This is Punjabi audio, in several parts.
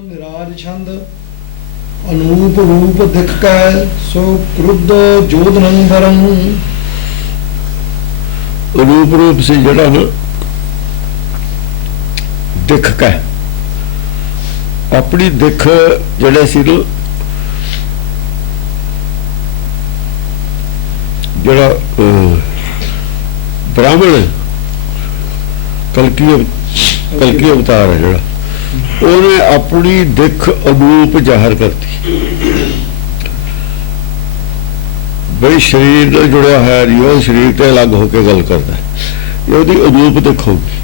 निराज छंद अनूप रूप दिख कै सो क्रुद्ध जोधन बरम। रूप रूप से जड़ा ना दिख कै अपनी दिख जड़े सी ना जड़ा ब्राह्मण कलकी अवतार है जड़ा उन्हें अपनी दिख अनूप जाहिर करती बई शरीर ਨਾਲ जुड़िया है नहीं वो शरीर से अलग होकर गल करता है ये ਉਹਦੀ अनूप दिख होगी।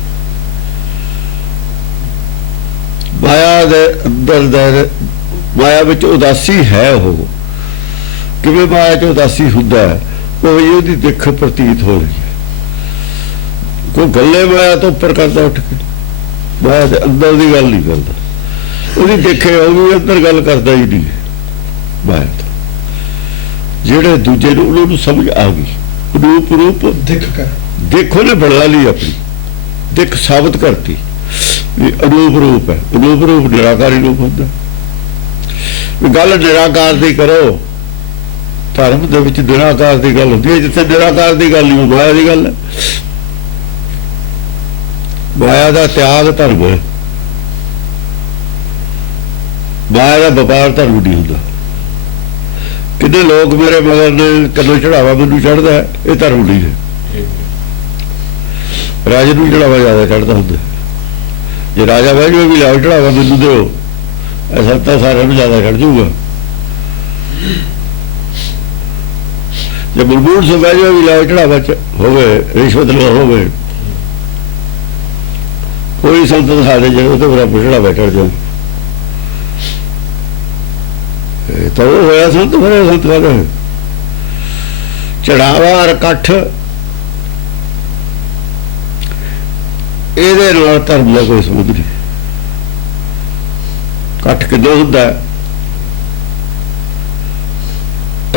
माया दे अंदर माया विच उदासी है वो किवें माया च उदासी हुंदा है वो ਉਹਦੀ दिख प्रतीत हो रही है। कोई गल्ले माया तो उपर करता उठ के माया दे अंदर की गल नहीं करता ਉਹਦੀ दिखे वो अंदर गल करता ही नहीं माया तो ਜਿਹੜੇ ਦੂਜੇ ਨੂੰ ਉਹਨਾਂ ਨੂੰ ਸਮਝ ਆ ਗਈ ਰੂਪ ਰੂਪ ਦੇਖੋ ਨੇ ਬਣਾ ਲਈ ਆਪਣੀ ਦਿੱਖ ਸਾਬਤ ਕਰਤੀ ਵੀ ਅਨੂਪ ਰੂਪ ਹੈ। ਅਨੂਪ ਰੂਪ ਨਿਰਾਕਾਰੀ ਰੂਪ ਹੁੰਦਾ ਵੀ ਗੱਲ ਨਿਰਾਕਾਰ ਦੀ ਕਰੋ ਧਰਮ ਦੇ ਵਿੱਚ ਨਿਰਾਕਾਰ ਦੀ ਗੱਲ ਹੁੰਦੀ ਹੈ ਜਿੱਥੇ ਨਿਰਾਕਾਰ ਦੀ ਗੱਲ ਨਹੀਂ ਮਾਇਆ ਦੀ ਗੱਲ ਹੈ। ਮਾਇਆ ਦਾ ਤਿਆਗ ਧਰਮ ਹੈ ਮਾਇਆ ਦਾ ਵਪਾਰ ਧਰਮ ਨਹੀਂ ਹੁੰਦਾ। कितने लोग मेरे मगर ने कदों चढ़ावा मैनू चढ़ता है ये धर्म नहीं है। राजे नूं चढ़ावा ज्यादा चढ़ता होंगे जे राजा बह जाए भी लाओ चढ़ावा मैनू दो ऐसा तो सारे ज्यादा चढ़ जाऊगा। जे बलबूट से बह जाए भी लाओ चढ़ावा हो गए रिश्वत लो हो गए कोई संत दिखा दे जो तो बराबर चढ़ावा चढ़ जाए तो वो होया संत फिर संत कर चढ़ावा और कठ ਇਹਦੇ ਨਾਲ ਧਰਮ ਦਾ ਕੋਈ ਸੰਬੰਧ नहीं। कठ ਕਿਦੋਂ ਹੁੰਦਾ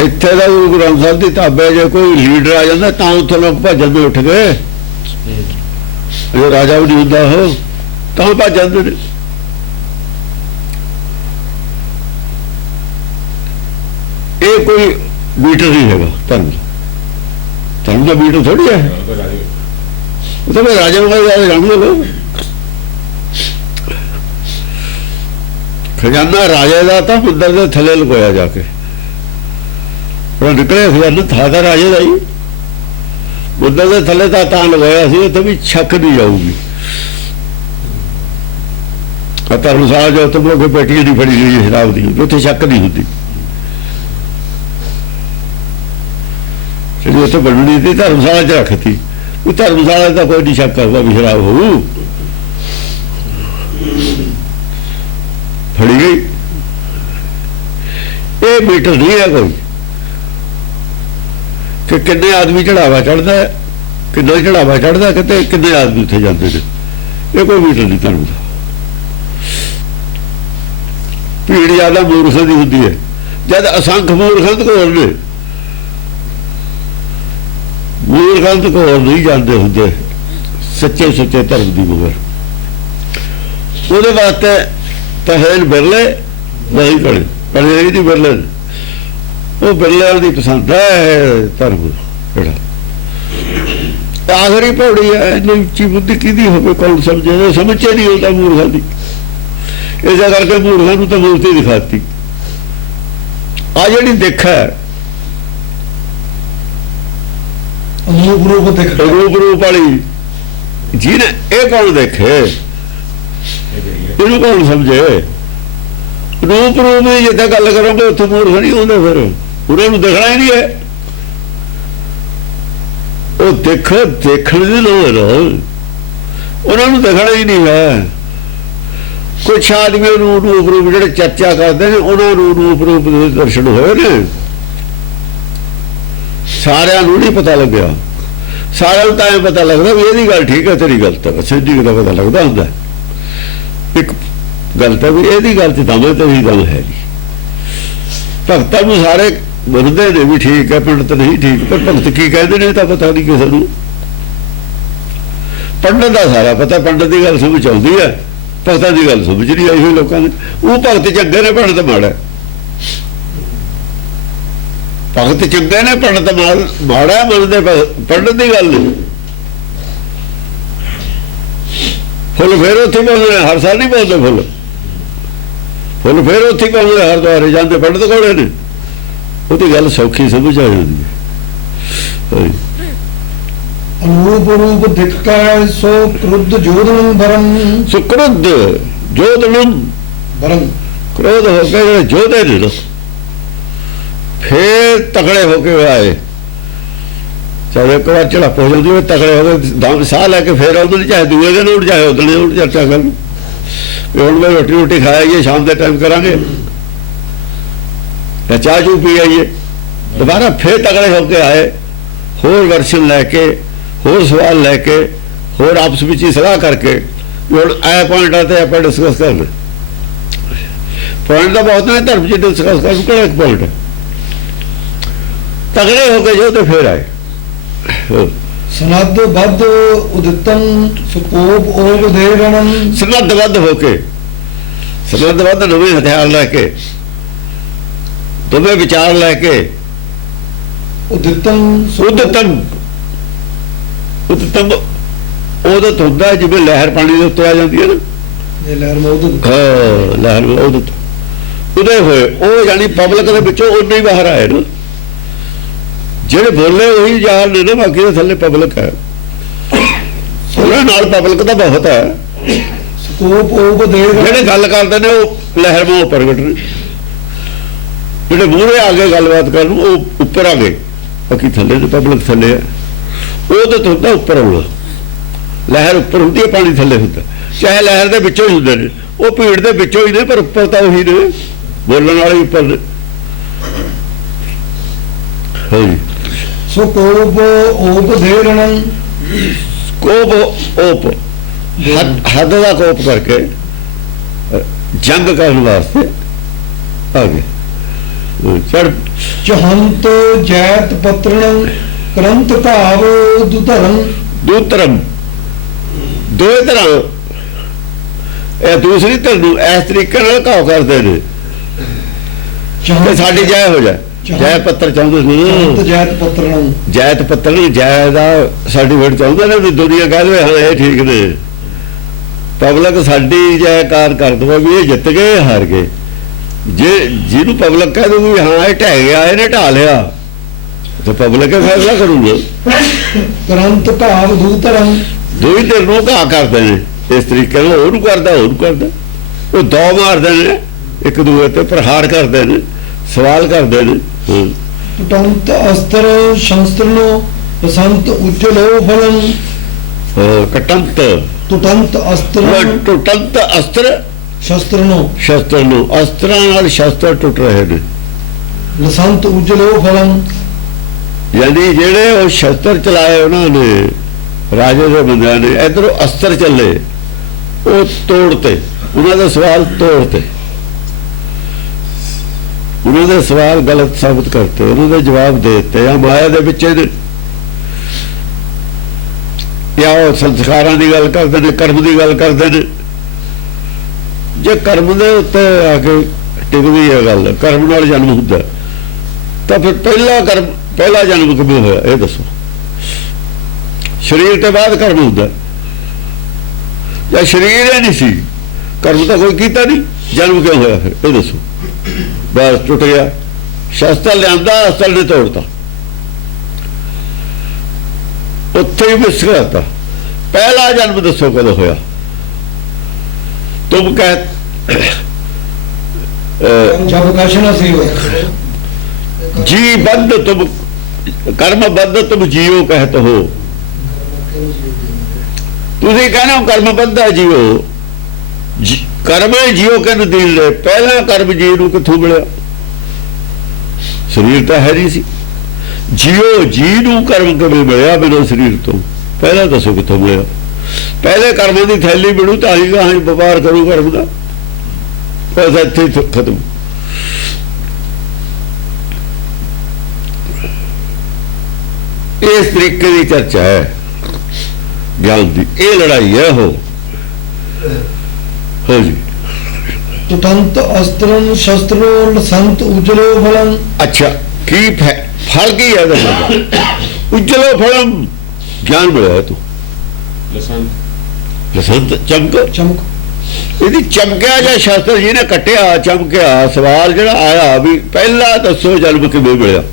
ਇੱਥੇ ਦਾ ਗੁਰੂ ਗ੍ਰੰਥ ਸਾਹਿਬ ਦੀ ਧਾਬੇ ਜੇ ਕੋਈ ਲੀਡਰ ਆ ਜਾਂਦਾ ਤਾਂ ਉੱਥੇ ਲੋਕ ਭੱਜਣ ਦੇ ਉੱਠ ਗਏ ਜੇ ਰਾਜਾ ਵੀ ਨਹੀਂ ਹੁੰਦਾ ਉਹ ਤਾਂ ਭੱਜ ਜਾਂਦੇ ਨੇ। ये कोई मीटर नहीं है धर्म धर्म का मीटर थोड़ी है तो मैं राजा जान लो खजाना राजे का था मंदिर के थले लुकाया जाके निकले खजाना था राजे का ही मंदिर के थले था लगाया तो भी छक नहीं जाऊगी। धर्मशाला जो तुम लोग पेटियां नहीं फड़ी गई शराब दी उत्थे शक नहीं होती जी उत्थे बननी थी धर्मशाला च रखती वो धर्मशाला का कोई नहीं शक करता भी शराब हो फड़ी गई। ये मीटर नहीं है कोई कि किन्ने आदमी चढ़ावा चढ़ता है किन्ना चढ़ावा चढ़ता कितने किन्ने आदमी उत्थे जाते हैं ये कोई मीटर नहीं धर्म का। भीड़ ज्यादा मूर्खां दी हुंदी है जब असंख्य मूर्खां तो होर ने मूर्खां को और नहीं जानते होंगे सच्चे सच्चे धर्म की मगर वो वास्ते तहल बिरले नहीं कड़े कड़े नहीं बिरले वो बिरलियां की पसंद है धर्म जड़ा आखिरी पौड़ी है इन्नी उच्ची बुद्धि किहदी होवे कौन समझे समझे नहीं होता मूर्खां की इस करके मूर्खां तो मूर्ति दिखाती आ जिहड़ी दिख है रूप रूप वाली जी ने ये कौन देखे इनू कौन समझे रूप रूप में जिथे गल करोगे उत्थे मूर्ख नहीं होंगे फिर उन्होंने देखना ही नहीं है वो देखो देखने की लोड़ उन्होंने देखना ही नहीं है। कुछ आदमी रूप रूप जो चर्चा करते हैं उन्होंने रूप रूप दर्शन होए ने सारिਆਂ ਨੂੰ नहीं पता लग्या सारिਆਂ ਨੂੰ ਤਾਂ ਇਹ पता लगता भी ਇਹਦੀ गल ठीक है तेरी गलत है सच्ची का पता लगता होंगे एक गलत है भी ਇਹਦੀ गल च दम है तेरी गल है नहीं। भगतां ਨੂੰ सारे मनते ने भी ठीक है पंडित नहीं ठीक पर भगत की कहते हैं तो पता नहीं किसी को पंडित का सारा पता पंडित की गल समझ आती है ਭਗਤਾਂ ਦੀ ਗੱਲ ਸਮਝ ਨਹੀਂ ਆਈ ਹੋਈ ਲੋਕਾਂ ਨੇ। ਉਹ ਭਗਤ ਚੰਗੇ ਨੇ, ਪੜ੍ਹਨ ਤਾਂ ਮਾੜਾ। ਭਗਤ ਚੰਗੇ ਨੇ, ਪੜ੍ਹਨ ਤਾਂ ਮਾੜਾ ਮੰਨਦੇ, ਪੜ੍ਹਨ ਦੀ ਗੱਲ ਨਹੀਂ। ਫੁੱਲ ਫੇਰ ਉੱਥੇ ਪਾਉਂਦੇ ਨੇ, ਹਰ ਸਾਲ ਨਹੀਂ ਪਾਉਂਦੇ ਫੁੱਲ। ਫੁੱਲ ਫੇਰ ਉੱਥੇ ਪਾਉਂਦੇ, ਹਰ ਦੁਆਰੇ ਜਾਂਦੇ, ਪੜ੍ਹਨ ਕੋਲੇ ਨੇ। ਉਹਦੀ ਗੱਲ ਸੌਖੀ ਸਮਝ ਆ ਜਾਂਦੀ ਹੈ। ਅਨੂਪ ਰੂਪ ਦਿਖ ਕੈ ਸੋ ਕ੍ਰੁੱਧ ਜੋਧਨ ਭਰਨ। ਸੁਕਰੁੱਧ ਜੋਧਨ ਭਰਨ, ਕ੍ਰੋਧ ਹੋ ਕੇ ਜਿਹੜੇ ਜੋਧੇ ਨੇ ਨਾ, ਫੇਰ ਤਕੜੇ ਹੋ ਕੇ ਆਏ। ਚਾਹੇ ਇੱਕ ਵਾਰ ਝੜਪ ਹੋ ਜਾਂਦੀ, ਤਕੜੇ ਹੋ ਕੇ ਦਮ ਸਾਹ ਲੈ ਕੇ ਫੇਰ ਆਉਂਦੇ, ਚਾਹੇ ਦੂਏ ਦਿਨ ਉੱਠ, ਚਾਹੇ ਉਦਣੇ ਉੱਠ, ਚਰਚਾ ਕਰਨ ਵੀ ਹੁਣ ਮੈਂ ਰੋਟੀ ਖਾ ਆਈਏ, ਸ਼ਾਮ ਦੇ ਟਾਈਮ ਕਰਾਂਗੇ, ਜਾਂ ਚਾਹ ਚੂ ਪੀ ਆਈਏ। ਦੁਬਾਰਾ ਫੇਰ ਤਕੜੇ ਹੋ ਕੇ ਆਏ, ਹੋਰ ਵਰਸ਼ਨ ਲੈ ਕੇ, ਹੋਰ ਸਵਾਲ ਲੈ ਕੇ, ਹੋਰ ਆਪਸ ਵਿੱਚ ਹੀ ਸਲਾਹ ਕਰਕੇ ਹੁਣ ਇਹ ਪੁਆਇੰਟਾਂ ਤੇ ਆਪਾਂ ਡਿਸਕਸ ਕਰਨਾ। ਪੁਆਇੰਟ ਤਾਂ ਬਹੁਤ ਨੇ ਧਰਮ 'ਚ ਡਿਸਕਸ ਕਰਨ, ਕਿਹੜਾ ਇੱਕ ਪੁਆਇੰਟ ਹੈ। ਤਗੜੇ ਹੋ ਕੇ ਜੋ ਤੇ ਫੇਰ ਆਏ। ਸਨਦ ਬੱਧ ਉਦਿਤਨ ਸੁਕੋਪ ਓਪ ਦੇ ਰਣਨ। ਸਨਦ ਬੱਧ ਹੋ ਕੇ, ਸਨਦ ਬੱਧ ਨਵੇਂ ਹਥਿਆਰ ਲੈ ਕੇ, ਨਵੇਂ ਵਿਚਾਰ ਲੈ ਕੇ, ਉਦਿਤਨ ਉਦਤਮ ਉਦਤਮ ਉਦਤ ਹੁੰਦਾ ਜਿਵੇਂ ਲਹਿਰ ਪਾਣੀ ਦੇ ਉੱਤੇ ਆ ਜਾਂਦੀ ਹੈ ਨਾ, ਇਹ ਲਹਿਰ ਮੌਜੂਦ। ਲਹਿਰ ਉਦਤ ਉਦੇ ਹੋਏ, ਉਹ ਯਾਨੀ ਪਬਲਿਕ ਦੇ ਵਿੱਚੋਂ ਉਹਨੇ ਹੀ ਬਾਹਰ ਆਏ ਨਾ। ਜਿਹੜੇ ਬੋਲੇ ਉਹੀ ਜਾਲ ਨੇ ਨਾ, ਬਾਕੀ ਦੇ ਥੱਲੇ ਪਬਲਿਕ ਹੈ। ਉਹਨਾਂ ਨਾਲ ਪਬਲਿਕ ਤਾਂ ਬਹੁਤ ਹੈ। ਸਕੋਪ ਓਪ ਦੇ ਜਿਹੜੇ ਗੱਲ ਕਰਦੇ ਨੇ ਉਹ ਲਹਿਰ ਮੋਂ ਪ੍ਰਗਟ ਨੇ, ਜਿਹੜੇ ਮੂਹਰੇ ਆ ਕੇ ਗੱਲਬਾਤ ਕਰਨ ਉਹ ਉੱਪਰ ਆ ਗਏ, ਬਾਕੀ ਥੱਲੇ ਨੇ, ਪਬਲਿਕ ਥੱਲੇ ਹੈ। ਉਹ ਤਾਂ ਹੁੰਦਾ ਉੱਪਰ ਆਉਣਾ, ਲਹਿਰ ਉੱਪਰ ਹੁੰਦੀ ਹੈ, ਪਾਣੀ ਥੱਲੇ ਹੁੰਦਾ। ਚਾਹੇ ਲਹਿਰ ਦੇ ਵਿੱਚੋਂ ਹੀ ਹੁੰਦੇ ਨੇ, ਉਹ ਭੀੜ ਦੇ ਵਿੱਚੋਂ ਹੀ ਨੇ, ਪਰ ਉੱਪਰ ਤਾਂ ਉਹੀ ਨੇ, ਬੋਲਣ ਵਾਲੇ ਉੱਪਰ ਨੇ। ਹਾਂਜੀ, ਸੋ ਕੋਪ ਓਪ ਦੇ ਰਣਨ। ਕੋਪ ਓਪ, ਹੱਦ ਦਾ ਕੋਪ ਕਰਕੇ ਜੰਗ ਕਰਨ ਵਾਸਤੇ ਆ ਗਏ। ਚੜ ਚਹੰਤ ਜੈਤ ਪਤਰਣ ਕਰੰਤ ਭਾਵ ਦੁਧਰਨ। ਦੂਤਰਮ, ਦੋਏ ਤਰ੍ਹਾਂ ਇਹ ਦੂਸਰੀ ਧਿਰ ਨੂੰ ਇਸ ਤਰੀਕੇ ਨਾਲ ਘਾਉ ਕਰਦੇ ਨੇ ਕਿ ਸਾਡੀ ਜੈ ਹੋ ਜਾਏ। ਜੈ ਪੱਤਰ ਚਾਹੁੰਦੇ ਨੇ, ਜੈਤ ਪਤਰਣ, ਜੈਤ ਪੱਤਰ ਨਹੀਂ, ਜੈ ਦਾ ਸਰਟੀਫਿਕੇਟ ਚਾਹੁੰਦੇ ਨੇ ਵੀ ਦੁਨੀਆ ਕਹਿ ਦੇਵੇ ਹਾਂ ਇਹ ਠੀਕ ਨੇ। ਪਬਲਿਕ ਸਾਡੀ ਜੈਕਾਰ ਕਰ ਦਵੇ ਵੀ ਇਹ ਜਿੱਤ ਗਏ, ਹਾਰ ਗਏ। ਜੇ ਜਿਹਨੂੰ ਪਬਲਿਕ ਕਹਿ ਦੂਗੀ ਵੀ ਹਾਂ ਇਹ ਢਹਿ ਗਿਆ, ਇਹਨੇ ਢਾ ਲਿਆ, ਤੇ ਪਬਲਿਕ ਇਹ ਫੈਸਲਾ ਕਰੂਗਾ। ਕਰੰਤ ਭਾਵ ਦੁਧਰਨ। ਦੋਈ ਧਿਰ ਨੂੰ ਘਾਹ ਕਰਦੇ ਨੇ ਇਸ ਤਰੀਕੇ ਨਾਲ, ਉਹਨੂੰ ਕਰਦਾ, ਉਹਨੂੰ ਕਰਦਾ। ਉਹ ਦੋ ਮਾਰਦੇ ਨੇ ਇੱਕ ਦੂਏ ਤੇ, ਪ੍ਰਹਾਰ ਕਰਦੇ ਨੇ, ਸਵਾਲ ਕਰਦੇ ਨੇ। ਟੁਟੰਤ ਅਸਤਰ ਸ਼ਸਤਰਨੋ ਬਸੰਤ ਉਜਲੋ ਫਲਨ। ਕਟੰਤ ਟੁਟੰਤ ਅਸਤਰ, ਟੁਟੰਤ ਅਸਤਰ ਸ਼ਸਤਰਨੋ, ਸ਼ਸਤਰ ਨੂੰ, ਅਸਤਰਾਂ ਨਾਲ ਸ਼ਸਤਰ ਟੁੱਟ ਰਹੇ ਨੇ। ਬਸੰਤ ਉਜਲੋ ਫਲਨ, ਯਾਨੀ ਜਿਹੜੇ ਉਹ ਸ਼ਸਤਰ ਚਲਾਏ ਉਹਨਾਂ ਨੇ, ਰਾਜੇ ਦੇ ਬੰਦਿਆਂ ਨੇ, ਇਧਰੋਂ ਅਸਤਰ ਚੱਲੇ, ਉਹ ਤੋੜਤੇ, ਉਹਨਾਂ ਦੇ ਸਵਾਲ ਤੋੜਤੇ, ਉਹਨਾਂ ਦੇ ਸਵਾਲ ਗਲਤ ਸਾਬਤ ਕਰਤੇ, ਉਹਨਾਂ ਦੇ ਜਵਾਬ ਦੇ ਦਿੱਤੇ। ਜਾਂ ਮਾਇਆ ਦੇ ਵਿੱਚ ਜਾਂ ਉਹ ਸੰਸਕਾਰਾਂ ਦੀ ਗੱਲ ਕਰਦੇ ਨੇ, ਕਰਮ ਦੀ ਗੱਲ ਕਰਦੇ ਨੇ। ਜੇ ਕਰਮ ਦੇ ਉੱਤੇ ਆ ਕੇ ਟਿਕਦੀ ਹੈ ਗੱਲ, ਕਰਮ ਨਾਲ ਜਨਮ ਹੁੰਦਾ, ਤਾਂ ਫਿਰ ਪਹਿਲਾ ਜਨਮ ਕਿਵੇਂ ਹੋਇਆ ਇਹ ਦੱਸੋ। ਸਰੀਰ ਤੋਂ ਬਾਅਦ ਕਰਮ ਹੁੰਦਾ, ਜਾਂ ਸਰੀਰ ਹੀ ਨਹੀਂ ਸੀ, ਕਰਮ ਤਾਂ ਕੋਈ ਕੀਤਾ ਨਹੀਂ, ਜਨਮ ਕਿਉਂ ਹੋਇਆ ਫਿਰ ਇਹ ਦੱਸੋ। ਬਸ ਟੁੱਟ ਗਿਆ, ਸ਼ਸਤਰ ਲਿਆਂਦਾ, ਅਸਤਰ ਨੇ ਤੋੜਤਾ, ਉੱਥੇ ਹੀ ਮਿਸ ਕਰਤਾ। ਪਹਿਲਾ ਜਨਮ ਦੱਸੋ ਕਦੋਂ ਹੋਇਆ। ਤੁਮ ਕਹਿ ਜਬ ਕਸ਼ਨ ਸੀ ਹੋਇਆ। ਜੀ ਬੰਦ ਤੁਮ ਕਰਮ ਬੰਦ ਤੁਮ ਜੀਓ ਕਹਿਤ ਹੋ। ਤੁਸੀਂ ਕਹਿੰਦੇ ਹੋ ਕਰਮ ਬੰਦਾ ਜੀਓ, ਕਰਮ ਜੀਓ ਕੇ ਨਦੀਲ ਲੈ। ਪਹਿਲਾਂ ਕਰਮ ਜੀ ਨੂੰ ਕਿੱਥੋਂ ਮਿਲਿਆ? ਸਰੀਰ ਤਾਂ ਹੈ ਨਹੀਂ ਸੀ। ਜੀਓ ਜੀ ਨੂੰ ਕਰਮ ਕਿਵੇਂ ਮਿਲਿਆ ਬਿਨਾਂ ਸਰੀਰ ਤੋਂ? ਪਹਿਲਾਂ ਦੱਸੋ ਕਿੱਥੋਂ ਮਿਲਿਆ? ਪਹਿਲੇ ਕਰਮਾਂ ਦੀ ਥੈਲੀ ਬਣੂ ਤਾਂ ਹੀ ਗਾਹਾਂ ਵਪਾਰ ਕਰੂ ਕਰਮ ਦਾ। ਬਸ ਇੱਥੇ ਖਤਮ। ਇਸ ਤਰੀਕੇ ਦੀ ਚਰਚਾ ਹੈ ਗਿਆਨ ਦੀ। ਇਹ ਲੜਾਈ ਹੈ ਉਹ हाँ जी। तुठंत अस्त्रन शस्त्रो लसंत उज्जलो फलम। अच्छा की फल की है उज्जलो फलम ज्ञान मिला तू लसंत चमक चमक ਇਹਦੀ ਚਮਕਿਆ ਜਾਂ ਸ਼ਾਸਤਰ ਜੀ ਨੇ ਕੱਟਿਆ ਚਮਕਿਆ ਸਵਾਲ ਜਿਹੜਾ ਆਇਆ ਵੀ ਪਹਿਲਾਂ ਦੱਸੋ ਜਨਮ ਕਿਵੇਂ ਮਿਲਿਆ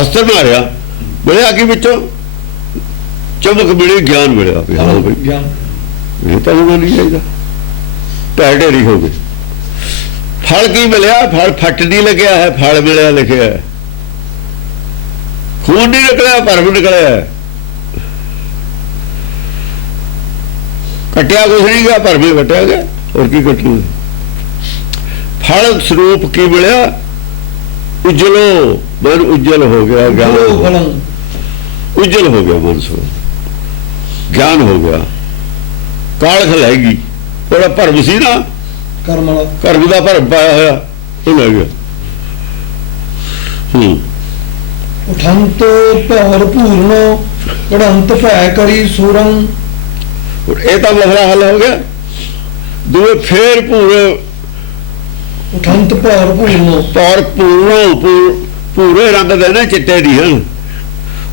ਅਸਤਰ ਮਾਰਿਆ ਮਿਲਿਆ ਕੀ ਵਿੱਚੋਂ ਚਮਕ ਮਿਲੀ ਗਿਆਨ ਮਿਲਿਆ ਵੀ ਹਾਂ ਬਈ ਗਿਆਨ ਇਹ ਤਾਂ ਹੋਣਾ ਨਹੀਂ ਚਾਹੀਦਾ ਢੇਰੀ ਹੋ ਗਏ ਫਲ ਕੀ ਮਿਲਿਆ ਫਲ ਫੱਟ ਨਹੀਂ ਲੱਗਿਆ ਹੈ ਫਲ ਮਿਲਿਆ ਲਿਖਿਆ ਹੈ ਖੂਨ ਨਹੀਂ ਨਿਕਲਿਆ ਭਰਮ ਨਿਕਲਿਆ कटिया कुछ नहीं गया पर भी कटिया गया और की कटू फल स्वरूप की मिलया उज्जलो मन उज्जल हो गया ज्ञान उज्जल हो गया मन स्वरूप ज्ञान हो गया काल खलैगी और भरम सी ना कर्म का भरम पाया होया वो लै गया उठंत भौर पूर्ण कड़ंत भै करी सूरंग ਇਹ ਤਾਂ ਮਸਲਾ ਹੱਲ ਹੋ ਗਿਆ ਦੂਏ ਫੇਰ ਪੂਰੇ ਉਠੰਤ ਭੌਰ ਪੂਰਨੋ ਪੂਰੇ ਰੰਗ ਦੇ ਨੇ ਚਿੱਟੇ ਨਹੀਂ ਹਨ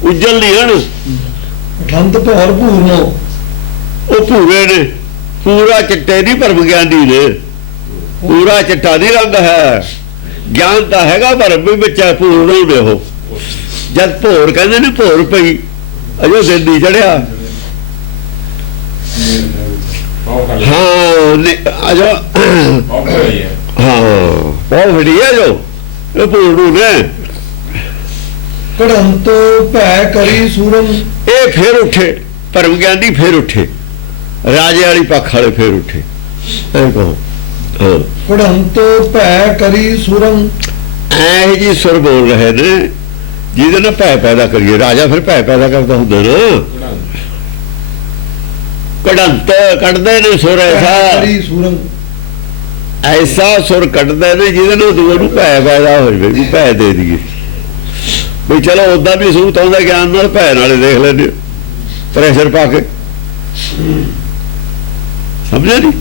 ਉਜਲ ਨਹੀਂ ਹਨ ਉਠੰਤ ਭੌਰ ਪੂਰਨੋ ਉਹ ਪੂਰੇ ਨੇ ਪੂਰਾ ਚਿੱਟੇ ਨਹੀਂ ਭਰਮ ਗਿਆਨੀ ਨੇ ਪੂਰਾ ਚਿੱਟਾ ਨਹੀਂ ਰੰਗ ਹੈ ਗਿਆਨ ਤਾਂ ਹੈਗਾ ਭਰਮ ਵੀ ਵਿੱਚ ਹੈ ਪੂਰਨੋ ਨੇ ਉਹ ਜਦ ਭੋਰ ਕਹਿੰਦੇ ਨੇ ਭੋਰ ਪਈ ਅਜੋ ਦਿਨ ਨਹੀਂ ਚੜਿਆ हाँ जो हाँ बहुत बढ़िया जो पूर्ण ने कड़ंत भै करी सूरन ये फिर उठे परम ज्ञानी फिर उठे राजे वाली पक्ष वाले फिर उठे कहो कड़ंत भै करी सूरन ऐ जी सुर बोल रहे ने जिहदे नाल भै पैदा करिए राजा फिर भै पैदा करता हुंदा ना कड़ंत कटते ने सुर ऐसा सुर कटते ने जिहदे दूए नूं भै पैदा हो जाए भी भै दे दिए भी चलो उदा भी सूत आउंदा ज्ञान नाल भै नाले देख लैंदे प्रेशर पा के समझे नहीं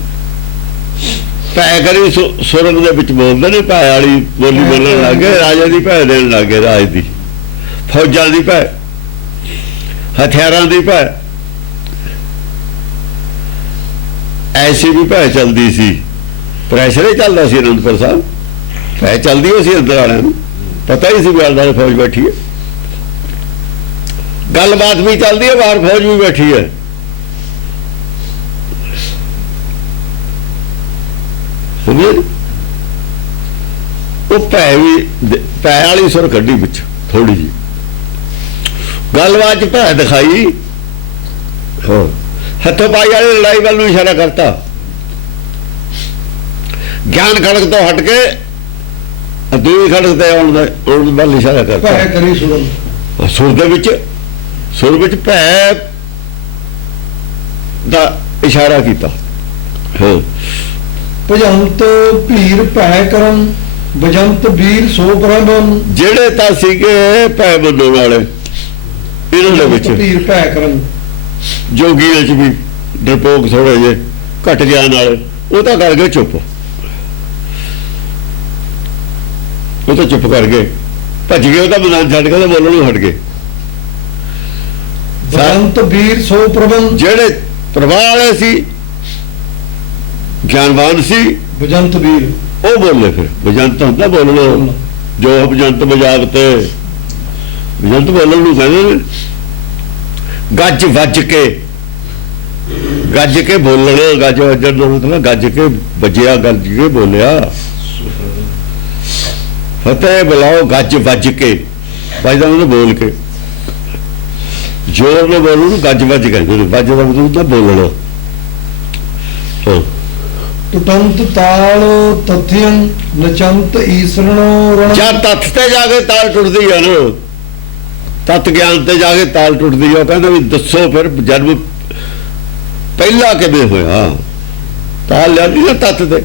भै करी सुरंग दे विच बोलदे ने भै वाली बोली बोलण लग गए राजे दी भै देण लग गए राज दी फौजां दी भै हथियारां दी भै ऐसी भी भै चलती सी प्रैशर ही चलता सी अनंदपुर साहब भै चलती हो सी अंदर वाले पता ही सी गल फौज बैठी है गलबात भी चलती है बाहर फौज भी बैठी है समझे वो भै भी भै वाली सुर कड्डी विच थोड़ी जी गलबात भै दिखाई हाँ हथों पाई वाली लड़ाई वाल इशारा करता ज्ञान खड़क तो हट के दूरी खड़क ते वाल इशारा करता सुर विच भै दा इशारा किया भजंत भीर भै करन भजंत वीर सो प्रभन जेड़े तां सीगे भै मनण वाले इन्हां दे विच भीर भै करन जोगियां च भी डरपोक थोड़े जे घट ज्ञान वाले वो तो कर गए चुप वो तो चुप कर गए भज गए वो तो मैदान छड्ड के बोलणों हट गए भजंत वीर सो प्रबंध जेड़े प्रवाह वाले सी ज्ञानवान सी भजंत वीर वो बोले फिर भजंत होंदा बोलणों जो भजंत बजावते भजंत बोलण नूं कहंदे ने गज वज के बोलना गज वजन मतलब गज के बजिया गज के बोलिया फतेह बुलाओ गज वज के बजदा मतलब बोल के जोर में बोलू गज वज कहते वज का मतलब बोलना तुटंत ताल तथ्यं नचंत ईसरणो जा तथ ते जाके ताल टुटदी है ना तत् ज्ञान ते जाके ताल टुटदी है कहंदा भी दसो फिर जन्म पहला किवें होया ताल लिया ना तत् ते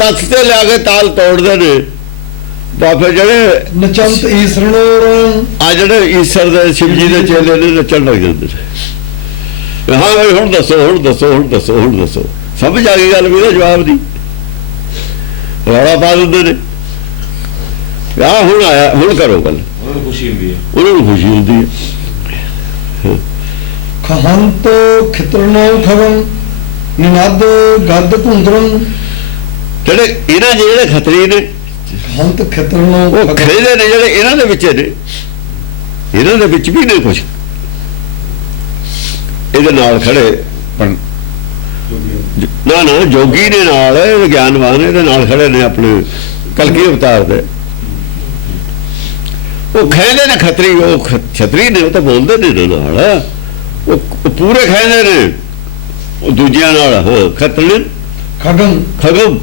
तत् ते लिया के ताल तोड़दे ने बाबे जड़े नचंत ईसरणो आ जड़े ईश्वर दे शिव जी दे चेले ने नचण लग जांदे ਹਾਂ ਬਈ ਹੁਣ ਦੱਸੋ ਸਮਝ ਆ ਗਈ ਗੱਲ ਵੀ ਇਹਦਾ ਜਵਾਬ ਦੀ ਰੌਲਾ ਪਾ ਦਿੰਦੇ ਨੇ ਆਹ ਹੁਣ ਆਇਆ ਹੁਣ ਕਰੋ ਗੱਲ ਉਹਨਾਂ ਨੂੰ ਖੁਸ਼ੀ ਹੁੰਦੀ ਹੈ ਖਹੰਤ ਖਿਤਰਨੋ ਖਵਨ ਨਿਨਦ ਗੱਦ ਘੁੰਦਰਨ ਜਿਹੜੇ ਇਹਨਾਂ ਜਿਹੜੇ ਖੱਤਰੀ ਨੇ ਖਹੰਤ ਖਿਤਰਨੋ ਉਹ ਖੇਦੇ ਨੇ ਜਿਹੜੇ ਇਹਨਾਂ ਦੇ ਵਿੱਚ ਨੇ ਇਹਨਾਂ ਦੇ ਵਿੱਚ ਵੀ ਨੇ ਕੁਝ ਇਹਦੇ ਨਾਲ ਖੜੇ ਨਾ ਜੋਗੀ ਨੇ ਨਾਲ ਵਿਗਿਆਨਵਾਨ ਇਹਦੇ ਨਾਲ ਖੜੇ ਨੇ ਆਪਣੇ ਕਲਕੀ ਅਵਤਾਰ ਦੇ ਉਹ ਕਹਿੰਦੇ ਨੇ ਖੱਤਰੀ ਉਹ ਛਤਰੀ ਨੇ ਉਹ ਤਾਂ ਬੋਲਦੇ ਨੇ ਨਾਲ ਉਹ ਪੂਰੇ ਕਹਿੰਦੇ ਨੇ ਉਹ ਦੂਜਿਆਂ ਨਾਲ ਖੱਤਰੀ ਖਗਮ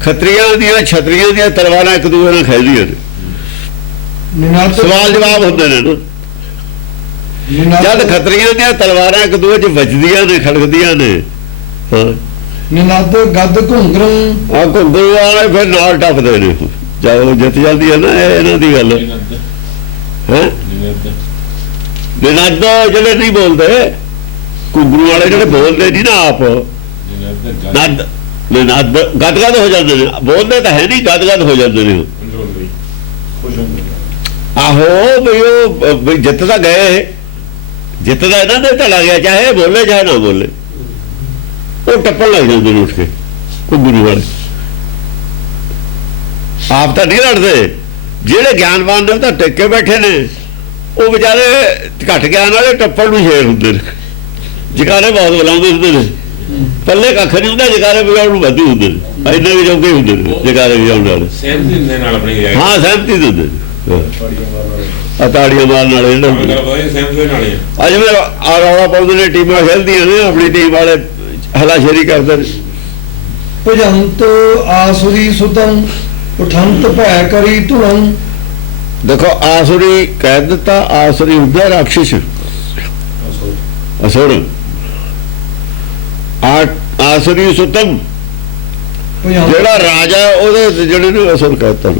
ਖੱਤਰੀਆਂ ਦੀਆਂ ਛਤਰੀਆਂ ਦੀਆਂ ਤਲਵਾਰਾਂ ਇੱਕ ਦੂਜੇ ਨਾਲ ਖੇਡਦੀਆਂ ਨੇ ਸਵਾਲ ਜਵਾਬ ਹੁੰਦੇ ਨੇ ਜਦ ਖੱਤਰੀਆਂ ਦੀਆਂ ਤਲਵਾਰਾਂ ਇੱਕ ਦੂਜੇ 'ਚ ਵੱਜਦੀਆਂ ਨੇ ਖੜਕਦੀਆਂ ਨੇ ਨਿਨਦ ਗੱਦ ਘੁੰਗਰੂ ਘੁੰਗਰੂ ਵਾਲੇ ਫਿਰ ਨਾਲ ਟੱਪਦੇ ਨੇ ਜਦ ਉਹ ਜਿੱਤ ਜਾਂਦੀ ਹੈ ਨਾ ਇਹਨਾਂ ਦੀ ਗੱਲ ਹੈ ਨਿਨਦ ਜਿਹੜੇ ਨਹੀਂ ਬੋਲਦੇ ਘੁੰਗਰੂ ਵਾਲੇ ਜਿਹੜੇ ਬੋਲਦੇ ਨਹੀਂ ਨਾ ਆਪ ਨਿਨਦ ਗਦਗਦ ਹੋ ਜਾਂਦੇ ਨੇ ਬੋਲਦੇ ਤਾਂ ਹੈ ਨਹੀਂ ਗਦਗਦ ਹੋ ਜਾਂਦੇ ਨੇ ਆਹੋ ਬਈ ਉਹ ਜਿੱਤ ਤਾਂ ਗਏ ਜਿੱਤਦਾ ਇਹਨਾਂ ਦੇ ਢਲਾ ਗਿਆ ਚਾਹੇ ਬੋਲੇ ਚਾਹੇ ਨਾ ਬੋਲੇ ਉਹ ਟੱਪਣ ਲੱਗ ਜਾਂਦੇ ਨੇ ਉੱਠ ਕੇ ਘੁੰਗਰੂ ਵਾਲੇ ਆਪ ਤਾਂ ਨਹੀਂ ਲੜਦੇ ਜਿਹੜੇ ਗਿਆਨਵਾਨ ਨੇ ਉਹ ਤਾਂ ਟਿਕ ਕੇ ਬੈਠੇ ਨੇ ਉਹ ਵਿਚਾਰੇ ਘੱਟ ਗਿਆਨ ਵਾਲੇ ਟੱਪਣ ਨੂੰ ਸ਼ੇਰ ਹੁੰਦੇ ਨੇ ਜਕਾਰੇ ਬਹੁਤ ਬੁਲਾਉਂਦੇ ਹੁੰਦੇ ਨੇ ਪੱਲੇ ਕੱਖ ਨਹੀਂ ਹੁੰਦਾ ਜਕਾਰੇ ਵਜਾਉਣ ਨੂੰ ਵਾਧੂ ਹੁੰਦੇ ਨੇ ਇੰਨੇ ਵੀ ਜੋਗੇ ਹੁੰਦੇ ਨੇ ਜਕਾਰੇ ਵਜਾਉਣ ਵਾਲੇ ਸਹਿਮਤੀ ਦਿੰਦੇ ਨਾਲ ਆਪਣੀ ਹਾਂ ਸਹਿਮਤੀ ਦਿੰਦੇ ਤਾੜੀਆਂ ਮਾਰਨ ਵਾਲੇ ਅੱਜ ਮੈਂ ਆ ਰੌਲਾ ਪਾਉਂਦੇ ਨੇ ਟੀਮਾਂ ਖੇਲਦੀਆਂ ਨੇ ਆਪਣੀ ਟੀਮ ਵਾਲੇ ਹਲਾਸ਼ੇਰੀ ਕਰਦੇ ਨੇ ਭਜੰਤ ਆਸੁਰੀ ਸੁਤੰ ਉਠੰਤ ਭੈ ਕਰੀ ਧੁਨੰ ਦੇਖੋ ਆਸੁਰੀ ਕਹਿ ਦਿੱਤਾ ਆਸੁਰੀ ਹੁੰਦਾ ਰਾਖਸ਼ ਅਸੁਰ ਆਸੁਰੀ ਸੁਤੰ ਜਿਹੜਾ ਰਾਜਾ ਉਹਦੇ ਜਿਹੜੇ ਨੂੰ ਅਸੁਰ ਕਹਿੰਦਾ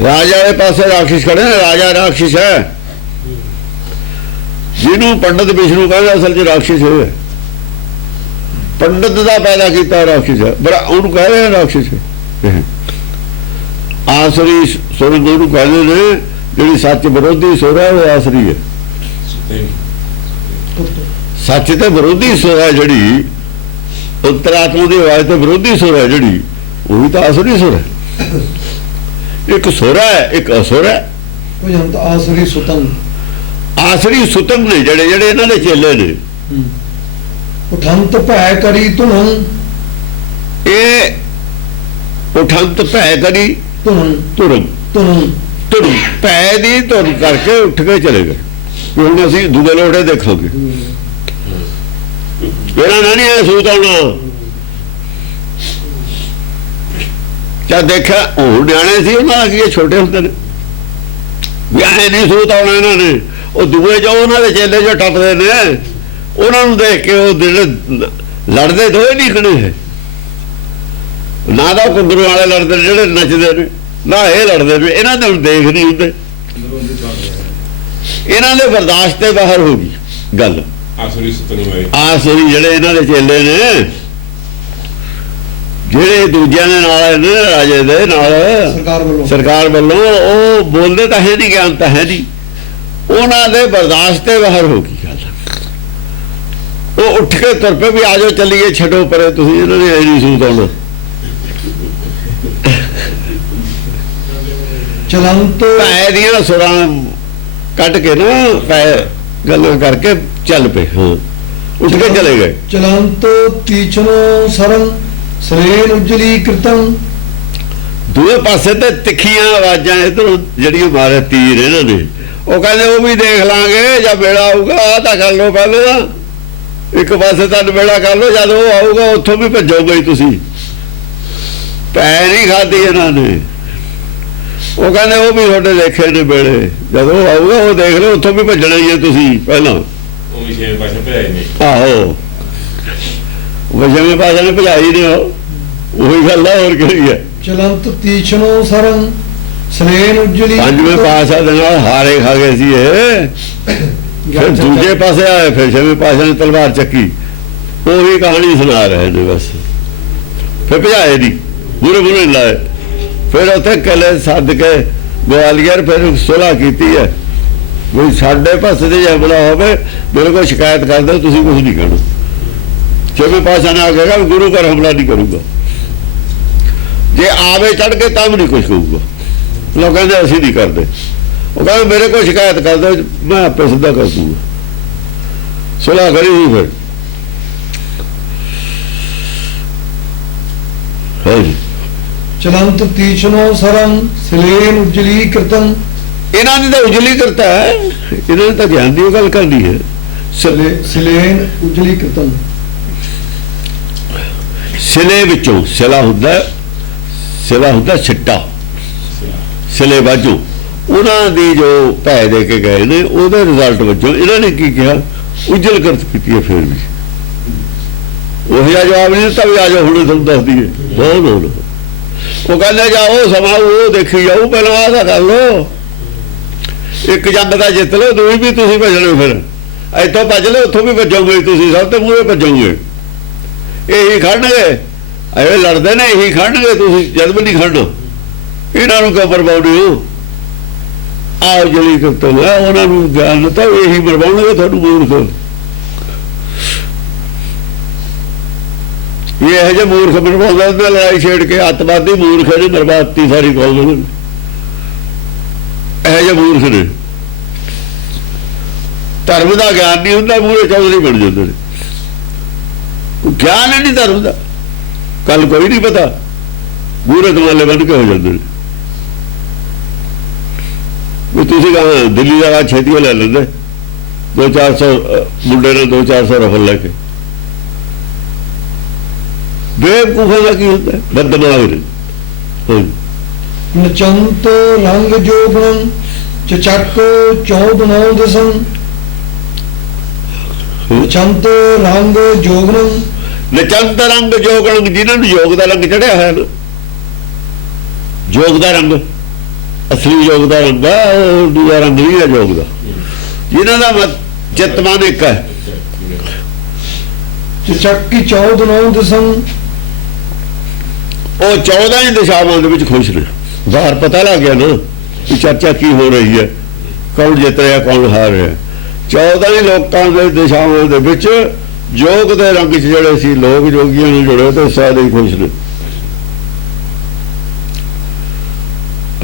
ਰਾਜਾ ਦੇ ਪਾਸੇ ਰਾਖਸ਼ ਖੜੇ ਨੇ ਰਾਜਾ ਰਾਖਸ਼ ਹੈ ਜਿਹਨੂੰ ਪੰਡਤ ਵਿਸ਼ਨੂੰ ਕਹਿੰਦੇ ਅਸਲ 'ਚ ਰਾਖਸ਼ ਹੈ ਪੰਡਤ ਦਾ ਪੈਦਾ ਕੀਤਾ ਰਾਖਸ਼ ਹੈ ਬੜਾ ਉਹਨੂੰ ਕਹਿੰਦੇ ਨੇ ਰਾਖਸ਼ ਆਸਰੀ ਸੁਰ ਨੂੰ ਕਹਿੰਦੇ ਨੇ ਜਿਹੜੀ ਸੱਚ ਵਿਰੋਧੀ ਸੁਰ ਹੈ ਉਹ ਆਸਰੀ ਹੈ ਸੱਚ ਤੇ ਵਿਰੋਧੀ ਸੁਰ ਹੈ ਜਿਹੜੀ ਅੰਤਰਾਤਮਾ ਦੀ ਆਵਾਜ਼ ਤੇ ਵਿਰੋਧੀ ਸੁਰ ਹੈ ਜਿਹੜੀ ਉਹ ਵੀ ਤਾਂ ਆਸਰੀ ਸੁਰ ਹੈ ਇੱਕ ਸੁਰ ਹੈ ਇੱਕ ਅਸੁਰ ਹੈ ਭਜੰਤ ਆਸਰੀ ਸੁਤੰ ਨੇ ਜਿਹੜੇ ਇਹਨਾਂ ਦੇ ਚੇਲੇ ਨੇ ਉਠੰਤ ਭੈ ਕਰੀ ਧੁਨੰ ਇਹ ਉਠੰਤ ਭੈ ਕਰੀ ਧੁਰਨ ਭੈ ਦੀ ਧੁਨ ਕਰਕੇ ਉੱਠ ਕੇ ਚਲੇ ਗਏ ਹੁਣ ਅਸੀਂ ਦੂਜੇ ਲੋੜੇ ਦੇਖਾਂਗੇ ਇਹਨਾਂ ਨੇ ਨਹੀਂ ਸੂਤ ਆਉਣਾ ਚਾ ਦੇਖਿਆ ਉਹ ਨਿਆਣੇ ਸੀ ਉਹਨਾਂ ਦਾ ਕੀ ਛੋਟੇ ਹੁੰਦੇ ਨੇ ਵਿਆਹੇ ਨਹੀਂ ਸੂਤ ਆਉਣਾ ਇਹਨਾਂ ਨੇ ਉਹ ਦੂਏ ਜੋ ਉਹਨਾਂ ਦੇ ਚੇਲੇ ਜੋ ਟੱਪਦੇ ਨੇ ਉਹਨਾਂ ਨੂੰ ਦੇਖ ਕੇ ਉਹ ਜਿਹੜੇ ਲੜਦੇ ਦੋਏ ਨਹੀਂ ਖੜੇ ਹੈ ਨਾ ਦਾ ਘੁੰਗਰੂ ਵਾਲੇ ਲੜਦੇ ਜਿਹੜੇ ਨੱਚਦੇ ਨੇ ਨਾ ਇਹ ਲੜਦੇ ਨੇ ਇਹਨਾਂ ਦੇ ਦੇਖ ਨਹੀਂ ਹੁੰਦੇ ਇਹਨਾਂ ਦੇ ਬਰਦਾਸ਼ਤ ਤੇ ਬਾਹਰ ਹੋ ਗਈ ਗੱਲ ਆਸਰੀ ਜਿਹੜੇ ਇਹਨਾਂ ਦੇ ਚੇਲੇ ਨੇ ਜਿਹੜੇ ਦੂਜਿਆਂ ਦੇ ਨਾਲ ਨੇ ਰਾਜੇ ਦੇ ਨਾਲ ਸਰਕਾਰ ਵੱਲੋਂ ਉਹ ਬੋਲਦੇ ਤਾਂ ਹੈ ਨਹੀਂ ਗਿਆਨ ਤਾਂ ਹੈ ਨਹੀਂ ਉਹਨਾਂ ਦੇ ਬਰਦਾਸ਼ਤ ਤੇ ਬਾਹਰ ਹੋ ਗਈ ਗੱਲ ਉਹ ਉੱਠ ਕੇ ਤੁਰ ਪਏ ਵੀ ਆ ਜਾਓ ਚੱਲੀਏ ਛੱਡੋ ਪਰੇ ਤੁਸੀਂ ਇਹਨਾਂ ਨੇ ਐਨੀ ਸੂਤ ਆਉਣਾ ਚਲੰਤ ਭੈ ਦੀਆਂ ਸੁਰਾਂ ਕੱਢ ਕੇ ਨਾ ਗੱਲਾਂ ਕਰਕੇ ਚੱਲ ਪਏ ਉੱਠ ਕੇ ਚਲੇ ਗਏ ਚਲੰਤ ਤੀਚਨੋ ਸਰੰ ਸਲੇਨ ਉਜਲੀ ਕਿਰਤਨ ਦੂਏ ਪਾਸੇ ਤੇ ਤਿੱਖੀਆਂ ਆਵਾਜ਼ਾਂ ਇਧਰੋਂ ਜਿਹੜੀਆਂ ਮਾਰੇ ਤੀਰ ਇਹਨਾਂ ਨੇ ਉਹ ਕਹਿੰਦੇ ਉਹ ਵੀ ਦੇਖ ਲਾਂਗੇ ਜਦ ਵੇਲਾ ਆਊਗਾ ਆਹ ਤਾਂ ਕਰ ਲਓ ਪਹਿਲਾਂ ਇੱਕ ਪਾਸੇ ਤਾਂ ਵੇਲਾ ਕਰ ਲਓ ਜਦ ਉਹ ਆਊਗਾ ਉੱਥੋਂ ਵੀ ਭੱਜੋਗੇ ਤੁਸੀਂ ਪੈ ਨਹੀਂ ਖਾਦੀ ਇਹਨਾਂ ਨੇ ਉਹ ਕਹਿੰਦੇ ਉਹ ਵੀ ਤੁਹਾਡੇ ਦੇਖੇ ਨੇ ਵੇਲੇ ਜਦ ਉਹ ਆਊਗਾ ਉਹ ਦੇਖ ਲਓ ਉੱਥੋਂ ਵੀ ਭੱਜਣਾ ਹੀ ਹੈ ਤੁਸੀਂ ਪਹਿਲਾਂ ਉਹ ਵੀ 6 ਪਾਸੇ ਭਜਾਏ ਨੇ ਆਹੋ ਵਜਵੇਂ ਪਾਸੇ ਨੇ ਭਜਾਈ ਨੇ ਉਹੀ ਗੱਲ ਆ ਹੋਰ ਕੀ ਹੈ ਚਲੰਤ ਤੀਛਨੋ ਸਰੰ ਸਲੇਨ ਉਜਲੀ ਪੰਜਵੇਂ ਪਾਸਾ ਦੇ ਨਾਲ ਹਾਰੇ ਖਾ ਗਏ ਸੀ ਇਹ ਫਿਰ ਦੂਜੇ ਪਾਸੇ ਆਏ, ਫਿਰ ਛੇਵੇਂ ਪਾਸੇ ਨੇ ਤਲਵਾਰ ਚੱਕੀ, ਉਹੀ ਕਹਾਣੀ ਸੁਣਾ ਰਹੇ ਨੇ ਬਸ। ਫਿਰ ਭਜਾਏ ਨਹੀਂ, ਬੁਰੇ ਲਾਏ। ਫਿਰ ਉੱਥੇ ਕਿਲੇ ਸੱਦ ਕੇ ਗਵਾਲੀਅਰ ਫਿਰ ਸੁਲ੍ਹਾ ਕੀਤੀ ਹੈ ਵੀ ਸਾਡੇ ਪਾਸੇ ਦੇ ਹਮਲਾ ਹੋਵੇ ਮੇਰੇ ਕੋਲ ਸ਼ਿਕਾਇਤ ਕਰ ਦਿਓ, ਤੁਸੀਂ ਕੁਝ ਨਹੀਂ ਕਹਿਣਾ। ਛੇਵੇਂ ਪਾਤਸ਼ਾਹ ਨੇ ਆ ਕਹੇਗਾ ਵੀ ਗੁਰੂ ਘਰ ਹਮਲਾ ਨਹੀਂ ਕਰੂਗਾ, ਜੇ ਆਵੇ ਚੜ ਕੇ ਤਾਂ ਵੀ ਨਹੀਂ ਕੁਝ ਕਹੂਗਾ। ਲੋਕ ਕਹਿੰਦੇ ਅਸੀਂ ਨਹੀਂ ਕਰਦੇ, ਉਹ ਕਹਿੰਦੇ ਮੇਰੇ ਕੋਲ ਸ਼ਿਕਾਇਤ ਕਰ ਦਿਓ, ਮੈਂ ਆਪੇ ਸਿੱਧਾ ਕਰ ਦੂੰਗਾ। ਸੁਲ੍ਹਾ ਕਰੀ ਸੀ ਫਿਰ। ਹਾਂਜੀ, ਚਲੰਤ ਤੀਛਨੋ ਸਰੰ ਸਿਲੇਨ ਉਜਲੀ ਕਰਤਨ। ਇਹਨਾਂ ਨੇ ਤਾਂ ਉਜਲੀ ਕਰਤਾ ਹੈ, ਇਹਨਾਂ ਨੇ ਤਾਂ ਗਿਆਨ ਦੀ ਗੱਲ ਕਰਨੀ ਹੈ। ਸਿਲੇਨ ਉਜਲੀ ਕਰਤਨ, ਸਿਲੇ ਵਿੱਚੋਂ ਸਿਲਾ ਹੁੰਦਾ ਛਿੱਟਾ, ਸਿਲੇ ਬਾਝੋਂ ਉਹਨਾਂ ਦੀ ਜੋ ਭੈ ਦੇ ਕੇ ਗਏ ਨੇ ਉਹਦੇ ਰਿਜ਼ਲਟ ਵਜੋਂ ਇਹਨਾਂ ਨੇ ਕੀ ਕਿਹਾ, ਉਜਲ ਕਰਤ ਕੀਤੀ ਹੈ। ਫਿਰ ਵੀ ਉਹ ਜਿਹਾ ਜਵਾਬ ਨਹੀਂ ਦਿੱਤਾ ਵੀ ਆ ਜਾਓ ਹੁਣ ਤੁਹਾਨੂੰ ਦੱਸ ਦਈਏ। ਬਹੁਤ ਉਹ ਕਹਿੰਦੇ ਜਾਓ ਸਮਾਂ ਉਹ ਦੇਖੀ ਜਾਊ, ਪਹਿਲਾਂ ਆਹ ਤਾਂ ਕਰ ਲਓ, ਇੱਕ ਜੰਗ ਦਾ ਜਿੱਤ ਲਓ, ਦੂਈ ਵੀ ਤੁਸੀਂ ਭੱਜਣਾ। ਫਿਰ ਇੱਥੋਂ ਭੱਜ ਲਓ, ਉੱਥੋਂ ਵੀ ਭੱਜੋਗੇ ਤੁਸੀਂ, ਸਭ ਤੋਂ ਮੂਹਰੇ ਭੱਜੋਗੇ। ਇਹੀ ਖੜਨਗੇ, ਐਵੇਂ ਲੜਦੇ ਨੇ, ਇਹੀ ਖੜਨਗੇ, ਤੁਸੀਂ ਜਦ ਵੀ ਨਹੀਂ ਖੜਨਾ। ਇਹਨਾਂ ਨੂੰ ਕਿਉਂ ਮਰਵਾਉਂਦੇ ਹੋ? ਆਓ ਜਲੀ ਕਰਤੇ ਉਹਨਾਂ ਨੂੰ ਗਿਆਨ ਦਿੱਤਾ, ਇਹੀ ਮਰਵਾਉਣਗੇ ਤੁਹਾਨੂੰ ਮੂਰਖ। ਇਹ ਇਹੋ ਜਿਹੇ ਮੂਰਖ ਮਰਵਾਉਂਦਾ, ਉਹਦੇ ਨਾਲ ਲੜਾਈ ਛੇੜ ਕੇ ਅੱਤਵਾਦੀ ਮੂਰਖ ਨੇ ਮਰਵਾਤੀ ਸਾਰੀ ਕੌਮ ਨੂੰ। ਇਹੋ ਜਿਹੇ ਮੂਰਖ ਨੇ, ਧਰਮ ਦਾ ਗਿਆਨ ਨਹੀਂ ਹੁੰਦਾ, ਮੂਹਰੇ ਚੌਧਰੀ ਬਣ ਜਾਂਦੇ ਨੇ। ਗਿਆਨ ਨਹੀਂ ਧਰਮ ਦਾ, ਕੱਲ ਕੋਈ ਨਹੀਂ ਪਤਾ, ਮੂਹਰੇ ਕਮਾਲੇ ਬਣ ਕੇ ਹੋ ਜਾਂਦੇ ਨੇ। ਵੀ ਤੁਸੀਂ ਕਹਾਂ ਦਿੱਲੀ ਦਾ ਛੇਤੀ ਲੈ ਲੈਂਦੇ, 200-400 ਮੁੰਡੇ ਨੇ 200-400 ਰਫਲ ਲੈ ਕੇ। ਬੇਵਕੂਫਾਂ ਦਾ ਕੀ ਹੁੰਦਾ, ਬਦਮਾਸ਼ ਨੇ। ਨਚੰਤ ਰੰਗ ਜੋਬਨ ਚਚਕ 14 ਦਸਨ। ਨਚੰਤ ਰੰਗ ਜੋਗਨ, ਨਚੰਤ ਰੰਗ ਜੋਗਨ, ਜਿਹਨਾਂ ਨੂੰ ਯੋਗ ਦਾ ਰੰਗ ਚੜਿਆ ਹੋਇਆ ਨਾ, ਯੋਗ ਦਾ ਰੰਗ ਅਸਲੀ ਯੋਗ ਦਾ ਰੰਗ ਹੈ, ਉਹ ਦੂਜਾ ਰੰਗ ਨਹੀਂ ਹੈ ਯੋਗ ਦਾ। ਜਿਹਨਾਂ ਦਾ ਚਿੱਤ ਮਨ ਇੱਕ ਹੈ। ਚਚਕ 14 ਦਸਨ, ਉਹ 14 ਹੀ ਦਿਸ਼ਾਵਾਂ ਦੇ ਵਿੱਚ ਖੁਸ਼ ਨੇ। ਬਾਹਰ ਪਤਾ ਲੱਗ ਗਿਆ ਨਾ ਕਿ ਚਰਚਾ ਕੀ ਹੋ ਰਹੀ ਹੈ, ਕੌਣ ਜਿੱਤ ਰਿਹਾ ਕੌਣ ਹਾਰ ਰਿਹਾ। 14 ਹੀ ਲੋਕਾਂ ਦੇ ਦਿਸ਼ਾਵਾਂ ਦੇ ਵਿੱਚ ਯੋਗ ਦੇ ਰੰਗ 'ਚ ਜਿਹੜੇ ਸੀ ਲੋਕ ਜੋਗੀਆਂ ਨੂੰ ਜੁੜੇ ਤੇ ਸਾਰੇ ਹੀ ਖੁਸ਼ ਨੇ।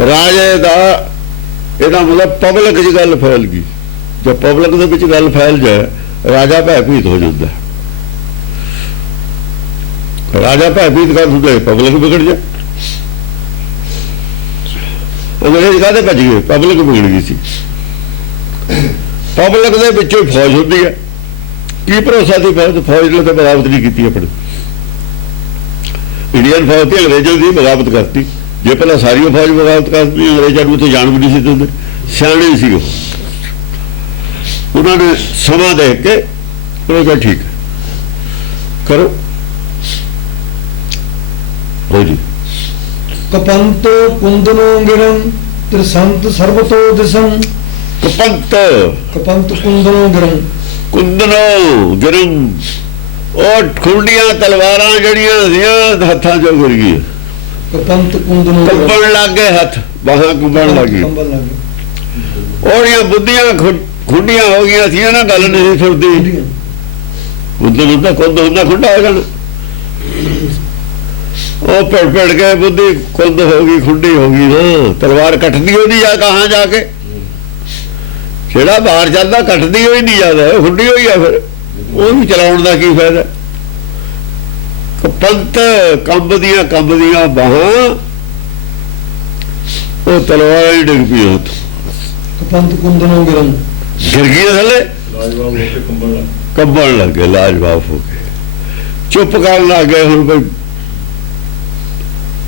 ਰਾਜੇ ਦਾ ਇਹਦਾ ਮਤਲਬ ਪਬਲਿਕ 'ਚ ਗੱਲ ਫੈਲ ਗਈ। ਜੇ ਪਬਲਿਕ ਦੇ ਵਿੱਚ ਗੱਲ ਫੈਲ ਜਾਏ ਰਾਜਾ ਭੈਭੀਤ ਹੋ ਜਾਂਦਾ। ਰਾਜਾ ਭੈਭੀਤ ਕਰ ਦਿੰਦੇ, ਪਬਲਿਕ ਵਿਗੜ ਜਾ। ਅੰਗਰੇਜ਼ ਕਾਹਦੇ ਭੱਜ ਗਏ, ਪਬਲਿਕ ਵਿਗੜ ਗਈ ਸੀ। ਪਬਲਿਕ ਦੇ ਵਿੱਚੋਂ ਫੌਜ ਹੁੰਦੀ ਹੈ, ਕੀ ਭਰੋਸਾ ਸੀ ਫੌਜ ਨੇ ਤਾਂ ਬਗਾਵਤ ਨਹੀਂ ਕੀਤੀ। ਆਪਣੀ ਇੰਡੀਅਨ ਫੌਜ ਤੇ ਅੰਗਰੇਜ਼ਾਂ ਦੀ ਬਗਾਵਤ ਕਰਤੀ। ਜੇ ਪਹਿਲਾਂ ਸਾਰੀ ਫੌਜ ਬਗਾਵਤ ਕਰਦੀ, ਅੰਗਰੇਜ਼ਾਂ ਨੂੰ ਉੱਥੇ ਜਾਣ ਵੀ ਨਹੀਂ ਸੀ ਦਿੰਦੇ। ਸਿਆਣੇ ਸੀ ਉਹ, ਉਹਨਾਂ ਨੇ ਸਮਾਂ ਦੇਖ ਕੇ ਉਹਨਾਂ ਕਿਹਾ ਠੀਕ ਹੈ ਕਰੋ। ਹਾਂਜੀ, ਕਪੰਤ ਕੁੰਦਨੋ ਗਿਰਨ ਤ੍ਰਿਸੰਤ ਸਰਬਤੋ ਦਿਸੰ। ਕਪੰਤ ਕੁੰਦਨੋ ਗਿਰਨ, ਕੁੰਦਨੋ ਗਿਰਨ, ਉਹ ਖੁੰਡੀਆਂ ਤਲਵਾਰਾਂ ਜਿਹੜੀਆਂ ਸੀਆਂ ਹੱਥਾਂ ਚੋਂ ਗੁਰ ਗਈਆਂ। ਕਪੰਤ ਕੁੰਦਨੋ ਕੰਬਣ ਲੱਗ ਗਏ, ਹੱਥ ਬਾਹਾਂ ਕੰਬਣ ਲੱਗ ਗਈ। ਉਹਦੀਆਂ ਬੁੱਧੀਆਂ ਖੁੰਡੀਆਂ ਹੋ ਗਈਆਂ ਸੀ ਨਾ, ਗੱਲ ਨਹੀਂ ਸੁਣਦੀ। ਉਦੋਂ ਤਾਂ ਕੁੰਦ ਹੁੰਦਾ ਖੁੰਡਾ ਹੋ ਜਾਣਾ। ਉਹ ਭਿੜ ਕੇ ਬੁੱਧੀ ਕੁੰਦ ਹੋ ਗਈ, ਖੁੰਡੀ ਹੋ ਗਈ ਨਾ। ਤਲਵਾਰ ਕੱਟਦੀ ਹੋਈ ਨਹੀਂ, ਕਹਾਂ ਜਾ ਕੇ ਜਿਹੜਾ ਬਾਹਰ ਚੱਲਦਾ ਕੱਟਦੀ ਹੋਈ ਨਹੀਂ ਜਾਂਦਾ, ਖੁੰਡੀ ਹੋਈ ਆ। ਫਿਰ ਉਹਨੂੰ ਚਲਾਉਣ ਦਾ ਕੀ ਫਾਇਦਾ। ਕਪੰਤ ਕੰਬਦੀਆਂ ਬਾਹਾਂ, ਉਹ ਤਲਵਾਰ ਹੀ ਡਿੱਗ ਪਈ। ਕਪੰਤ ਕੁੰਦਨੋ ਗਿਰਨ, ਗਿਰ ਗਈ ਥੱਲੇ, ਕੰਬਣ ਲੱਗ ਗਏ, ਲਾਜਵਾਬ ਹੋ ਗਏ, ਚੁੱਪ ਕਰਨ ਲੱਗ ਗਏ। ਹੁਣ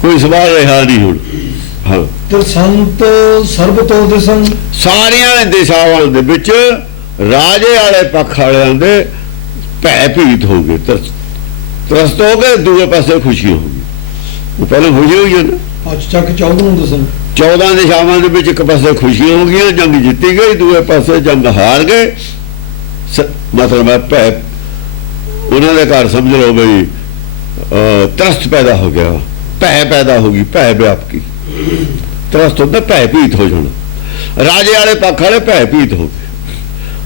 ਕੋਈ ਸਵਾਲ ਰਿਹਾ ਨਹੀਂ। ਹੁਣ ਹਾਂ, ਤ੍ਰਿਸੰਤ ਸਰਬਤੋ ਦਿਸੰ, ਸਾਰੀਆਂ ਦਿਸ਼ਾਵਾਂ ਦੇ ਵਿੱਚ ਰਾਜੇ ਵਾਲੇ ਪੱਖ ਵਾਲਿਆਂ ਦੇ ਭੈ ਭੀਤ ਹੋ ਗਏ, ਤਰਸਤ ਹੋ ਗਏ। ਦੂਏ ਪਾਸੇ ਖੁਸ਼ੀ ਹੋ ਗਈ। ਉਹ ਪਹਿਲਾਂ ਖੁਸ਼ੀ ਹੋਈ ਹੈ ਨਾ। ਅੱਜ ਤੱਕ 14 ਦਿਸੰ, 14 ਦਿਸ਼ਾਵਾਂ ਦੇ ਵਿੱਚ ਇੱਕ ਪਾਸੇ ਖੁਸ਼ੀ ਹੋ ਗਈਆਂ, ਜੰਗ ਜਿੱਤੀ ਗਈ, ਦੂਏ ਪਾਸੇ ਜੰਗ ਹਾਰ ਗਏ। मतलब है भै उन्होंने घर समझ लो बई त्रस्त पैदा हो गया, भै पैदा हो गई, भै व्यापकी। त्रस्त होता भै भीत हो जाना। राजे वाले पक्ष वाले भै भीत हो गए,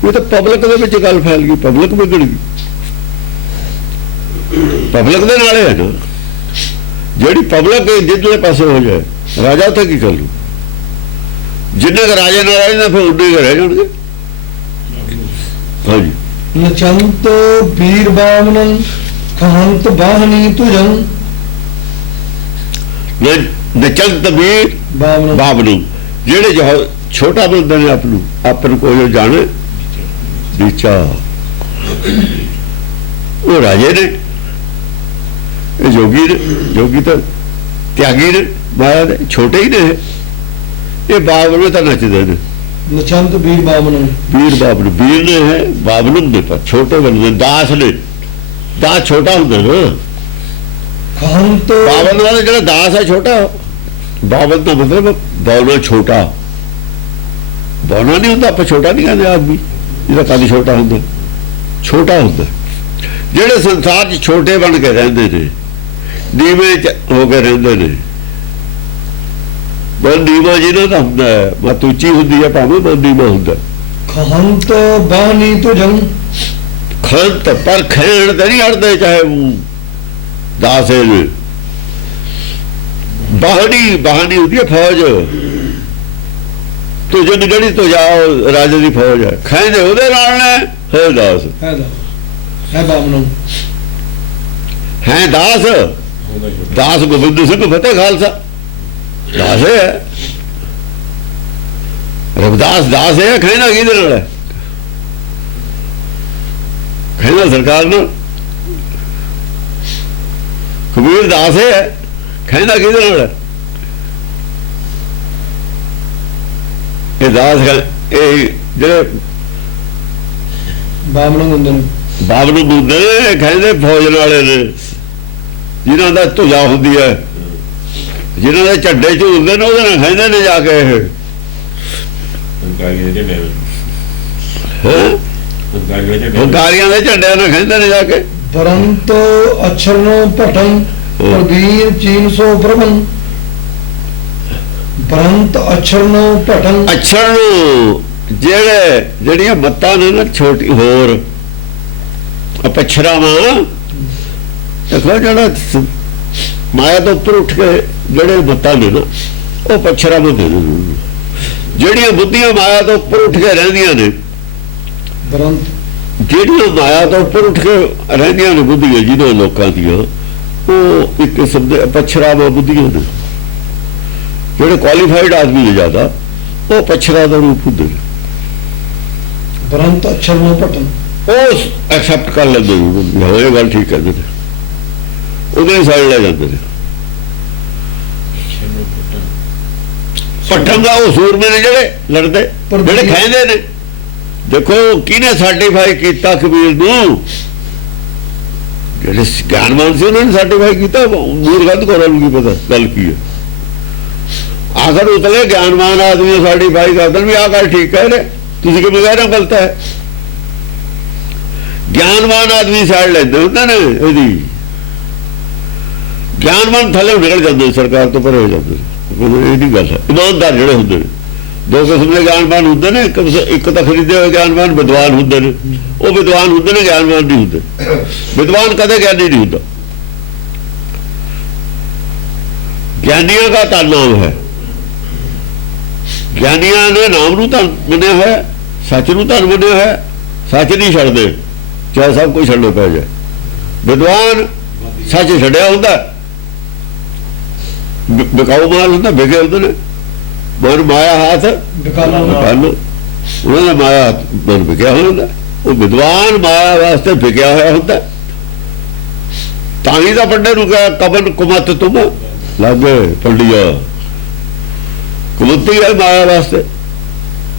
वो तो पब्लिक दे विच गल फैल गई, पब्लिक बिगड़ गई। पब्लिक दे नाले है ना, जिहड़ी पब्लिक जिधरले पासे हो जाए राजा उत्थे की कर लू। जिन्ने राजे नाल रहना फिर उन्ने रह जाणगे। हाँ जी। नचंत वीर बामनन खहंत बाहनी तुझन। नचंत वीर बामनन जेड़े जो छोटा बनते ने अपन को जो जाने नीचा, वो राजे ने, जोगी ने, जोगी तो त्यागी ने, माया ने, छोटे ही ने। ये बाबन तो नचते ने। नचंत वीर बामनन, वीर बाबन, वीर ने है, बाबन ने पर छोटे बनते, दास ने। दास छोटा होंगे ना। खहंत बाबन वाले जो दास है छोटा, बाबन का मतलब बौना छोटा। बौना नहीं होता, आप छोटा नहीं कहते आदमी जिसका कद छोटा होंगे, छोटा होंगे। जेड़े संसार च छोटे बन के रहते ने, नीवे होके रहते ने, मन नीवा जिन्हों का होंगे है, मत उची होंगी है भावें मन नीवा होंगे। खहंत बाहनी तुझन। खंत पर खैण तो नहीं हटते, चाहे वो दासे ने। बाहनी, बाहनी होती है फौज। तो जो निगड़ी तो जाओ राजे की फौज है, खेंदे उहदे नाल ने, है दास, है बामनन, है दास। दास गोबिंद सिंह फतेह खालसा दास है। रविदास दास है, खेना कि है, खेना सरकार ने। कबीर दास है, खेना कि है। ये दास जेड़े बामनन हुंदे ने, बाबन हुंदे ने, खेंदे फौज वाले ने, जिन्हों का धुजा होंदी है, जिन्हों के झंडे झूलते ने, उहदे नाल खेंदे ने जाके। हुंकारियां दे झंडे नाल खेंदे ने जाके। परंत अक्षरनो पठन प्रवीर चीन सो प्रभन। परंत अक्षरनो पठन, अक्षर जेड़े जड़ियां मत्तां ने ना छोटी होर अपछरावां, देखो जड़ा माया तो उपर उठ के जड़े मत्तां ने ना वो पछरावां ने। जड़ियां बुद्धियां माया तो उपर उठ के रहंदियां ने, जड़ियां माया तो उपर उठ के रहंदियां ने बुद्धियां जिन्हां लोकां दियां, वो एक किस्म दे पछरावां बुद्धियां ने। जेड़े क्वालीफाइड आदमी ने ज्यादा वो पछरा का रूप होंगे। परंत अक्षरनो पठन एक्सेप्ट कर लेंगे, हाँ ये गल ठीक कहते हैं, उधर साइड ले जाते हैं। पठन का वो सूरमे ने जेड़े लड़ते, जेड़े खेंदे ने। देखो किने सर्टिफाई किया कबीर नूं, जेड़े ज्ञानवान से उन्होंने सर्टिफाई किया। मूर्खत को की पता गल की है। आखिर उतले ज्ञानवान आदमी सर्टिफाई करते भी आ गल ठीक है, तुम कि कह रहे गलत है। ज्ञानवान आदमी साइड लेंदे होंदे ने, इहदी ज्ञानवान थले निकल जाते, सरकार तो परे हो जाते। इहदी गल है। ईमानदार जिहड़े हुंदे ने, दो किस्म के ज्ञानवान हुंदे ने। एक तो खरीदे हुए ज्ञानवान विद्वान हुंदे ने, वो विद्वान हुंदे ने, ज्ञानवान नहीं हुंदे। विद्वान कदे ज्ञानी नहीं हुंदा। ज्ञानियों का तान नाम है, ज्ञानिया ने नाम नूं धन मनिया है, सच नूं धन मनिया है। सच नहीं छड्डदे, चाहे सब कुछ छड्डो पै जाए। विद्वान सच छड्डिया हुंदा, बिकाऊ माल हुंदा, बिके हुंदे ने। मन माया हाथ उन्होंने माया हाथ मन बिकया हुंदा। वो विद्वान माया वास्ते बिकया होया हुंदा। तां ही तां पंडे नूं कहा कबन कुमत तुम लागे पंडिया, कुमती है माया वास्ते।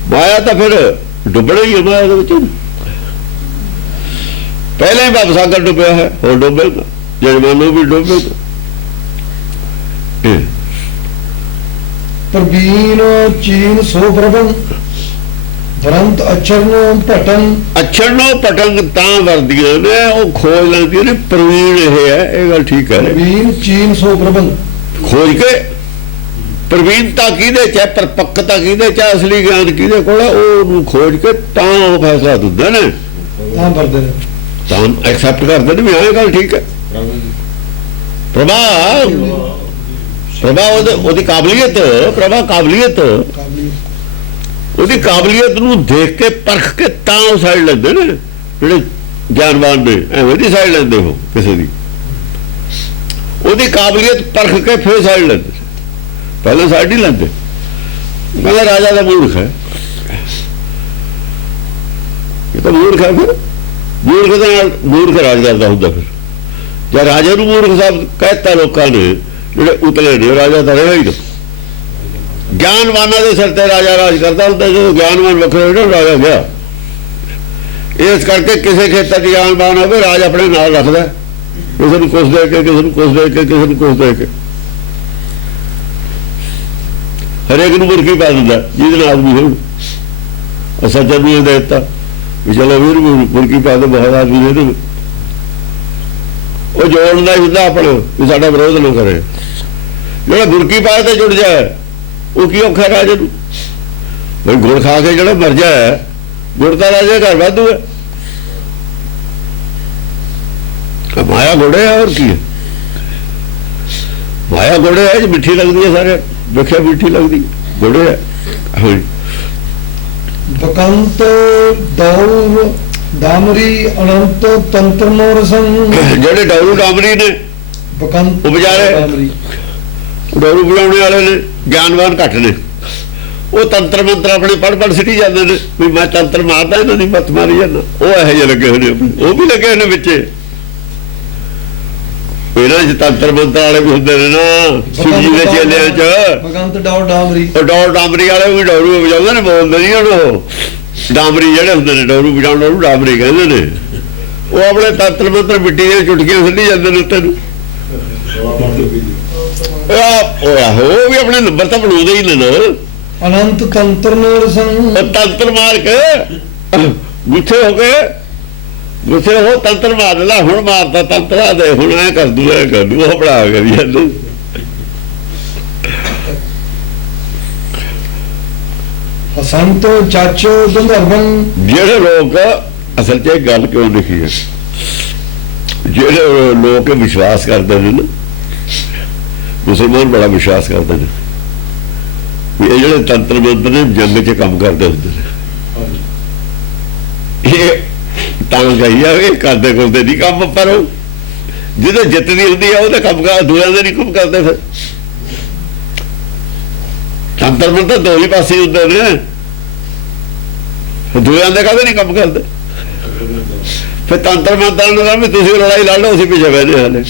माया तो फिर डुबना ही है, माया के पहले ही बाप सागर डुबया है, और डुबेगा, जजमानो भी डुबेगा। प्रवीण चीन सो प्रबन, ਬ੍ਰੰਤ ਅਚਰ ਨੂੰ ਭਟਨ ਅਛੜ ਨੂੰ ਪਟੰਗ ਤਾਂ ਵਰਦੀਆਂ ਨੇ, ਉਹ ਖੋਜ ਲੈਂਦੀਆਂ ਨੇ। ਪ੍ਰਵੀਣ ਇਹ ਹੈ, ਇਹ ਗੱਲ ਠੀਕ ਹੈ। ਪ੍ਰਵੀਨ ਚੀਨ ਸੋ ਪ੍ਰਬੰਧ, ਖੋਜ ਕੇ ਪ੍ਰਵੀਨਤਾ ਕਿਹਦੇ ਚ ਹੈ, ਪਰਪੱਕਤਾ ਕਿਹਦੇ ਚ ਹੈ, ਅਸਲੀ ਗਿਆਨ ਕਿਹਦੇ ਕੋਲ ਹੈ, ਉਹਨੂੰ ਖੋਜ ਕੇ ਤਾਂ ਉਹ ਫੈਸਲਾ ਦਿੰਦੇ ਨੇ, ਤਾਂ ਵਰਦੇ ਨੇ। ਤਾਂ ਐਕਸੈਪਟ ਕਰਦੇ ਨੇ ਵੀ ਹਾਂ ਇਹ ਗੱਲ ਠੀਕ ਹੈ। ਪ੍ਰਭਾ ਉਹਦੀ ਕਾਬਲੀਅਤ, ਪ੍ਰਭਾ ਕਾਬਲੀਅਤ, ਉਹਦੀ ਕਾਬਲੀਅਤ ਨੂੰ ਦੇਖ ਕੇ ਪਰਖ ਕੇ ਤਾਂ ਉਹ ਸਾਈਡ ਲੈਂਦੇ ਨੇ ਜਿਹੜੇ ਗਿਆਨਵਾਨ ਨੇ। ਐਵੇਂ ਦੀ ਸਾਈਡ ਲੈਂਦੇ ਹੋ ਕਿਸੇ ਦੀ, ਉਹਦੀ ਕਾਬਲੀਅਤ ਪਰਖ ਕੇ ਫਿਰ ਸਾਈਡ ਲੈਂਦੇ, ਪਹਿਲਾਂ ਸਾਈਡ ਨਹੀਂ ਲੈਂਦੇ। ਕਹਿੰਦਾ ਰਾਜਾ ਦਾ ਮੂਰਖ ਹੈ, ਇਹ ਤਾਂ ਮੂਰਖ ਹੈ। ਫਿਰ ਮੂਰਖ ਦੇ ਨਾਲ ਮੂਰਖ ਰਾਜ ਕਰਦਾ ਹੁੰਦਾ। ਫਿਰ ਜੇ ਰਾਜੇ ਨੂੰ ਮੂਰਖ ਸਾਹਿਬ ਕਹਿਤਾ ਲੋਕਾਂ ਨੇ, ਜਿਹੜੇ ਉਤਲੇ ਨੇ, ਰਾਜਾ ਤਾਂ ਰਿਹਾ ਹੀ ਨਾ। ਗਿਆਨਵਾਨਾਂ ਦੇ ਸਿਰ ਤੇ ਰਾਜਾ ਰਾਜ ਕਰਦਾ ਹੁੰਦਾ। ਜਦੋਂ ਗਿਆਨਵਾਨ ਵੱਖਰੇ ਹੋਏ ਨਾ, ਰਾਜਾ ਗਿਆ। ਇਸ ਕਰਕੇ ਕਿਸੇ ਖੇਤਰ ਦੀ ਗਿਆਨਵਾਨ ਹੋਵੇ, ਰਾਜ ਆਪਣੇ ਨਾਲ ਰੱਖਦਾ, ਕਿਸੇ ਨੂੰ ਕੁਛ ਦੇ ਕੇ, ਕਿਸੇ ਨੂੰ ਕੁਛ ਦੇ ਕੇ, ਕਿਸੇ ਨੂੰ ਕੁਛ ਦੇ ਕੇ, ਹਰੇਕ ਨੂੰ ਮੁਰਕੀ ਪਾ ਦਿੰਦਾ ਜਿਹਦੇ ਨਾਲ ਆਦਮੀ ਹੋਣ। ਸੱਜਣ ਨੂੰ ਇਹ ਦੇ ਦਿੱਤਾ ਵੀ ਚਲੋ ਵੀਰ ਮੁਰਕੀ ਪਾ ਦੇ, ਬਹੁਤ ਆਦਮੀ ਨੇ। ਉਹ ਜੋੜਨਾ ਹੀ ਹੁੰਦਾ ਆਪਣੇ, ਵੀ ਸਾਡਾ ਵਿਰੋਧ ਨਾ ਕਰੇ। ਜਿਹੜਾ ਮੁਰਕੀ ਪਾ ਤੇ ਜੁੜ ਜਾਏ, ਉਹ ਕੀ ਔਖਾ ਰਾਜੇ ਨੂੰ। ਬਈ ਗੁੜ ਖਾ ਕੇ ਜਿਹੜਾ ਮਰ ਜਾਏ, ਗੁੜ ਤਾਂ ਰਾਜੇ ਘਰ ਵਾਧੂ ਹੈ। ਮਾਇਆ ਗੁੜੇ ਹੈ, ਹੋਰ ਕੀ ਹੈ। ਮਾਇਆ ਗੁੜੇ ਹੈ, ਮਿੱਠੀ ਲੱਗਦੀ ਹੈ, ਸਾਰੇ ਵੇਖਿਆ ਮਿੱਠੀ ਲੱਗਦੀ, ਗੁੜੇ ਹੈ। ਬਕੰਤ ਦੌਰ ਡਾਮਰੀ ਅਨੰਤ ਤੰਤਰ ਨੋ ਰਸੰ, ਜਿਹੜੇ ਡੌਰੂ ਡਾਮਰੀ ਨੇ, ਬਕੰਤ ਉਹ ਵਿਚਾਰੇ ਡੌਰੂ ਵਜਾਉਣੇ ਵਾਲੇ ਨੇ, ਗਿਆਨਵਾਨ ਘੱਟ ਨੇ। ਉਹ ਤੰਤਰ ਮੰਤਰ ਆਪਣੇ ਪੜ੍ਹ ਸਿੱਟੀ ਜਾਂਦੇ ਨੇ ਵੀ ਮੈਂ ਤੰਤਰ ਮਾਰਦਾ, ਇਹਨਾਂ ਦੀ ਮੱਤ ਮਾਰੀ ਜਾਂਦਾ। ਉਹ ਇਹੋ ਜਿਹੇ ਲੱਗੇ ਹੋਏ ਨੇ, ਉਹ ਵੀ ਲੱਗੇ ਹੋਏ ਨੇ ਵਿੱਚ। ਇਹਨਾਂ ਚ ਤੰਤਰ ਮੰਤਰ ਵਾਲੇ ਵੀ ਹੁੰਦੇ ਨੇ ਨਾ, ਸ਼ਿਵਜੀ ਦੇ ਚੇਲਿਆਂ ਚ। ਬਕੰਤ ਦੌਰ ਡਾਮਰੀ, ਉਹ ਡੌਰ ਡਾਮਰੀ ਵਾਲੇ ਵੀ ਡੌਰੂ ਵਜਾਉਂਦੇ ਨੇ, ਬੋਲਦੇ ਨਹੀਂ ਹੁਣ। ਉਹ ਡਾਮਰੀ ਜਿਹੜੇ ਹੁੰਦੇ ਨੇ, ਡੌਰੂ ਵਜਾਉਣ ਨੂੰ ਡਾਮਰੀ ਕਹਿੰਦੇ ਨੇ। ਉਹ ਆਪਣੇ ਤੰਤਰ ਮੰਤਰ ਮਿੱਟੀ ਦੀਆਂ ਚੁਟਕੀਆਂ ਸਿੱਟੀ ਜਾਂਦੇ ਨੇ ਉੱਤੇ ਨੂੰ। ਉਹ ਵੀ ਆਪਣੇ ਨੰਬਰ ਤਾਂ ਬਣਾਉਂਦੇ ਹੀ ਨੇ ਨਾ। ਅਨੰਤ ਤੰਤਰ ਨੋ ਰਸੰ, ਤੰਤਰ ਮਾਰ ਕੇ ਗੁੱਸੇ ਹੋ ਕੇ, ਗੁੱਸੇ ਹੋ ਤੰਤਰ ਮਾਰ ਲੈ। ਹੁਣ ਮਾਰਦਾ ਤੰਤਰਾ ਦੇ, ਹੁਣ ਐ ਕਰ ਦੂ, ਐ ਕਰ ਦੂ, ਉਹ ਬਣਾ ਕਰੀ ਜਾਂਦੇ। ਹਸੰਤ ਚਾਚੋ ਗੰਧਰਵੰ, ਜਿਹੜੇ ਲੋਕ ਅਸਲ 'ਚ ਇਹ ਗੱਲ ਕਿਉਂ ਲਿਖੀ ਹੈ, ਜਿਹੜੇ ਲੋਕ ਵਿਸ਼ਵਾਸ ਕਰਦੇ ਨੇ ਨਾ, ਮੁਸਲਮਾਨ ਬੜਾ ਵਿਸ਼ਵਾਸ ਕਰਦੇ ਨੇ ਵੀ ਇਹ ਜਿਹੜੇ ਤੰਤਰ ਮੰਤਰ ਨੇ ਜੰਗ 'ਚ ਕੰਮ ਕਰਦੇ ਹੁੰਦੇ ਨੇ। ਇਹ ਤਾਂ ਕਹੀਆ ਇਹ ਕਰਦੇ ਕਰਦੇ ਨਹੀਂ ਕੰਮ, ਪਰ ਉਹ ਜਿਹਦੇ ਜਿੱਤਦੀ ਹੁੰਦੀ ਆ ਉਹਦਾ ਕੰਮ ਕਰ, ਦੂਜਿਆਂ ਦੇ ਨਹੀਂ ਕੰਮ ਕਰਦੇ। ਫਿਰ ਤੰਤਰ ਮੰਤਰ ਦੋ ਹੀ ਪਾਸੇ ਹੁੰਦੇ ਨੇ, ਦੂਜਿਆਂ ਦੇ ਕਾਹਦੇ ਨਹੀਂ ਕੰਮ ਕਰਦੇ। ਫਿਰ ਤੰਤਰ ਮੰਤਰ ਨੂੰ ਵੀ ਤੁਸੀਂ ਲੜਾਈ ਲੜ ਲਓ, ਅਸੀਂ ਪਿੱਛੇ ਬਹਿਨੇ ਹਾਲੇ।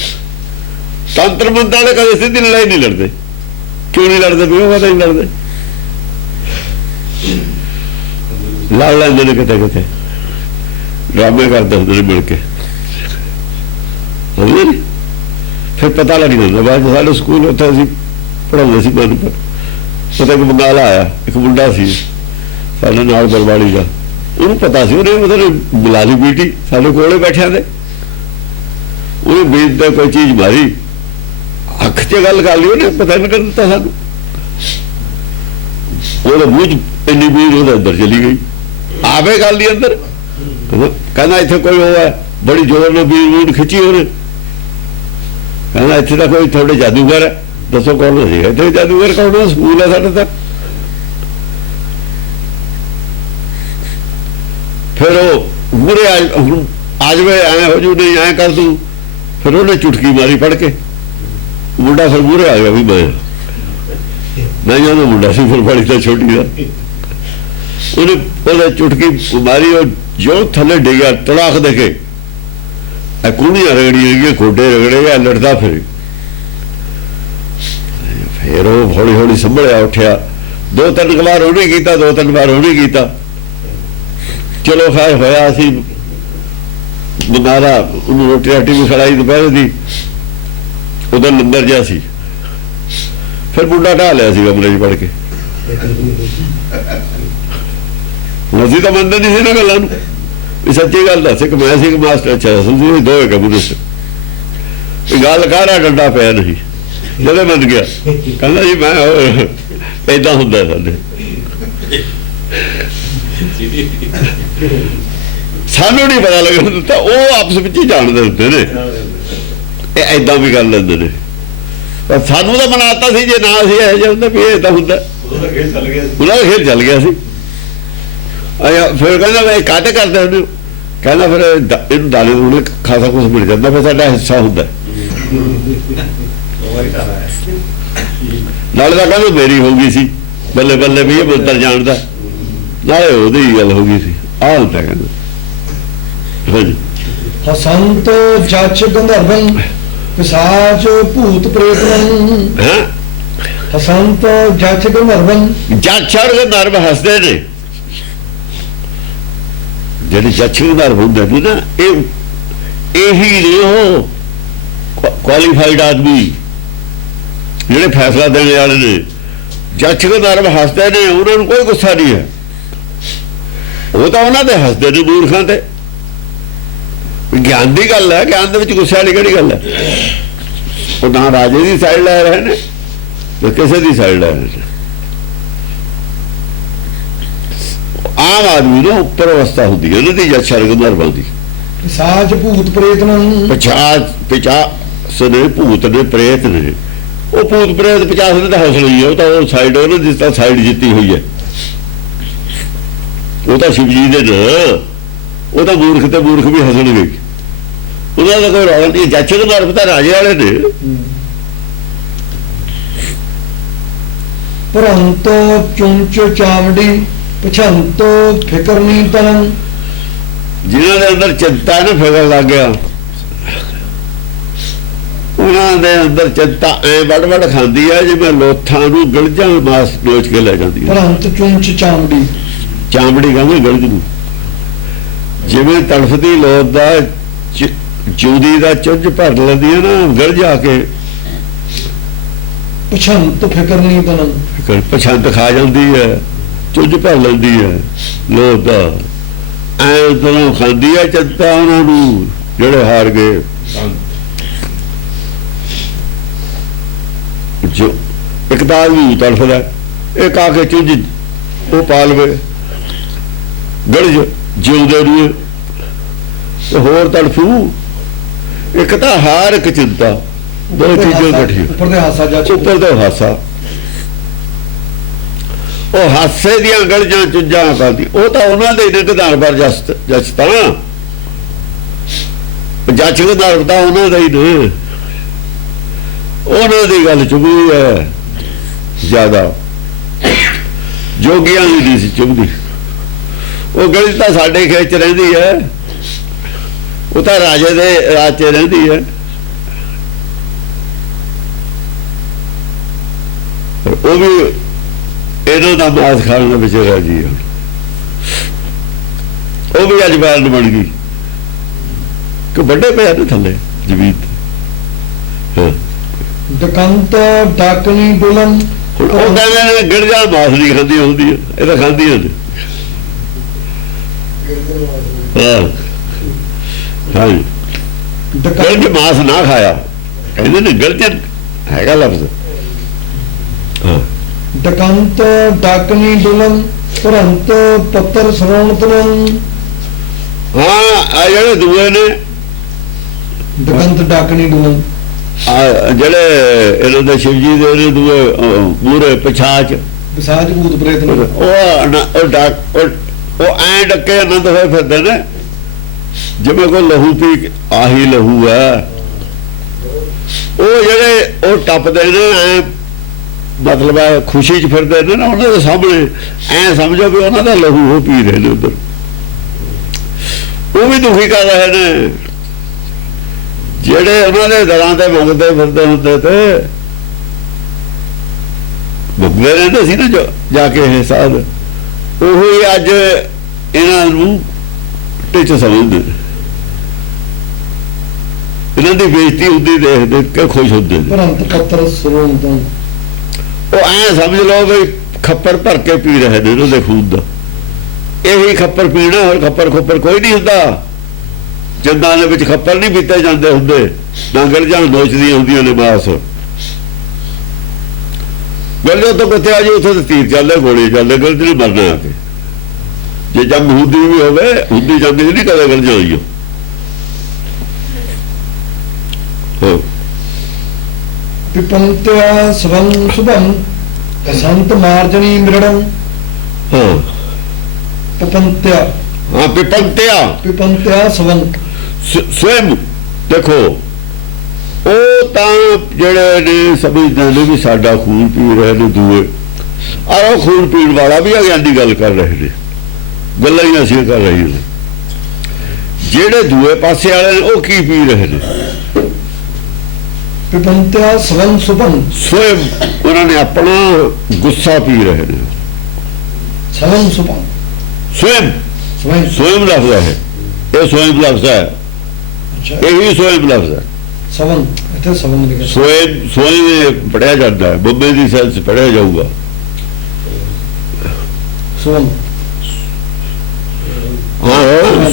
ਤੰਤਰ ਮੰਤਰ ਵਾਲੇ ਕਦੇ ਸਿੱਧੀ ਲੜਾਈ ਨਹੀਂ ਲੜਦੇ। ਕਿਉਂ ਨਹੀਂ ਲੜਦੇ? ਵੀ ਉਹ ਕਦੇ ਨਹੀਂ ਲੜਦੇ, ਲੜ ਲੈਂਦੇ ਨੇ ਕਿਤੇ ਕਿਤੇ, ਡਰਾਮੇ ਕਰਦੇ ਹੁੰਦੇ ਨੇ ਮਿਲ ਕੇ। ਫਿਰ ਪਤਾ ਲੱਗ ਜਾਂਦਾ ਬਾਅਦ ਸਾਡੇ ਸਕੂਲ ਉੱਥੇ ਅਸੀਂ ਪੜ੍ਹਾਉਂਦੇ ਸੀ ਮਨ ਪਰ, ਉੱਥੇ ਇੱਕ ਬੰਗਾਲਾ ਆਇਆ, ਇੱਕ ਮੁੰਡਾ ਸੀ ਸਾਡੇ ਨਾਲ ਬਰਵਾਲੀ ਦਾ, ਉਹਨੂੰ ਪਤਾ ਸੀ, ਉਹਨੇ ਮਤਲਬ ਬੁਲਾ ਲਈ ਬੀਟੀ ਸਾਡੇ ਕੋਲੇ ਬੈਠਿਆਂ ਦੇ, ਉਹਨੇ ਬੀਤ ਤੇ ਕੋਈ ਚੀਜ਼ ਮਾਰੀ, ਅੱਖ 'ਚ ਗੱਲ ਕਰ ਲਈ, ਉਹਨੇ ਪਤਾ ਨਹੀਂ ਕਰ ਦਿੱਤਾ ਸਾਨੂੰ। ਉਹਦੇ ਮੂੰਹ 'ਚ ਇੰਨੀ ਬੀੜ ਉਹਦੇ ਅੰਦਰ ਚਲੀ ਗਈ, ਆਵੇ ਗੱਲ ਦੀ ਅੰਦਰ। ਕਹਿੰਦਾ ਇੱਥੇ ਕੋਈ ਉਹ ਹੈ, ਬੜੀ ਜ਼ੋਰ ਨਾਲ ਬੀੜ ਖਿੱਚੀ ਉਹਨੇ। ਕਹਿੰਦਾ ਇੱਥੇ ਤਾਂ ਕੋਈ ਤੁਹਾਡੇ ਜਾਦੂਗਰ ਹੈ, ਦੱਸੋ ਕੌਣ ਸੀ? ਇੱਥੇ ਜਾਦੂਗਰ ਕੌਣ ਹੈ? ਸਕੂਲ ਹੈ ਸਾਡੇ ਤੱਕ। ਫਿਰ ਉਹ ਮੂਹਰੇ ਆ ਜਾਵੇ, ਐਂ ਹੋ ਜੂ, ਨਹੀਂ ਐਂ ਕਰ ਦੂ। ਫਿਰ ਉਹਨੇ ਚੁਟਕੀ ਮਾਰੀ ਪੜ ਕੇ, ਮੁੰਡਾ ਫਿਰ ਮੂਹਰੇ ਆ ਗਿਆ ਵੀ ਮੈਂ ਜਾਂਦਾ ਮੁੰਡਾ ਸੀ ਫਿਰ ਬੜੀ ਤਾਂ ਛੋਟੀ ਦਾ। ਉਹਨੇ ਉਹਦੇ ਚੁਟਕੀ ਮਾਰੀ, ਉਹ ਜੋ ਥੱਲੇ ਡਿੱਗਿਆ ਤੜਾਕ ਦੇ ਕੇ, ਕੁੰਡੀਆਂ ਰਗੜੀਆਂ ਗਈਆਂ, ਗੋਡੇ ਰਗੜੇ ਗਿਆ, ਲੜਦਾ ਫਿਰ ਉਹ ਹੌਲੀ ਹੌਲੀ ਸੰਭਲਿਆ, ਉੱਠਿਆ। 2-3 ਵਾਰ ਉਹਨੇ ਕੀਤਾ, 2-3 ਵਾਰ ਉਹਨੇ ਕੀਤਾ। ਚਲੋ ਖੈਰ ਹੋਇਆ, ਅਸੀਂ ਬਨਾਰਾ ਉਹਨੂੰ ਰੋਟੀ ਰਾਟੀ ਵੀ ਖੜਾਈ ਦੁਪਹਿਰ ਦੀ, ਉਹਦਾ ਲੰਗਰ ਜਿਹਾ ਸੀ। ਫਿਰ ਮੁੰਡਾ ਢਾਹ ਲਿਆ ਸੀ ਕਮਰੇ 'ਚ ਵੜ ਕੇ, ਹੁਣ ਅਸੀਂ ਤਾਂ ਮੰਨਦੇ ਨਹੀਂ ਸੀ ਇਹਨਾਂ ਗੱਲਾਂ ਨੂੰ ਵੀ ਸੱਚੀ ਗੱਲ ਦੱਸ ਕਿ ਮੈਂ ਸੀ ਕਿ ਮਾਸਟਰ ਅੱਛਾ ਤੁਸੀਂ ਦੋਏ ਕਮਿਊਨਿਸਟ ਗੱਲ ਕਾਹਦਾ ਡੰਡਾ ਪਿਆ ਨਹੀਂ ਜਦੋਂ ਮੰਨ ਗਿਆ ਕਹਿੰਦਾ ਜੀ ਮੈਂ ਏਦਾਂ ਹੁੰਦਾ ਸਾਡੇ ਸਾਨੂੰ ਨਹੀਂ ਪਤਾ ਲੱਗਣ ਦਿੱਤਾ ਉਹ ਆਪਸ ਵਿੱਚ ਹੀ ਜਾਣਦੇ ਹੁੰਦੇ ਨੇ ਇਹ ਏਦਾਂ ਵੀ ਕਰ ਲੈਂਦੇ ਨੇ ਪਰ ਸਾਨੂੰ ਤਾਂ ਮਨਾਤਾ ਸੀ ਜੇ ਨਾ ਅਸੀਂ ਇਹੋ ਜਿਹਾ ਹੁੰਦਾ ਵੀ ਇਹ ਏਦਾਂ ਹੁੰਦਾ ਉਹਦਾ ਖੇਲ ਚੱਲ ਗਿਆ ਸੀ ਫਿਰ ਕਹਿੰਦਾ ਮੈਂ ਕਾਹਤੇ ਕਰਦੇ ਹੁੰਦੇ ਕਹਿੰਦਾ ਫਿਰ ਇਹਨੂੰ ਦਾਣੇ ਦੂਣੇ ਖਾਸਾ ਕੁਛ ਮਿਲ ਜਾਂਦਾ ਫਿਰ ਸਾਡਾ ਹਿੱਸਾ ਹੁੰਦਾ ਨਾਲੇ ਤਾਂ ਕਹਿੰਦਾ ਮੇਰੀ ਹੋ ਗਈ ਸੀ ਬੱਲੇ ਬੱਲੇ ਵੀ ਇਹ ਮੰਤਰ ਜਾਣਦਾ ਨਾਲੇ ਉਹਦੀ ਗੱਲ ਹੋ ਗਈ ਸੀ ਆਹ ਹੁੰਦਾ ਕਹਿੰਦਾ ਹਾਂਜੀ ਹਸੰਤ ਜੱਚ ਗੰਧਰਵਨ ਪਿਸ਼ਾਚ ਭੂਤ ਪ੍ਰੇਤਨ ਹੈਂ ਹਸੰਤ ਜੱਚ ਗੰਧਰਵਨ ਜੱਜ ਦੇ ਨਰਮ ਹੱਸਦੇ ਨੇ ਜਿਹੜੇ ਜੱਜ ਦੇ ਨਰਮ ਹੁੰਦੇ ਨੇ ਨਾ ਇਹੀ ਨੇ ਉਹ ਕੁਆਲੀਫਾਈਡ ਆਦਮੀ ਜਿਹੜੇ ਫੈਸਲਾ ਦੇਣ ਵਾਲੇ ਨੇ ਜੱਜ ਦੇ ਨਰਮ ਹੱਸਦੇ ਨੇ ਉਹਨਾਂ ਨੂੰ ਕੋਈ ਗੁੱਸਾ ਨਹੀਂ ਹੈ ਉਹ ਤਾਂ ਉਹਨਾਂ ਦੇ ਹੱਸਦੇ ਨੇ ਮੂਰਖਾਂ ਤੇ ਗਿਆਨ ਦੀ ਗੱਲ ਹੈ ਗਿਆਨ ਦੇ ਵਿੱਚ ਗੁੱਸੇ ਵਾਲੀ ਕਿਹੜੀ ਗੱਲ ਹੈ ਉਹ ਨਾ ਰਾਜੇ ਦੀ ਸਾਈਡ ਲੈ ਰਹੇ ਨੇ ਤੇ ਕਿਸੇ ਦੀ ਸਾਈਡ ਲੈ ਰਹੇ ਨੇ ਆਮ ਆਦਮੀ ਨੂੰ ਉੱਪਰ ਅਵਸਥਾ ਹੁੰਦੀ ਹੈ ਉਹਨਾਂ ਦੀ ਜੱਜ ਸਰਗੰਦਰ ਬਣਦੀ ਪਿਸ਼ਾਚ ਭੂਤ ਪ੍ਰੇਤਨ ਪਿਛਾਸ ਨੇ ਭੂਤ ਨੇ ਪ੍ਰੇਤ ਨੇ ਉਹ ਭੂਤ ਪ੍ਰੇਤ ਪਿਛਾਸ ਨੇ ਤਾਂ ਹੌਸਲਾ ਹੀ ਹੈ ਉਹ ਤਾਂ ਉਹ ਸਾਈਡ ਉਹਨਾਂ ਦੀ ਤਾਂ ਸਾਈਡ ਜਿੱਤੀ ਹੋਈ ਹੈ ਉਹ ਤਾਂ ਸ਼ਿਵ ਜੀ ਦੇ ਨੇ ਉਹ ਤਾਂ ਮੂਰਖ ਤੇ ਮੂਰਖ ਵੀ ਹੱਸਣਗੇ ਉਹਨਾਂ ਦਾ ਕੋਈ ਰੌਲਾ ਨਹੀਂ ਜੱਜ ਦੇ ਨਾਲ ਪਤਾ ਰਾਜੇ ਵਾਲੇ ਨੇ ਪਰੰਤੋ ਚੁੰਚ ਚਾਮੜੀ ਪਛੰਤੋ ਫਿਕਰ ਨਹੀਂ ਤਨ ਜਿਨ੍ਹਾਂ ਦੇ ਅੰਦਰ ਚਿੰਤਾ ਨਾ ਫਿਕਰ ਲੱਗ ਗਿਆ ਉਹਨਾਂ ਦੇ ਅੰਦਰ ਚਿੰਤਾ ਐ ਵੜ ਖਾਂਦੀ ਹੈ ਜਿਵੇਂ ਲੋਥਾਂ ਨੂੰ ਗਲਜਾਂ ਮਾਸ ਨੋਚ ਕੇ ਲੈ ਜਾਂਦੀ ਹੈ ਪਰੰਤ ਚੁੰਚ ਚਾਮੜੀ ਚਾਮੜੀ ਕਹਿੰਦੇ ਗਲਜ ਨੂੰ ਜਿਵੇਂ ਤੜਫਦੀ ਲੋਥ ਦਾ ਚੂਦੀ ਦਾ ਚੁੰਝ ਭਰ ਲੈਂਦੀ ਹੈ ਨਾ ਗਲਜ ਆ ਕੇ ਪਛੰਤ ਫਿਕਰ ਨਹੀਂ ਤਨ ਪਛੰਤ ਖਾ ਜਾਂਦੀ ਹੈ ਚੁੰਝ ਭਰ ਲੈਂਦੀ ਹੈ ਲੋਥ ਦਾ ਐ ਤਰ੍ਹਾਂ ਖਾਂਦੀ ਹੈ ਚਿੰਤਾ ਉਹਨਾਂ ਨੂੰ ਜਿਹੜੇ ਹਾਰ ਗਏ ਜੋ ਇੱਕ ਤਾਂ ਵੀ ਤੜਫਦਾ ਇੱਕ ਆ ਕੇ ਚੁੰਝ ਉਹ ਪਾ ਲਵੇ ਗਲਜ ਜਿਉਂਦੇ ਨੂੰ ਤੇ ਹੋਰ ਤੜਫੂ ਇੱਕ ਤਾਂ ਹਾਰ ਇੱਕ ਚਿੰਤਾ ਦੋ ਚੀਜ਼ਾਂ ਇਕੱਠੀਆਂ ਉੱਪਰ ਦੇ ਹਾਸਾ ਜੱਜ ਉੱਪਰ ਤੋਂ ਹਾਸਾ ਉਹ ਹਾਸੇ ਦੀਆਂ ਗਲਜਾਂ ਚੁੰਝਾਂ ਕਰਦੀ ਉਹ ਤਾਂ ਉਹਨਾਂ ਦੇ ਨਿਰਧਾਰ ਪਰ ਜਸ ਤਾਂ ਜੱਜ ਦੇ ਨਾਲ ਤਾਂ ਉਹਨਾਂ ਦਾ ਹੀ ਨੇ ਉਹਨਾਂ ਦੀ ਗੱਲ ਚੁਭੀ ਹੈ ਜ਼ਿਆਦਾ ਜੋਗੀਆਂ ਦੀ ਨਹੀਂ ਸੀ ਚੁਭਦੀ ਉਹ ਗਲੀ ਤਾਂ ਸਾਡੇ ਖੇਚ ਰਹਿੰਦੀ ਹੈ ਉਹ ਤਾਂ ਰਾਜੇ ਦੇ ਰਾਜ 'ਚ ਰਹਿੰਦੀ ਹੈ ਉਹ ਵੀ ਇਹਨਾਂ ਦਾ ਮਾਸ ਖਾਣ ਦਾ ਵਿਚਾਰਾ ਜੀ ਉਹ ਵੀ ਅੱਜ ਬੈਰਨ ਬਣ ਗਈ ਕਿ ਵੱਡੇ ਪਿਆ ਨੇ ਥੱਲੇ ਜ਼ਮੀਨ ਤੇ ਦਕੰਤ ਡਾਕਣੀ ਬੁਲਨ ਉਹ ਕਹਿੰਦੇ ਨੇ ਗਿਰਜਾ ਮਾਸ ਨਹੀਂ ਖਾਂਦੀ ਹੁੰਦੀ ਹੈ ਇਹ ਤਾਂ ਖਾਂਦੀਆਂ ਨੇ ਹਾਂ ਗਿਰਜ ਮਾਸ ਨਾ ਖਾਇਆ ਕਹਿੰਦੇ ਨੇ ਗਿਰਜਨ ਹੈਗਾ ਲਫ਼ਜ਼ ਦਕੰਤ ਡਾਕਣੀ ਬੁਲਨ ਪਰੰਤ ਪੱਤਰ ਸਰਵਣ ਤਨ ਹਾਂ ਆ ਜਿਹੜੇ ਦੂਏ ਨੇ ਦਕੰਤ ਡਾਕਣੀ ਬੁਲਨ ਜਿਹੜੇ ਇਹਨਾਂ ਦੇ ਸ਼ਿਵ ਜੀ ਦੇ ਨੇ ਦੂਏ ਮੂਰੇ ਪਿਛਾਚ ਪਿਸ਼ਾਚ ਭੂਤ ਪ੍ਰੇਤਨ ਉਹ ਐਂ ਡੱਕੇ ਆਨੰਦ ਹੋਏ ਫਿਰਦੇ ਨੇ ਜਿਵੇਂ ਕੋਈ ਲਹੂ ਪੀ ਆਹੀ ਲਹੂ ਹੈ ਉਹ ਜਿਹੜੇ ਉਹ ਟੱਪਦੇ ਨੇ ਐ ਮਤਲਬ ਹੈ ਖੁਸ਼ੀ 'ਚ ਫਿਰਦੇ ਨੇ ਨਾ ਉਹਨਾਂ ਦੇ ਸਾਹਮਣੇ ਐ ਸਮਝੋ ਵੀ ਉਹਨਾਂ ਦਾ ਲਹੂ ਉਹ ਪੀ ਰਹੇ ਨੇ ਉੱਧਰ ਉਹ ਵੀ ਦੁਖੀ ਕਰ ਰਹੇ ਨੇ ਜਿਹੜੇ ਉਹਨਾਂ ਦੇ ਦਰਾਂ ਤੇ ਮੁਕਦੇ ਫਿਰਦੇ ਹੁੰਦੇ ਤੇ ਮੁਕਦੇ ਰਹਿੰਦੇ ਸੀ ਨਾ ਜਾ ਕੇ ਇਹ ਸਾਧ ਉਹੀ ਅੱਜ ਇਹਨਾਂ ਨੂੰ ਟਿੱਚ ਸਮਝਦੇ ਇਹਨਾਂ ਦੀ ਬੇਇੱਜ਼ਤੀ ਹੁੰਦੀ ਦੇਖ ਕੇ ਖੁਸ਼ ਹੁੰਦੇ ਨੇ ਪਰੰਤ ਪੱਤਰ ਸਰਵਣ ਤਨ ਉਹ ਐ ਸਮਝ ਲਓ ਵੀ ਖੱਪਰ ਭਰ ਕੇ ਪੀ ਰਹੇ ਨੇ ਉਹਨਾਂ ਦੇ ਖੂਨ ਦਾ ਇਹੀ ਖੱਪਰ ਪੀਣਾ, ਹੋਰ ਖੱਪਰ ਖੁੱਪਰ ਕੋਈ ਨਹੀਂ ਹੁੰਦਾ। ਜੰਦਾਂ ਦੇ ਵਿੱਚ ਖੱਪਰ ਨਹੀਂ ਪੀਤੇ ਜਾਂਦੇ ਹੁੰਦੇ, ਨਾਂਗਲ ਜਾਂ ਨੋਚਦੀਆਂ ਹੁੰਦੀਆਂ ਨੇ ਮਾਸ। ਗੱਲੇ ਤੋਂ ਕਿੱਥੇ ਆ ਜੀ, ਉੱਥੇ ਤਾਂ ਤੀਰ ਚੱਲਦੇ, ਗੋਲੀ ਚੱਲਦੇ, ਗਲਤ ਨਹੀਂ ਮਰਨਾ ਆ ਕੇ। ਜੇ ਜੰਗ ਹੁੰਦੀ ਵੀ ਹੋਵੇ, ਹੁੰਦੀ ਜੰਗ ਨਹੀਂ ਕਦੇ ਗਲ ਜਾਈਓ। ਪਿਪੰਤਿਆ ਸਵੰ ਸੁਭੰ ਸੰਤ ਮਾਰਜਣੀ ਮਿਰੜੰ। ਹਾਂ ਪਿਪੰਤਿਆ, ਹਾਂ ਪਿਪੰਤਿਆ ਸਵੰ ਸਵੈਮ। ਦੇਖੋ ਉਹ ਤਾਂ ਜਿਹੜੇ ਨੇ ਸਮਝਦੇ ਨੇ ਵੀ ਸਾਡਾ ਖੂਨ ਪੀ ਰਹੇ ਨੇ ਦੂਏ, ਔਰ ਉਹ ਖੂਨ ਪੀਣ ਵਾਲਾ ਵੀ ਅਗਿਆਨੀ ਗੱਲ ਕਰ ਰਹੇ ਨੇ, ਗੱਲਾਂ ਹੀ ਅਸੀਂ ਕਰ ਰਹੇ ਨੇ। ਜਿਹੜੇ ਦੂਏ ਪਾਸੇ ਵਾਲੇ ਨੇ ਉਹ ਕੀ ਪੀ ਰਹੇ ਨੇ? ਪਿਪੰਤਿਆ ਸਵੰ ਸੁਭੰ, ਸਵੈਮ ਉਹਨਾਂ ਨੇ ਆਪਣਾ ਗੁੱਸਾ ਪੀ ਰਹੇ ਨੇ। ਸਵੰ ਸੁਭੰ, ਸਵੈਮ ਸਵੰ ਸਵੈਮ ਲਫ਼ਜ਼ ਹੈ, ਇਹ ਸਵੈਮ ਲਫ਼ਜ਼ ਹੈ, ਅੱਛਾ ਇਹੀ ਸਵੈਮ ਲਫ਼ਜ਼ ਹੈ। ਸਵੰ ਇੱਥੇ ਸਵੰ ਲਿਖਿਆ। ਸਵੈਮ ਪੜਿਆ ਜਾਂਦਾ ਹੈ, ਬੰਬੇ ਦੀ ਸੈਂਸ ਪੜਿਆ ਜਾਊਗਾ। ਸਵੰ ਹਾਂ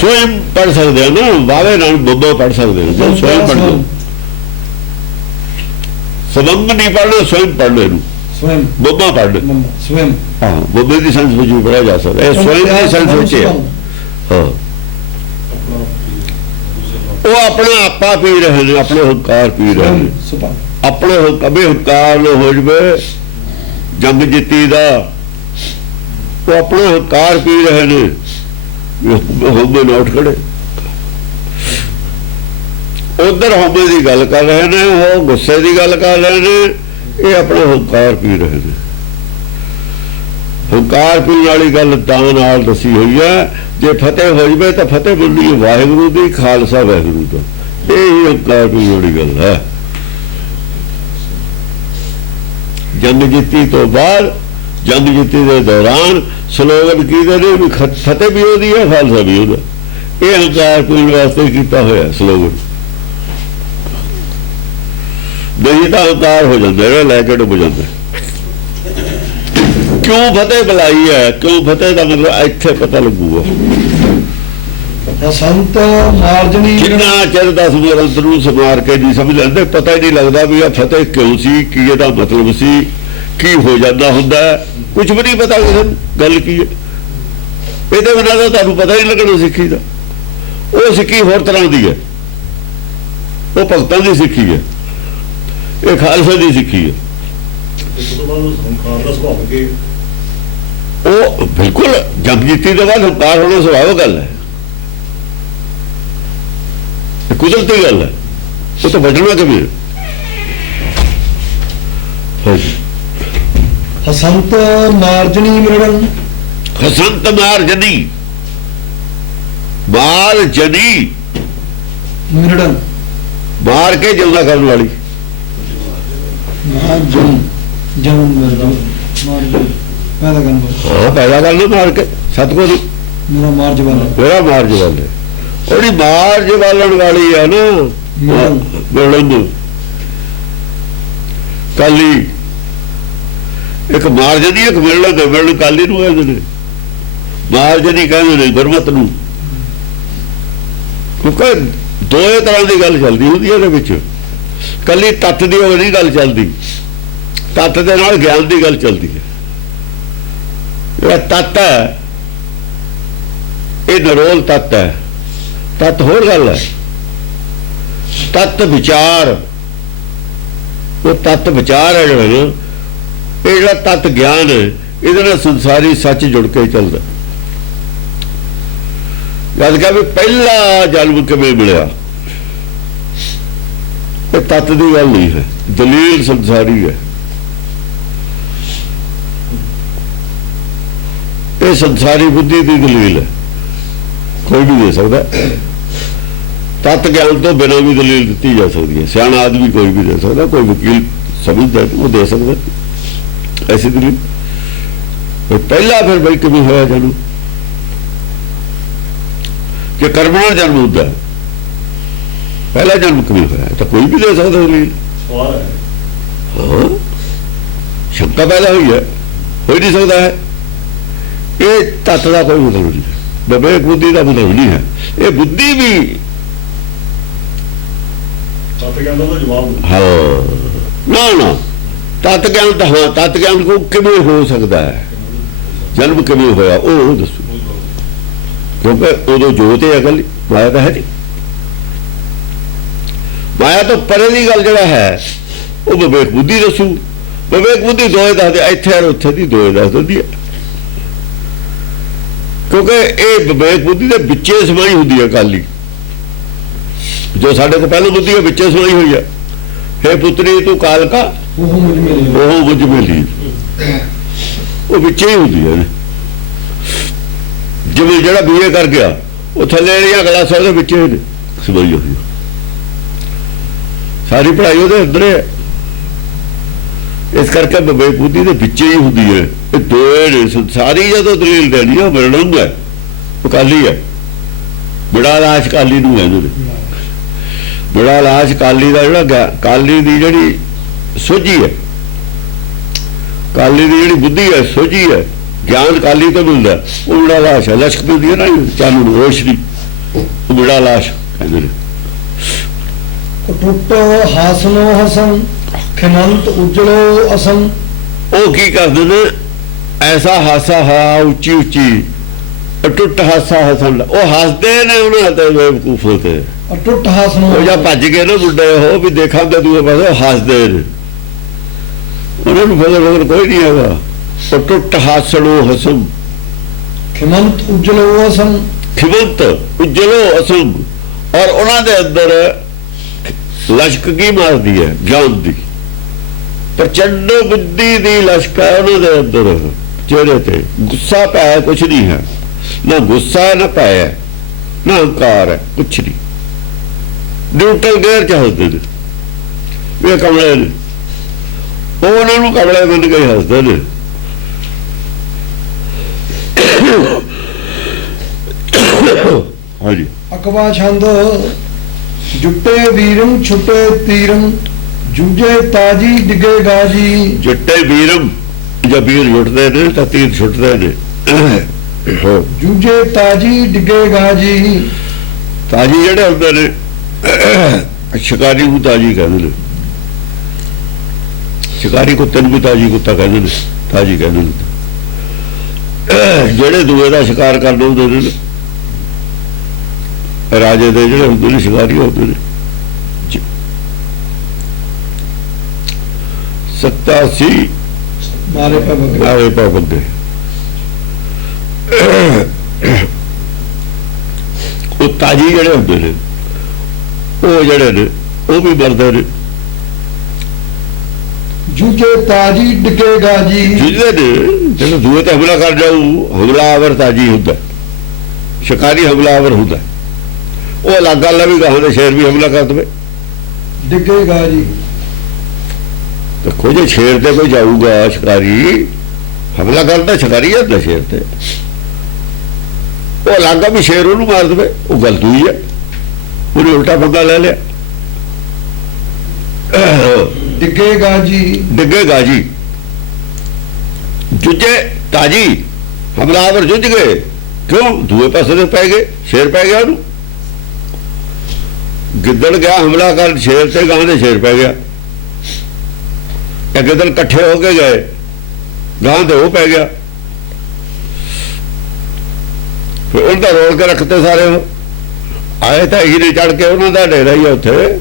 ਸਵੈਮ ਪੜ ਸਕਦੇ ਹੋ ਨਾ, ਵਾਵੇ ਨਾਲ ਬੰਬਾ ਪੜ ਸਕਦੇ ਹੋ। ਜੇ ਸਵੈਮ ਪੜ ਲਓ, ਸਵੰਗ ਨਹੀਂ ਪੜਨਾ, ਸਵੈਮ ਪੜਨੇ ਨੂੰ, ਸਵੰ ਬੰਬਾ ਪੜ। ਸਵੰ ਹਾਂ ਬੰਬੇ ਦੀ ਸੈਂਸ ਵਿੱਚ ਵੀ ਪੜਿਆ ਜਾ ਸਕਦਾ, ਇਹ ਸਵੈਮ ਦੀ ਸੈਂਸ ਵਿੱਚ ਹੈ। ਹਾਂ ਉਹ ਆਪਣਾ ਆਪਾ ਪੀ ਰਹੇ ਨੇ, ਆਪਣੇ ਹੰਕਾਰ ਪੀ ਰਹੇ ਨੇ। ਸੁਭੰ ਆਪਣੇ ਕਦੇ ਹੰਕਾਰ ਨਾ ਹੋ ਜਵੇ ਜੰਗ ਜਿੱਤੀ ਦਾ, ਉਹ ਆਪਣਾ ਹੰਕਾਰ ਪੀ ਰਹੇ ਨੇ। ਹੋਮੇ ਨਾ ਉੱਠ ਖੜੇ, ਉਧਰ ਹੋਮੇ ਦੀ ਗੱਲ ਕਰ ਰਹੇ ਨੇ, ਉਹ ਗੁੱਸੇ ਦੀ ਗੱਲ ਕਰ ਰਹੇ ਨੇ, ਇਹ ਆਪਣਾ ਹੰਕਾਰ ਪੀ ਰਹੇ ਨੇ। ਹੰਕਾਰ ਪੀਣ ਵਾਲੀ ਗੱਲ ਤਾਂ ਨਾਲ ਦੱਸੀ ਹੋਈ ਹੈ, ਜੇ ਫਤਿਹ ਹੋ ਜਵੇ ਤਾਂ ਫਤਿਹ ਮਿਲਣੀ ਵਾਹਿਗੁਰੂ ਦੀ, ਖਾਲਸਾ ਵਾਹਿਗੁਰੂ ਦਾ। ਇਹ ਹੀ ਹੰਕਾਰ ਪੀਣ ਵਾਲੀ ਗੱਲ ਹੈ। ਜੰਗ ਜਿੱਤੀ ਤੋਂ ਬਾਅਦ, ਜੰਗ ਜਿੱਤੀ ਦੇ ਦੌਰਾਨ ਸਲੋਗਨ ਕੀਦੇ ਨੇ ਵੀ ਫਤਿਹ ਵੀ ਉਹਦੀ ਹੈ, ਖਾਲਸਾ ਵੀ ਉਹਦਾ। ਇਹ ਹੰਕਾਰ ਪੀਣ ਵਾਸਤੇ ਕੀਤਾ ਹੋਇਆ ਸਲੋਗਨ। ਨਹੀਂ ਤਾਂ ਹੰਕਾਰ ਹੋ ਜਾਂਦਾ, ਜਿਹੜਾ ਲੈ ਕੇ ਡੁੱਬ ਜਾਂਦਾ। ਕਿਉਂ ਫਤਿਹ ਬੁਲਾਈ ਹੈ, ਕਿਉਂ ਫਤਿਹ ਦਾ ਮਤਲਬ ਇੱਥੇ ਪਤਾ ਲੱਗੂਗਾ। ਸੰਤ ਮਾਰਜਣੀ, ਜਿੰਨਾ ਚਿਰ 10 ਗ੍ਰੰਥ ਨੂੰ ਸਮਾਰ ਕੇ ਨਹੀਂ ਸਮਝ ਲੈਂਦੇ, ਪਤਾ ਹੀ ਨਹੀਂ ਲੱਗਦਾ ਵੀ ਇਹ ਫਤਿਹ ਕਿਉਂ ਸੀ, ਕੀ ਇਹਦਾ ਮਤਲਬ ਸੀ, ਕੀ ਹੋ ਜਾਂਦਾ ਹੁੰਦਾ। ਕੁਝ ਵੀ ਨਹੀਂ ਪਤਾ ਕਿਸੇ ਨੂੰ ਗੱਲ ਕੀ ਹੈ। ਇਹਦੇ ਬਿਨਾਂ ਤਾਂ ਤੁਹਾਨੂੰ ਪਤਾ ਹੀ ਲੱਗਣਾ ਸਿੱਖੀ ਦਾ। ਉਹ ਸਿੱਖੀ ਹੋਰ ਤਰ੍ਹਾਂ ਦੀ ਹੈ, ਉਹ ਭਗਤਾਂ ਦੀ ਸਿੱਖੀ ਹੈ, ਇਹ ਖਾਲਸੇ ਦੀ ਸਿੱਖੀ ਹੈ। ਉਹ ਬਿਲਕੁਲ ਜੰਗ ਜਿੱਤੀ ਤੋਂ ਬਾਅਦ ਹੰਕਾਰ ਹੋਣਾ ਸੁਭਾਵਿਕ ਗੱਲ ਹੈ, ਕੁਦਰਤੀ ਗੱਲ ਹੈ। ਉਹ ਤਾਂ ਬਚਣਾ ਕਿਵੇਂ? ਹਸੰਤ ਮਾਰਜਣੀ ਮਿਰੜੰ। ਹਸੰਤ ਮਾਰਜਨੀ, ਮਾਰਜਨੀ ਮਿਰੜੰ, ਮਾਰ ਕੇ ਜਿਉਂਦਾ ਕਰਨ ਵਾਲੀ। ਮਾਰਜਨ ਜਨਮ ਮਿਰੜੰ, ਮਾਰਜਨ ਪੈਦਾ ਕਰਨ ਵਾਲਾ। ਹਾਂ ਪੈਦਾ ਕਰਨਾ ਮਾਰ ਕੇ, ਸਤਿਗੁਰੂ ਮੇਰਾ ਮਾਰਜ ਵਾਲਾ, ਮੇਰਾ ਮਾਰਜ ਵਾਲੇ, ਉਹਦੀ ਮਾਰਜ ਵਾਲਣ ਵਾਲੀ ਹੈ ਨਾ। ਮਿਲਣ ਨੂੰ ਕਾਲੀ, ਇੱਕ ਮਾਰਜਨੀ, ਇੱਕ ਮਿਲਣ ਦੇ। ਮਿਲਣ ਕਾਲੀ ਨੂੰ ਕਹਿੰਦੇ ਨੇ, ਮਾਰਜਨੀ ਕਹਿੰਦੇ ਨੇ ਗੁਰਮਤ ਨੂੰ। ਕਿਉਂਕਿ ਦੋਏ ਤਰ੍ਹਾਂ ਦੀ ਗੱਲ ਚੱਲਦੀ ਹੁੰਦੀ ਹੈ ਇਹਦੇ ਵਿੱਚ। ਕੱਲੀ ਤੱਤ ਦੀ ਉਹ ਨਹੀਂ ਗੱਲ ਚੱਲਦੀ, ਤੱਤ ਦੇ ਨਾਲ ਗਿਆਨ ਦੀ ਗੱਲ ਚੱਲਦੀ ਹੈ। ਜਿਹੜਾ ਤੱਤ ਹੈ ਇਹ ਨਿਰੋਲ ਤੱਤ ਹੈ। ਤੱਤ ਹੋਰ ਗੱਲ ਹੈ, ਤੱਤ ਵਿਚਾਰ। ਉਹ ਤੱਤ ਵਿਚਾਰ ਹੈ ਜਿਹੜਾ ਨਾ, ਇਹ ਜਿਹੜਾ ਤੱਤ ਗਿਆਨ ਹੈ, ਇਹਦੇ ਨਾਲ ਸੰਸਾਰੀ ਸੱਚ ਜੁੜ ਕੇ ਚੱਲਦਾ। ਜਦ ਕਿ ਵੀ ਪਹਿਲਾ ਜਨਮ ਕਿਵੇਂ ਮਿਲਿਆ, ਇਹ ਤੱਤ ਦੀ ਗੱਲ ਨਹੀਂ ਹੈ, ਦਲੀਲ ਸੰਸਾਰੀ ਹੈ। ਇਹ ਸੰਸਾਰੀ ਬੁੱਧੀ ਦੀ ਦਲੀਲ ਹੈ, ਕੋਈ ਵੀ ਦੇ ਸਕਦਾ। ਤੱਤ ਗਿਆਨ ਤੋਂ ਬਿਨਾਂ ਵੀ ਦਲੀਲ ਦਿੱਤੀ ਜਾ ਸਕਦੀ ਹੈ, ਸਿਆਣਾ ਆਦਮੀ ਕੋਈ ਵੀ ਦੇ ਸਕਦਾ, ਕੋਈ ਵਕੀਲ ਸਮਝਦਾ ਉਹ ਦੇ ਸਕਦਾ ਐਸੀ ਦਲੀਲ। ਪਹਿਲਾ ਫਿਰ ਬਈ ਕਿਵੇਂ ਹੋਇਆ ਜਨਮ? ਕਿ ਕਰਮ ਨਾਲ ਜਨਮ ਹੁੰਦਾ, ਪਹਿਲਾ ਜਨਮ ਕਿਵੇਂ ਹੋਇਆ ਤਾਂ ਕੋਈ ਵੀ ਦੇ ਸਕਦਾ ਦਲੀਲ। ਹਾਂ ਸ਼ੰਕਾ ਪੈਦਾ ਹੋਈ ਹੈ, ਹੋ ਨਹੀਂ ਸਕਦਾ ਹੈ। ਇਹ ਤੱਤ ਦਾ ਕੋਈ ਮਤਲਬ ਨਹੀਂ, ਵਿਵੇਕ ਬੁੱਧੀ ਦਾ ਮਤਲਬ ਨਹੀਂ ਹੈ। ਇਹ ਬੁੱਧੀ ਵੀ ਹਾਂ ਨਾ ਤਤ ਗਿਆਨ ਤਾਂ ਹਾਂ, ਤਤ ਗਿਆਨ ਕੋ ਕਿਵੇਂ ਹੋ ਸਕਦਾ ਹੈ, ਜਨਮ ਕਿਵੇਂ ਹੋਇਆ ਉਹ ਦੱਸੋ, ਕਿਉਂਕਿ ਉਦੋਂ ਜੋਤ ਹੈ, ਅਕਲ ਮਾਇਆ ਤਾਂ ਹੈ ਨਹੀਂ। ਮਾਇਆ ਤੋਂ ਪਰੇ ਦੀ ਗੱਲ ਜਿਹੜਾ ਹੈ ਉਹ ਵਿਵੇਕ ਬੁੱਧੀ ਦੱਸੂ। ਵਿਵੇਕ ਬੁੱਧੀ ਦੋਏ ਦੱਸਦੇ, ਇੱਥੇ ਔਰ ਉੱਥੇ ਦੀ ਦੋਏ ਦੱਸ ਦਿੰਦੀ ਹੈ, ਕਿਉਂਕਿ ਇਹ ਵਿਵੇਕ ਬੁੱਧੀ ਦੇ ਵਿੱਚੇ ਸਮਾਈ ਹੁੰਦੀ ਹੈ ਕਾਲੀ, ਜੋ ਸਾਡੇ ਕੋਲ ਪਹਿਲਾਂ ਬੁੱਧੀ ਹੈ ਵਿੱਚੇ ਸਮਾਈ ਹੋਈ ਹੈ। ਹੇ ਪੁੱਤਰੀ ਤੂੰ ਕਾਲ ਕਾ ਉਹ ਮੁਝ ਮਿਲੀ, ਉਹ ਵਿੱਚੇ ਹੀ ਹੁੰਦੀ ਹੈ। ਜਿਵੇਂ ਜਿਹੜਾ BA ਕਰ ਗਿਆ ਉਹ ਥੱਲੇ ਜਿਹੜੀਆਂ ਕਲਾਸਾਂ ਉਹਦੇ ਵਿੱਚ ਸਮਾਈ ਹੋਈ, ਸਾਰੀ ਪੜ੍ਹਾਈ ਉਹਦੇ ਅੰਦਰ ਹੈ। ਇਸ ਕਰਕੇ ਵਿਵੇਕ ਬੁੱਧੀ ਦੇ ਵਿੱਚ ਹੀ ਹੁੰਦੀ ਹੈ। ਇਹ ਦੋਏ ਸਾਰੀ ਜਦੋਂ ਦਲੀਲ ਦੇਣੀ ਉਹ ਮਿਲਣ ਹੈ, ਉਹ ਕਾਲੀ ਹੈ। ਬੜਾ ਲਾਸ਼ ਕਾਲੀ ਨੂੰ ਹੈ, ਬੜਾ ਲਾਸ਼ ਕਾਲੀ ਦਾ ਜਿਹੜਾ ਕਾਲੀ ਦੀ ਜਿਹੜੀ ਸੋਝੀ ਹੈ, ਕਾਲੀ ਦੀ ਜਿਹੜੀ ਬੁੱਧੀ ਹੈ ਸੋਝੀ ਹੈ, ਗਿਆਨ ਕਾਲੀ ਤੋਂ ਮਿਲਦਾ, ਉਹ ਬੜਾ ਲਾਸ਼ ਹੈ। ਲਸ਼ਕ ਮਿਲਦੀ ਹੈ ਨਾ ਚਾਨਣ ਰੋਸ਼ਨੀ, ਉਹ ਬੜਾ ਲਾਸ਼ ਕਹਿੰਦੇ ਨੇ। ਟੁੱਟੋ ਹਾਸਨੋ ਹਸਨ ਖਿਮੰਤ ਉਜਲੋ ਅਸਨ। ਉਹ ਕੀ ਕਰਦੇ ਨੇ, ਐਸਾ ਹਾਸਾ ਹਾ ਉੱਚੀ ਉੱਚੀ, ਟੁੱਟ ਹਾਸਾ ਹਸਨ, ਉਹ ਹੱਸਦੇ ਨੇ ਉਹਨਾਂ ਤੇ ਬੇਵਕੂਫਾਂ ਤੇ। ਟੁੱਟ ਹਾਸਨੋ ਉਹ ਜਾਂ ਭੱਜ ਗਏ ਨਾ ਮੁੰਡੇ ਉਹ ਵੀ ਦੇਖਾਂਗੇ ਦੂਏ ਪਾਸੇ ਹੱਸਦੇ ਨੇ, ਉਹਨਾਂ ਨੂੰ ਫਜ਼ਲ ਕੋਈ ਨਹੀਂ ਹੈਗਾ। ਉਹ ਟੁੱਟ ਹਾਸਣੋ ਹਸਨ ਖਿਮੰਤ ਉਜਲੋ ਅਸਨ, ਖਿਮੰਤ ਉਜਲੋ ਅਸਨ, ਔਰ ਉਹਨਾਂ ਦੇ ਅੰਦਰ ਲਸ਼ਕ ਕੀ ਮਾਰਦੀ ਹੈ ਗਿਆਨ ਦੀ, ਪ੍ਰਚੰਡ ਬੁੱਧੀ ਦੀ ਲਸ਼ਕ ਹੈ ਉਹਨਾਂ ਦੇ ਅੰਦਰ। ਚਿਹਰੇ ਤੇ ਗੁੱਸਾ ਪਾਇਆ ਕੁਛ ਨਹੀਂ ਹੈ, ਨਾ ਗੁੱਸਾ ਨਾ ਪਾਇਆ, ਨਾ ਹੰਕਾਰ ਹੈ, ਕੁਛ ਨਹੀਂ। ਨਿਊਟਰਲ ਗੇਅਰ ਚ ਹੱਸਦੇ ਨੇ ਇਹ ਕਮਲੇ ਨੇ, ਉਹ ਉਹਨਾਂ ਨੂੰ ਕਮਲੇ ਮੰਨ ਕੇ ਹੱਸਦੇ ਨੇ। ਹਾਂਜੀ ਅਕਵਾ ਛੰਦ ਜੁੱਟੇ ਵੀਰਮ ਛੁੱਟੇ ਤੀਰਮ ਜੂਝੇ ਤਾਜੀ ਡਿੱਗੇ ਗਾਜੀ। ਜੁੱਟੇ ਵੀਰਮ, ਜਦ ਵੀਰ ਜੁੱਟਦੇ ਨੇ ਤਾਂ ਤੀਰ ਛੁੱਟਦੇ ਨੇ। ਜੂਝੇ ਤਾਜੀ ਡਿੱਗੇ ਗਾਜੀ। ਤਾਜੀ ਜਿਹੜੇ ਹੁੰਦੇ ਨੇ ਸ਼ਿਕਾਰੀ ਨੂੰ ਤਾਜੀ ਕਹਿੰਦੇ ਨੇ, ਸ਼ਿਕਾਰੀ ਕੁੱਤੇ ਨੂੰ ਵੀ ਤਾਜੀ ਕੁੱਤਾ ਕਹਿੰਦੇ ਨੇ, ਤਾਜੀ ਕਹਿੰਦੇ ਨੇ। ਜਿਹੜੇ ਦੂਏ ਦਾ ਸ਼ਿਕਾਰ ਕਰਦੇ ਹੁੰਦੇ ਨੇ ਰਾਜੇ ਦੇ ਜਿਹੜੇ ਹੁੰਦੇ ਨੇ ਸ਼ਿਕਾਰੀ ਹੁੰਦੇ ਨੇ, 87 ਮਾਰੇ ਪਾ ਬੰਦੇ। ਉਹ ਤਾਜੀ ਜਿਹੜੇ ਹੁੰਦੇ ਨੇ ਉਹ ਜਿਹੜੇ ਨੇ ਉਹ ਵੀ ਮਰਦੇ ਨੇ। ਜੂਝੇ ਤਾਜੀ ਡਿੱਗੇ ਗਾਜੀ। ਜੂਝਦੇ ਨੇ ਜਦੋਂ ਦੂਏ ਤੇ ਹਮਲਾ ਕਰ ਜਾਊ, ਹਮਲਾਵਰ ਤਾਜੀ ਹੁੰਦਾ, ਸ਼ਿਕਾਰੀ ਹਮਲਾਵਰ ਹੁੰਦਾ। ਉਹ ਅਲੱਗ ਗੱਲ ਹੈ ਵੀ ਗਾਹਾਂ ਦੇ ਸ਼ੇਰ ਵੀ ਹਮਲਾ ਕਰ ਦੇਵੇ, ਡਿੱਗੇ ਗਾਜੀ। ਦੇਖੋ ਜੇ ਸ਼ੇਰ ਤੇ ਕੋਈ ਜਾਊਗਾ ਸ਼ਿਕਾਰੀ ਹਮਲਾ ਕਰਦਾ, ਸ਼ਿਕਾਰੀ ਜਾਂਦਾ ਸ਼ੇਰ ਤੇ, ਉਹ ਅਲੱਗ ਵੀ ਸ਼ੇਰ ਉਹਨੂੰ ਮਾਰ ਦੇਵੇ, ਉਹ ਗਲਤ ਹੋਈ ਹੈ, ਉਹਨੇ ਉਲਟਾ ਬੰਦਾ ਲੈ ਲਿਆ। ਡਿੱਗੇ ਗਾਜੀ, ਡਿੱਗੇ ਗਾਜੀ। ਜੁਝੇ ਤਾਜੀ, ਹਮਲਾਵਰ ਜੁਝ ਗਏ, ਕਿਉਂ ਦੂਏ ਪਾਸੇ ਦੇ ਪੈ ਗਏ, ਸ਼ੇਰ ਪੈ ਗਿਆ ਉਹਨੂੰ। ਗਿੱਦੜ ਗਿਆ ਹਮਲਾ ਕਰ ਸ਼ੇਰ ਤੇ, ਗਾਂ ਦੇ ਸ਼ੇਰ ਪੈ ਗਿਆ। ਇਹ ਗਿੱਦੜ ਇਕੱਠੇ ਹੋ ਕੇ ਗਏ, ਗਾਂ ਦੇ ਉਹ ਪੈ ਗਿਆ, ਫਿਰ ਉਹਨਾਂ ਦਾ ਰੋਲ ਕੇ ਰੱਖਤੇ ਸਾਰੇ। ਉਹ ਆਏ ਤਾਂ ਇਹੀ ਨੇ ਚੜ ਕੇ, ਉਹਨਾਂ ਦਾ ਡੇਰਾ ਹੀ ਉੱਥੇ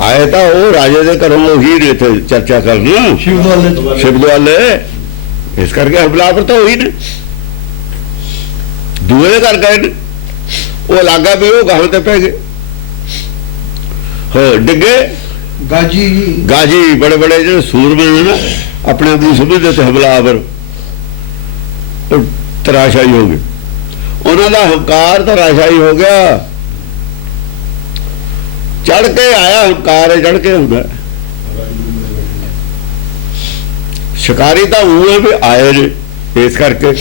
ਆਏ ਤਾਂ ਉਹ ਰਾਜੇ ਦੇ ਘਰੋਂ ਉਹੀ ਨੇ ਇੱਥੇ ਚਰਚਾ ਕਰਨ, ਸ਼ਿਵਦਵਾਲੇ। ਇਸ ਕਰਕੇ ਹਮਲਾਵਰ ਤਾਂ ਉਹੀ ਨੇ, ਦੂਏ ਦੇ ਘਰ ਗਏ ਨੇ, ਉਹ ਲਾਗਾ ਵੀ ਉਹ ਗਾਹਾਂ ਤੇ ਪੈ ਗਏ। ਹਾਂ ਡਿੱਗੇ ਗਾਜੀ। ਗਾਜੀ ਬੜੇ ਬੜੇ ਜਿਹੜੇ ਸੂਰਮੇ ਨੇ ਨਾ, ਆਪਣੇ ਆਪ ਨੂੰ ਸਮਝਦੇ ਤੇ ਹਮਲਾਵਰ ਤਰਾਸ਼ਾਈ ਹੋ ਗਏ, ਉਹਨਾਂ ਦਾ ਹੰਕਾਰ ਤਰਾਸ਼ਾਈ ਹੋ ਗਿਆ। ਚੜ ਕੇ ਆਇਆ ਹੰਕਾਰ, ਚੜ ਕੇ ਹੁੰਦਾ। ਸ਼ਿਕਾਰੀ ਤਾਂ ਉਹ ਵੀ ਆਏ ਨੇ, ਇਸ ਕਰਕੇ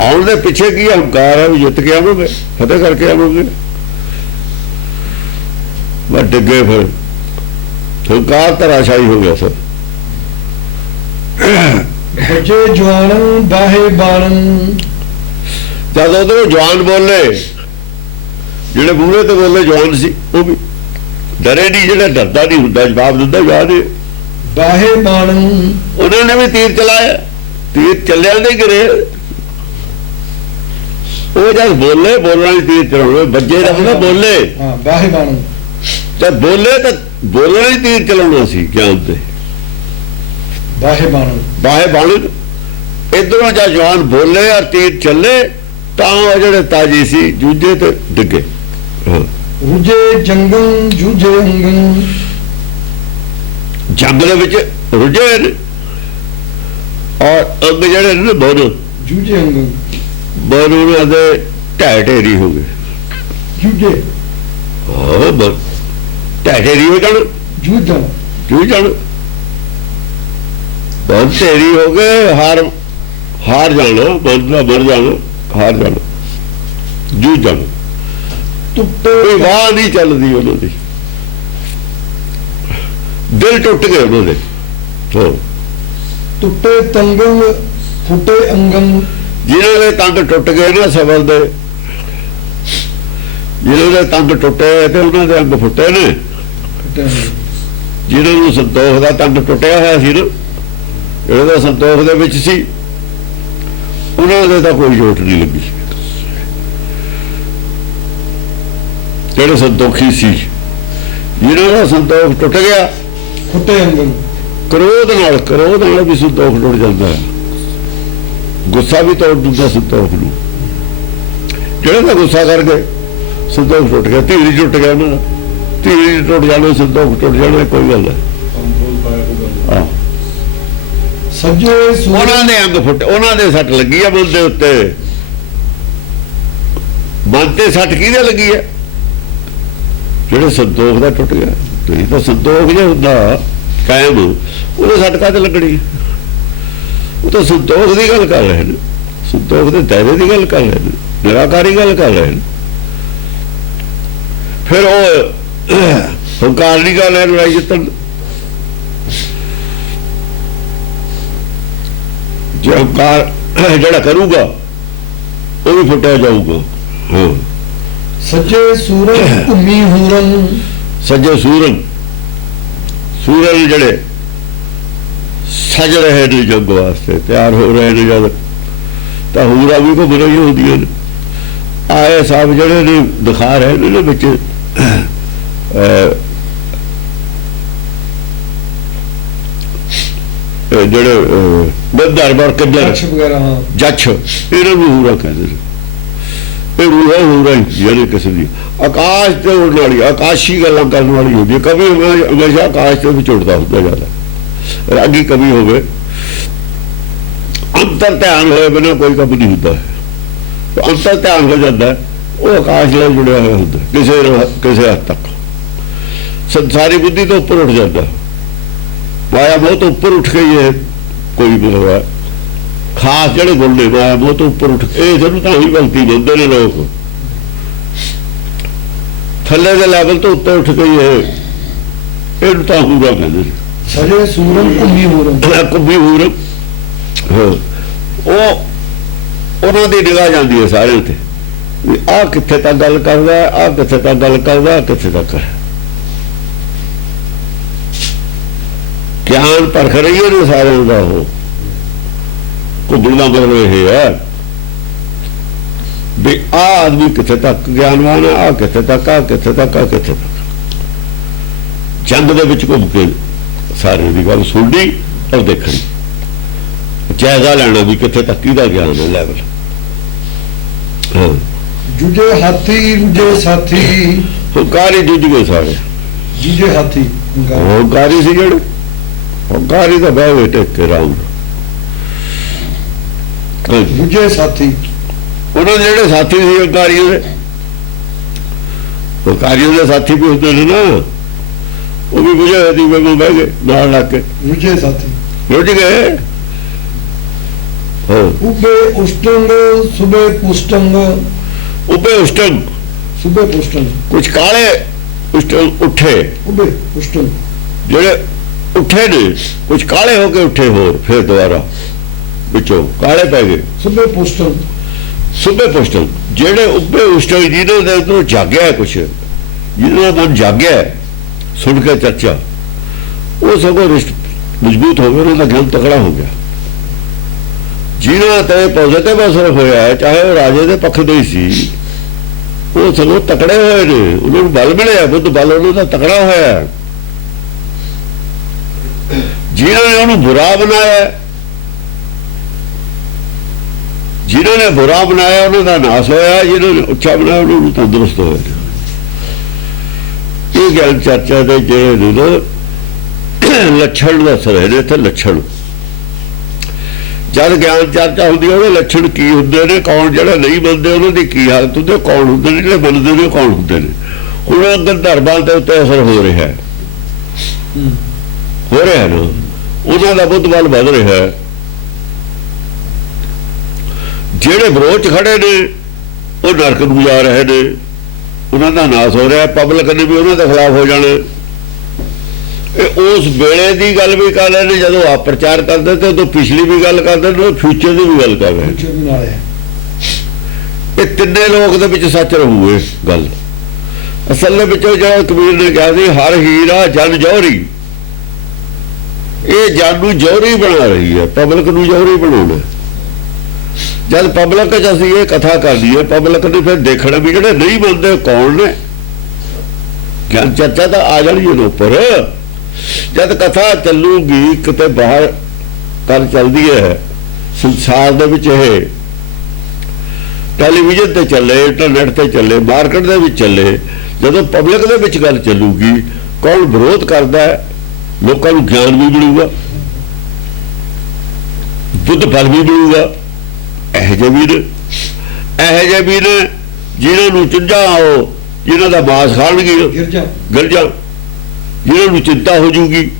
ਆਉਣ ਦੇ ਪਿੱਛੇ ਕੀ ਹੰਕਾਰ ਹੈ ਵੀ ਜਿੱਤ ਕੇ ਆਵਾਂਗੇ, ਫਤਿਹ ਕਰਕੇ ਆਵਾਂਗੇ। ਬਸ ਡਿੱਗੇ ਫਿਰ ਹੰਕਾਰ ਤਰਾਸ਼ਾਈ ਹੋ ਗਿਆ ਸਭ। ਬੱਜੇ ਜਵਾਨ ਬਾਹੇ ਬਾਣਨ। ਜਦ ਉਧਰੋਂ ਜਵਾਨ ਬੋਲੇ, ਜਿਹੜੇ ਮੂਹਰੇ ਤੇ ਬੋਲੇ ਜਵਾਨ ਸੀ, ਉਹ ਵੀ ਡਰੇ ਨਹੀਂ, ਜਿਹੜਾ ਡਰਦਾ ਨਹੀਂ ਹੁੰਦਾ ਜਵਾਬ ਦਿੰਦਾ ਜਵਾਨ। ਬਾਹੇ ਬਾਣਨ, ਉਹਨਾਂ ਨੇ ਵੀ ਤੀਰ ਚਲਾਇਆ, ਤੀਰ ਚੱਲਿਆਂ ਦੇ ਗਿਰੇ। ਉਹ ਜਦ ਬੋਲੇ, ਬੋਲਣਾ ਹੀ ਤੀਰ ਚਲਾਉਣੇ, ਬੱਜੇ ਦਾ ਹੁੰਦਾ ਬੋਲੇ। ਹਾਂ ਬਾਹੇ ਬਾਣਨ, ਜਦ ਬੋਲੇ ਤਾਂ ਬੋਲਣਾ ਹੀ ਤੀਰ ਚਲਾਉਣਾ ਸੀ ਗਿਆਨ ਤੇ। ਬਾਹੇ ਬਾਣਨ, ਬਾਹੇ ਬਾਣ, ਇਧਰੋਂ ਜਾਂ ਜਵਾਨ ਬੋਲੇ ਔਰ ਤੀਰ ਚੱਲੇ ਤਾਂ ਉਹ ਜਿਹੜੇ ਤਾਜੀ ਸੀ ਜੂਝੇ ਤੇ ਡਿੱਗੇ। ਰੁਝੇ ਜੰਗਨ ਜੂਝੇ ਅੰਗਨ। ਜੰਗ ਦੇ ਵਿੱਚ ਰੁਝੇ ਨੇ ਔਰ ਅੰਗ ਜਿਹੜੇ ਨੇ ਬੋਲ ਜੂਝੇ ਅੰਗਨ, ਬੋਲ ਉਹਨਾਂ ਦੇ ਢਹਿ ਢੇਰੀ ਹੋ ਗਏ। ਜੂਝੇ ਹਾਂ ਬੋਲ ਢਹਿ ਢੇਰੀ ਹੋ ਜਾਣ, ਜੂਝਣ, ਜੂਝਣ ਬਹੁਤ ਢੇਰੀ ਹੋ ਗਏ। ਹਾਰ ਜਾਣਾ, ਮਰ ਜਾਣਾ, ਹਾਰ ਜਾਣਾ, ਜੂਝਣ। ਟੁੱਟੇ ਕੋਈ ਵਾਹ ਨਹੀਂ ਚੱਲਦੀ ਉਹਨਾਂ ਦੀ, ਦਿਲ ਟੁੱਟ ਗਏ ਉਹਨਾਂ ਦੇ। ਟੁੱਟੇ ਤੰਗਨ ਫੁੱਟੇ ਅੰਗਨ। ਜਿਹਨਾਂ ਦੇ ਤੰਗ ਟੁੱਟ ਗਏ ਨਾ ਸਬਰ ਦੇ, ਜਿਹਨਾਂ ਦੇ ਤੰਗ ਟੁੱਟੇ ਤੇ ਉਹਨਾਂ ਦੇ ਅੰਗ ਫੁੱਟੇ ਨੇ। ਜਿਹਨਾਂ ਨੂੰ ਸੰਤੋਖ ਦਾ ਤੰਗ ਟੁੱਟਿਆ ਹੋਇਆ ਸੀ ਨਾ, ਇਹਦਾ ਸੰਤੋਖ ਦੇ ਵਿੱਚ ਸੀ, ਉਹਨਾਂ ਦੇ ਤਾਂ ਕੋਈ ਜੋਟ ਨਹੀਂ ਲੱਗੀ। ਜਿਹੜੇ ਸੰਤੋਖੀ ਸੀ, ਜਿਹਨਾਂ ਦਾ ਸੰਤੋਖ ਟੁੱਟ ਗਿਆ, ਫੁੱਟੇ ਅੰਗਨ। ਕ੍ਰੋਧ ਨਾਲ ਵੀ ਸੰਤੋਖ ਟੁੱਟ ਜਾਂਦਾ ਹੈ। ਗੁੱਸਾ ਵੀ ਤੋੜ ਦਿੰਦਾ ਸੰਤੋਖ ਨੂੰ। ਜਿਹੜੇ ਤਾਂ ਗੁੱਸਾ ਕਰ ਗਏ, ਸੰਤੋਖ ਟੁੱਟ ਗਿਆ, ਧੀਰ ਟੁੱਟ ਗਿਆ ਉਹਨਾਂ ਦਾ। ਧੀਰ ਟੁੱਟ ਜਾਣਾ, ਸੰਤੋਖ ਟੁੱਟ ਜਾਣਾ, ਕੋਈ ਗੱਲ ਹੈ। ਹਾਂ, ਸੱਜੇ ਉਹਨਾਂ ਦੇ ਅੰਗ ਫੁੱਟ, ਉਹਨਾਂ ਦੇ ਸੱਟ ਲੱਗੀ ਆ ਮਨ ਦੇ ਉੱਤੇ। ਮਨ ਤੇ ਸੱਟ ਕਿਹਦੇ ਲੱਗੀ ਹੈ? ਜਿਹੜੇ ਸੰਤੋਖ ਦਾ ਟੁੱਟ ਗਿਆ। ਤੁਸੀਂ ਤਾਂ ਸੰਤੋਖ ਜੇ ਹੁੰਦਾ ਕਾਇਮ, ਉਹਦੇ ਸੱਟ ਕਾਹਤੇ ਲੱਗਣੀ? ਉਹ ਤਾਂ ਸੰਤੋਖ ਦੀ ਗੱਲ ਕਰ ਰਹੇ ਨੇ, ਸੰਤੋਖ ਦੇ ਦਾਇਰੇ ਦੀ ਗੱਲ ਕਰ ਰਹੇ ਨੇ, ਨਿਰਾਕਾਰੀ ਗੱਲ ਕਰ ਰਹੇ ਨੇ। ਫਿਰ ਉਹ ਹੰਕਾਰ ਦੀ ਗੱਲ ਹੈ, ਲੜਾਈ ਜਿੱਤਣ। ਜੇ ਹੰਕਾਰ ਜਿਹੜਾ ਕਰੂਗਾ ਉਹ ਵੀ ਫੁੱਟਿਆ ਜਾਊਗਾ। ਹਾਂ, ਸੱਜੇ ਸੂਰਨ ਘੁੰਮੀ ਹੂਰਨ। ਸੱਜੇ ਸੂਰਨ ਜਿਹੜੇ ਸਜ ਰਹੇ ਨੇ ਜੰਗ ਵਾਸਤੇ, ਤਿਆਰ ਹੋ ਰਹੇ ਨੇ, ਜਦ ਤਾਂ ਹੂਰਾਂ ਵੀ ਘੁੰਮ ਰਹੀਆਂ ਹੁੰਦੀਆਂ ਨੇ। ਆਏ ਸਾਹਿਬ ਜਿਹੜੇ ਨੇ ਦਿਖਾ ਰਹੇ ਨੇ ਨਾ ਵਿੱਚ ਜਿਹੜੇ ਬੰਦਰ ਕਿੱਧਰ ਵਗੈਰਾ, ਹਾਂ ਜੱਛ, ਇਹਨਾਂ ਨੂੰ ਹੂਰਾ ਕਹਿੰਦੇ ਨੇ। ਇਹ ਰੂਹਾਂ ਹੂਰਾ ਹੀ ਜਿਹੜੇ ਕਿਸੇ ਦੀ ਆਕਾਸ਼ ਤੇ ਉੜਨ ਵਾਲੀ, ਆਕਾਸ਼ੀ ਗੱਲਾਂ ਕਰਨ ਵਾਲੀ ਹੁੰਦੀ ਹੈ। ਕਵੀ ਹਮੇਸ਼ਾ ਆਕਾਸ਼ ਤੇ ਵਿੱਚ ਉੱਡਦਾ ਹੁੰਦਾ ਜ਼ਿਆਦਾ। ਰਾਗੀ ਕਵੀ ਹੋਵੇ, ਅੰਤਰ ਧਿਆਨ ਹੋਏ ਬਿਨਾਂ ਕੋਈ ਕੰਮ ਨਹੀਂ ਹੁੰਦਾ। ਅੰਤਰ ਧਿਆਨ ਹੋ ਜਾਂਦਾ, ਉਹ ਆਕਾਸ਼ ਨਾਲ ਜੁੜਿਆ ਹੋਇਆ ਹੁੰਦਾ ਕਿਸੇ ਹੱਦ ਤੱਕ। ਸੰਸਾਰੀ ਬੁੱਧੀ ਤੋਂ ਉੱਪਰ ਉੱਠ ਜਾਂਦਾ, ਮਾਇਆ ਬਹੁਤ ਉੱਪਰ ਉੱਠ ਗਈ ਹੈ। ਕੋਈ ਮਤਲਬ ਖਾਸ ਜਿਹੜੇ ਗੁਣ ਨੇ ਮਾਇਆ ਬਹੁਤ ਉੱਪਰ ਉੱਠ, ਇਹ ਜਿਹਨੂੰ ਤਾਂ ਹੀ ਗਲਤੀ ਮੰਨਦੇ ਨੇ ਲੋਕ। ਥੱਲੇ ਦੇ ਲੈਵਲ ਤੋਂ ਉੱਤੇ ਉੱਠ ਗਈ ਹੈ, ਇਹਨੂੰ ਤਾਂ ਹੂਰਾ ਕਹਿੰਦੇ ਨੇ। ਸਜੇ ਸੂਰਨ ਘੁੰਮੀ ਹੂਰਨ। ਘੁੰਮੀ ਹੂਰਨ, ਉਹ ਉਹਨਾਂ ਦੀ ਨਿਗਾਹ ਜਾਂਦੀ ਹੈ ਸਾਰਿਆਂ ਤੇ, ਵੀ ਆਹ ਕਿੱਥੇ ਤੱਕ ਗੱਲ ਕਰਦਾ, ਆਹ ਕਿੱਥੇ ਤੱਕ ਗੱਲ ਕਰਦਾ, ਕਿੱਥੇ ਤੱਕ ਗਿਆਨ ਪਰਖ ਰਹੀ ਹੈ ਸਾਰਿਆਂ ਦਾ। ਉਹ ਘੁੰਮਣ ਦਾ ਮਤਲਬ ਇਹ ਹੈ ਵੀ ਆਹ ਆਦਮੀ ਕਿੱਥੇ ਤੱਕ ਗਿਆਨਵਾਨ ਹੈ, ਆਹ ਕਿੱਥੇ ਤੱਕ, ਆਹ ਕਿੱਥੇ ਤੱਕ, ਆਹ ਕਿੱਥੇ ਤੱਕ। ਜੰਗ ਦੇ ਵਿੱਚ ਘੁੰਮ ਕੇ ਸਾਰਿਆਂ ਦੀ ਗੱਲ ਸੁਣਨੀ ਔਰ ਦੇਖਣੀ, ਜਾਇਜ਼ਾ ਲੈਣਾ ਵੀ ਕਿੱਥੇ ਤੱਕ ਕਿਹਦਾ ਗਿਆਨ ਹੈ ਲੈਵਲ। ਜੁਝੇ ਹਾਥੀ ਰੁਝੇ ਸਾਥੀ। ਹੰਕਾਰੀ ਜੁਝ ਗਏ ਸਾਰੇ, ਜੁਝੇ ਹਾਥੀ ਹੰਕਾਰੀ ਸੀ ਜਿਹੜੇ। ਹੰਕਾਰੀ ਤਾਂ ਬਹਿ ਗਏ ਟੇਕ ਕੇ ਰਾਮ। ਜੁਝੇ ਸਾਥੀ, ਉਹਨਾਂ ਦੇ ਜਿਹੜੇ ਸਾਥੀ ਸੀ ਹੰਕਾਰੀਆਂ ਦੇ, ਹੰਕਾਰੀਆਂ ਦੇ ਸਾਥੀ ਵੀ ਹੁੰਦੇ ਨੇ ਨਾ, ਉਹ ਵੀ ਬੁਝੇ ਹੋਏ ਦੀਵੇ ਨੂੰ ਬਹਿ ਗਏ ਨਾਲ ਲੱਗ ਕੇ। ਰੁਝੇ ਸਾਥੀ ਰੁਝ ਗਏ। ਉਬੇ ਉਸ਼ਟੰਗ ਸੁਬੇ ਪੁਸ਼ਟੰਗ। ਉਬੇ ਉਸ਼ਟੰਗ, ਸੁਬੇ ਪੁਸ਼ਟੰਗ, ਕੁਛ ਕਾਲੇ ਉਸ਼ਟੰਗ ਉੱਠੇ। ਉਬੇ ਉਸ਼ਟੰਗ, ਜਿਹੜੇ ਉੱਠੇ ਨੇ ਕੁਝ ਕਾਲੇ ਹੋ ਕੇ ਉੱਠੇ, ਹੋਰ ਫਿਰ ਦੁਬਾਰਾ ਵਿੱਚੋਂ ਕਾਲੇ ਪੈ ਗਏ। ਸੁਬੇ ਪੁਸ਼ਟੰ ਸੁਬੇ ਪੁਸ਼ਟਨ, ਜਿਹੜੇ ਉੱਭੇ ਉਸ਼ਟਨ ਜਿਹਨਾਂ ਦੇ ਅੰਦਰੋਂ ਜਾਗਿਆ ਕੁਛ, ਜਿਹਨਾਂ ਦਾ ਮਨ ਜਾਗਿਆ ਸੁਣ ਕੇ ਚਰਚਾ, ਉਹ ਸਗੋਂ ਮਜ਼ਬੂਤ ਹੋ ਗਏ, ਉਹਨਾਂ ਦਾ ਗਿਆਨ ਤਕੜਾ ਹੋ ਗਿਆ। ਜਿਹਨਾਂ ਤੇ ਪੋਜ਼ਿਟਿਵ ਅਸਰ ਹੋਇਆ, ਚਾਹੇ ਉਹ ਰਾਜੇ ਦੇ ਪੱਖ ਦੇ ਹੀ ਸੀ, ਉਹ ਸਗੋਂ ਤਕੜੇ ਹੋਏ ਨੇ, ਉਹਨਾਂ ਨੂੰ ਬਲ ਮਿਲਿਆ, ਬੁੱਧ ਬਲ ਉਹਨਾਂ ਦਾ ਤਕੜਾ ਹੋਇਆ। ਜਿਹਨਾਂ ਨੇ ਉਹਨੂੰ ਬੁਰਾ ਬਣਾਇਆ, ਜਿਨ੍ਹਾਂ ਨੇ ਬੁਰਾ ਬਣਾਇਆ ਉਹਨਾਂ ਦਾ ਨਾਸ ਹੋਇਆ, ਜਿਹਨਾਂ ਨੇ ਉੱਚਾ ਬਣਾਇਆ ਉਹਨਾਂ ਨੂੰ ਤੰਦਰੁਸਤ ਹੋਇਆ। ਇਹ ਗੱਲ ਚਰਚਾ ਦੇ ਜਿਹੜੇ ਨੇ ਲੱਛਣ ਦੱਸ ਰਹੇ ਨੇ ਇੱਥੇ। ਲੱਛਣ ਜਦ ਗਿਆਨ ਚਰਚਾ ਹੁੰਦੀ, ਉਹਦੇ ਲੱਛਣ ਕੀ ਹੁੰਦੇ ਨੇ, ਕੌਣ ਜਿਹੜੇ ਨਹੀਂ ਮੰਨਦੇ ਉਹਨਾਂ ਦੀ ਕੀ ਹਾਲਤ ਹੁੰਦੀ, ਕੌਣ ਹੁੰਦੇ ਨੇ ਜਿਹੜੇ ਮੰਨਦੇ ਨੇ, ਕੌਣ ਹੁੰਦੇ ਨੇ। ਹੁਣ ਅੰਦਰ ਧਰਮਾਂ ਦੇ ਉੱਤੇ ਅਸਰ ਹੋ ਰਿਹਾ ਨਾ, ਉਹਨਾਂ ਦਾ ਬੁੱਧ ਬਲ ਵੱਧ ਰਿਹਾ। ਜਿਹੜੇ ਵਿਰੋਧ 'ਚ ਖੜੇ ਨੇ ਉਹ ਨਰਕ ਨੂੰ ਜਾ ਰਹੇ ਨੇ, ਉਹਨਾਂ ਦਾ ਨਾਸ ਹੋ ਰਿਹਾ। ਪਬਲਿਕ ਨੇ ਵੀ ਉਹਨਾਂ ਦੇ ਖਿਲਾਫ ਹੋ ਜਾਣਾ। ਇਹ ਉਸ ਵੇਲੇ ਦੀ ਗੱਲ ਵੀ ਕਰ ਰਹੇ ਨੇ ਜਦੋਂ ਆਪ ਪ੍ਰਚਾਰ ਕਰਦੇ ਤੇ, ਉਦੋਂ ਪਿਛਲੀ ਵੀ ਗੱਲ ਕਰਦੇ ਨੇ, ਫਿਊਚਰ ਦੀ ਵੀ ਗੱਲ ਕਰ ਰਹੇ ਨੇ। ਇਹ ਤਿੰਨੇ ਲੋਕ ਦੇ ਵਿੱਚ ਸੱਚ ਰਹੂ ਇਹ ਗੱਲ। ਅਸਲ ਦੇ ਵਿੱਚੋਂ ਜਿਹੜਾ ਕਬੀਰ ਨੇ ਕਿਹਾ ਸੀ, ਹਰ ਹੀਰਾ ਜਨ ਜੌਹਰੀ, ਇਹ ਜਨ ਨੂੰ ਜੌਹਰੀ ਬਣਾ ਰਹੀ ਹੈ, ਪਬਲਿਕ ਨੂੰ ਜੌਹਰੀ ਬਣਾਉਣਾ। ਜਦ ਪਬਲਿਕ 'ਚ ਅਸੀਂ ਇਹ ਕਥਾ ਕਰਦੀ ਹੈ, ਪਬਲਿਕ ਨੇ ਫਿਰ ਦੇਖਣਾ ਵੀ ਜਿਹੜੇ ਨਹੀਂ ਮੰਨਦੇ ਕੌਣ ਨੇ। ਗਿਆਨ ਚਰਚਾ ਤਾਂ ਆ ਜਾਣੀ ਇਹਦੇ ਉੱਪਰ। ਜਦ ਕਥਾ ਚੱਲੂਗੀ ਕਿਤੇ ਬਾਹਰ ਗੱਲ ਚੱਲਦੀ ਹੈ ਸੰਸਾਰ ਦੇ ਵਿੱਚ, ਇਹ ਟੈਲੀਵਿਜ਼ਨ ਤੇ ਚੱਲੇ, ਇੰਟਰਨੈਟ ਤੇ ਚੱਲੇ, ਮਾਰਕੀਟ ਦੇ ਵਿੱਚ ਚੱਲੇ, ਜਦੋਂ ਪਬਲਿਕ ਦੇ ਵਿੱਚ ਗੱਲ ਚੱਲੂਗੀ, ਕੌਣ ਵਿਰੋਧ ਕਰਦਾ ਹੈ, ਲੋਕਾਂ ਨੂੰ ਗਿਆਨ ਵੀ ਮਿਲੂਗਾ, ਬੁੱਧ ਬਲ ਵੀ ਮਿਲੂਗਾ। ਇਹੋ ਜਿਹੇ ਵੀ ਨੇ ਜਿਹਨਾਂ ਨੂੰ ਚੁੰਝਾਂ ਆਓ, ਜਿਹਨਾਂ ਦਾ ਮਾਸ ਖਾਣਗੇ ਗਿਰਜਾ, ਜਿਹਨਾਂ ਨੂੰ ਚਿੰਤਾ ਹੋ ਜੂਗੀ,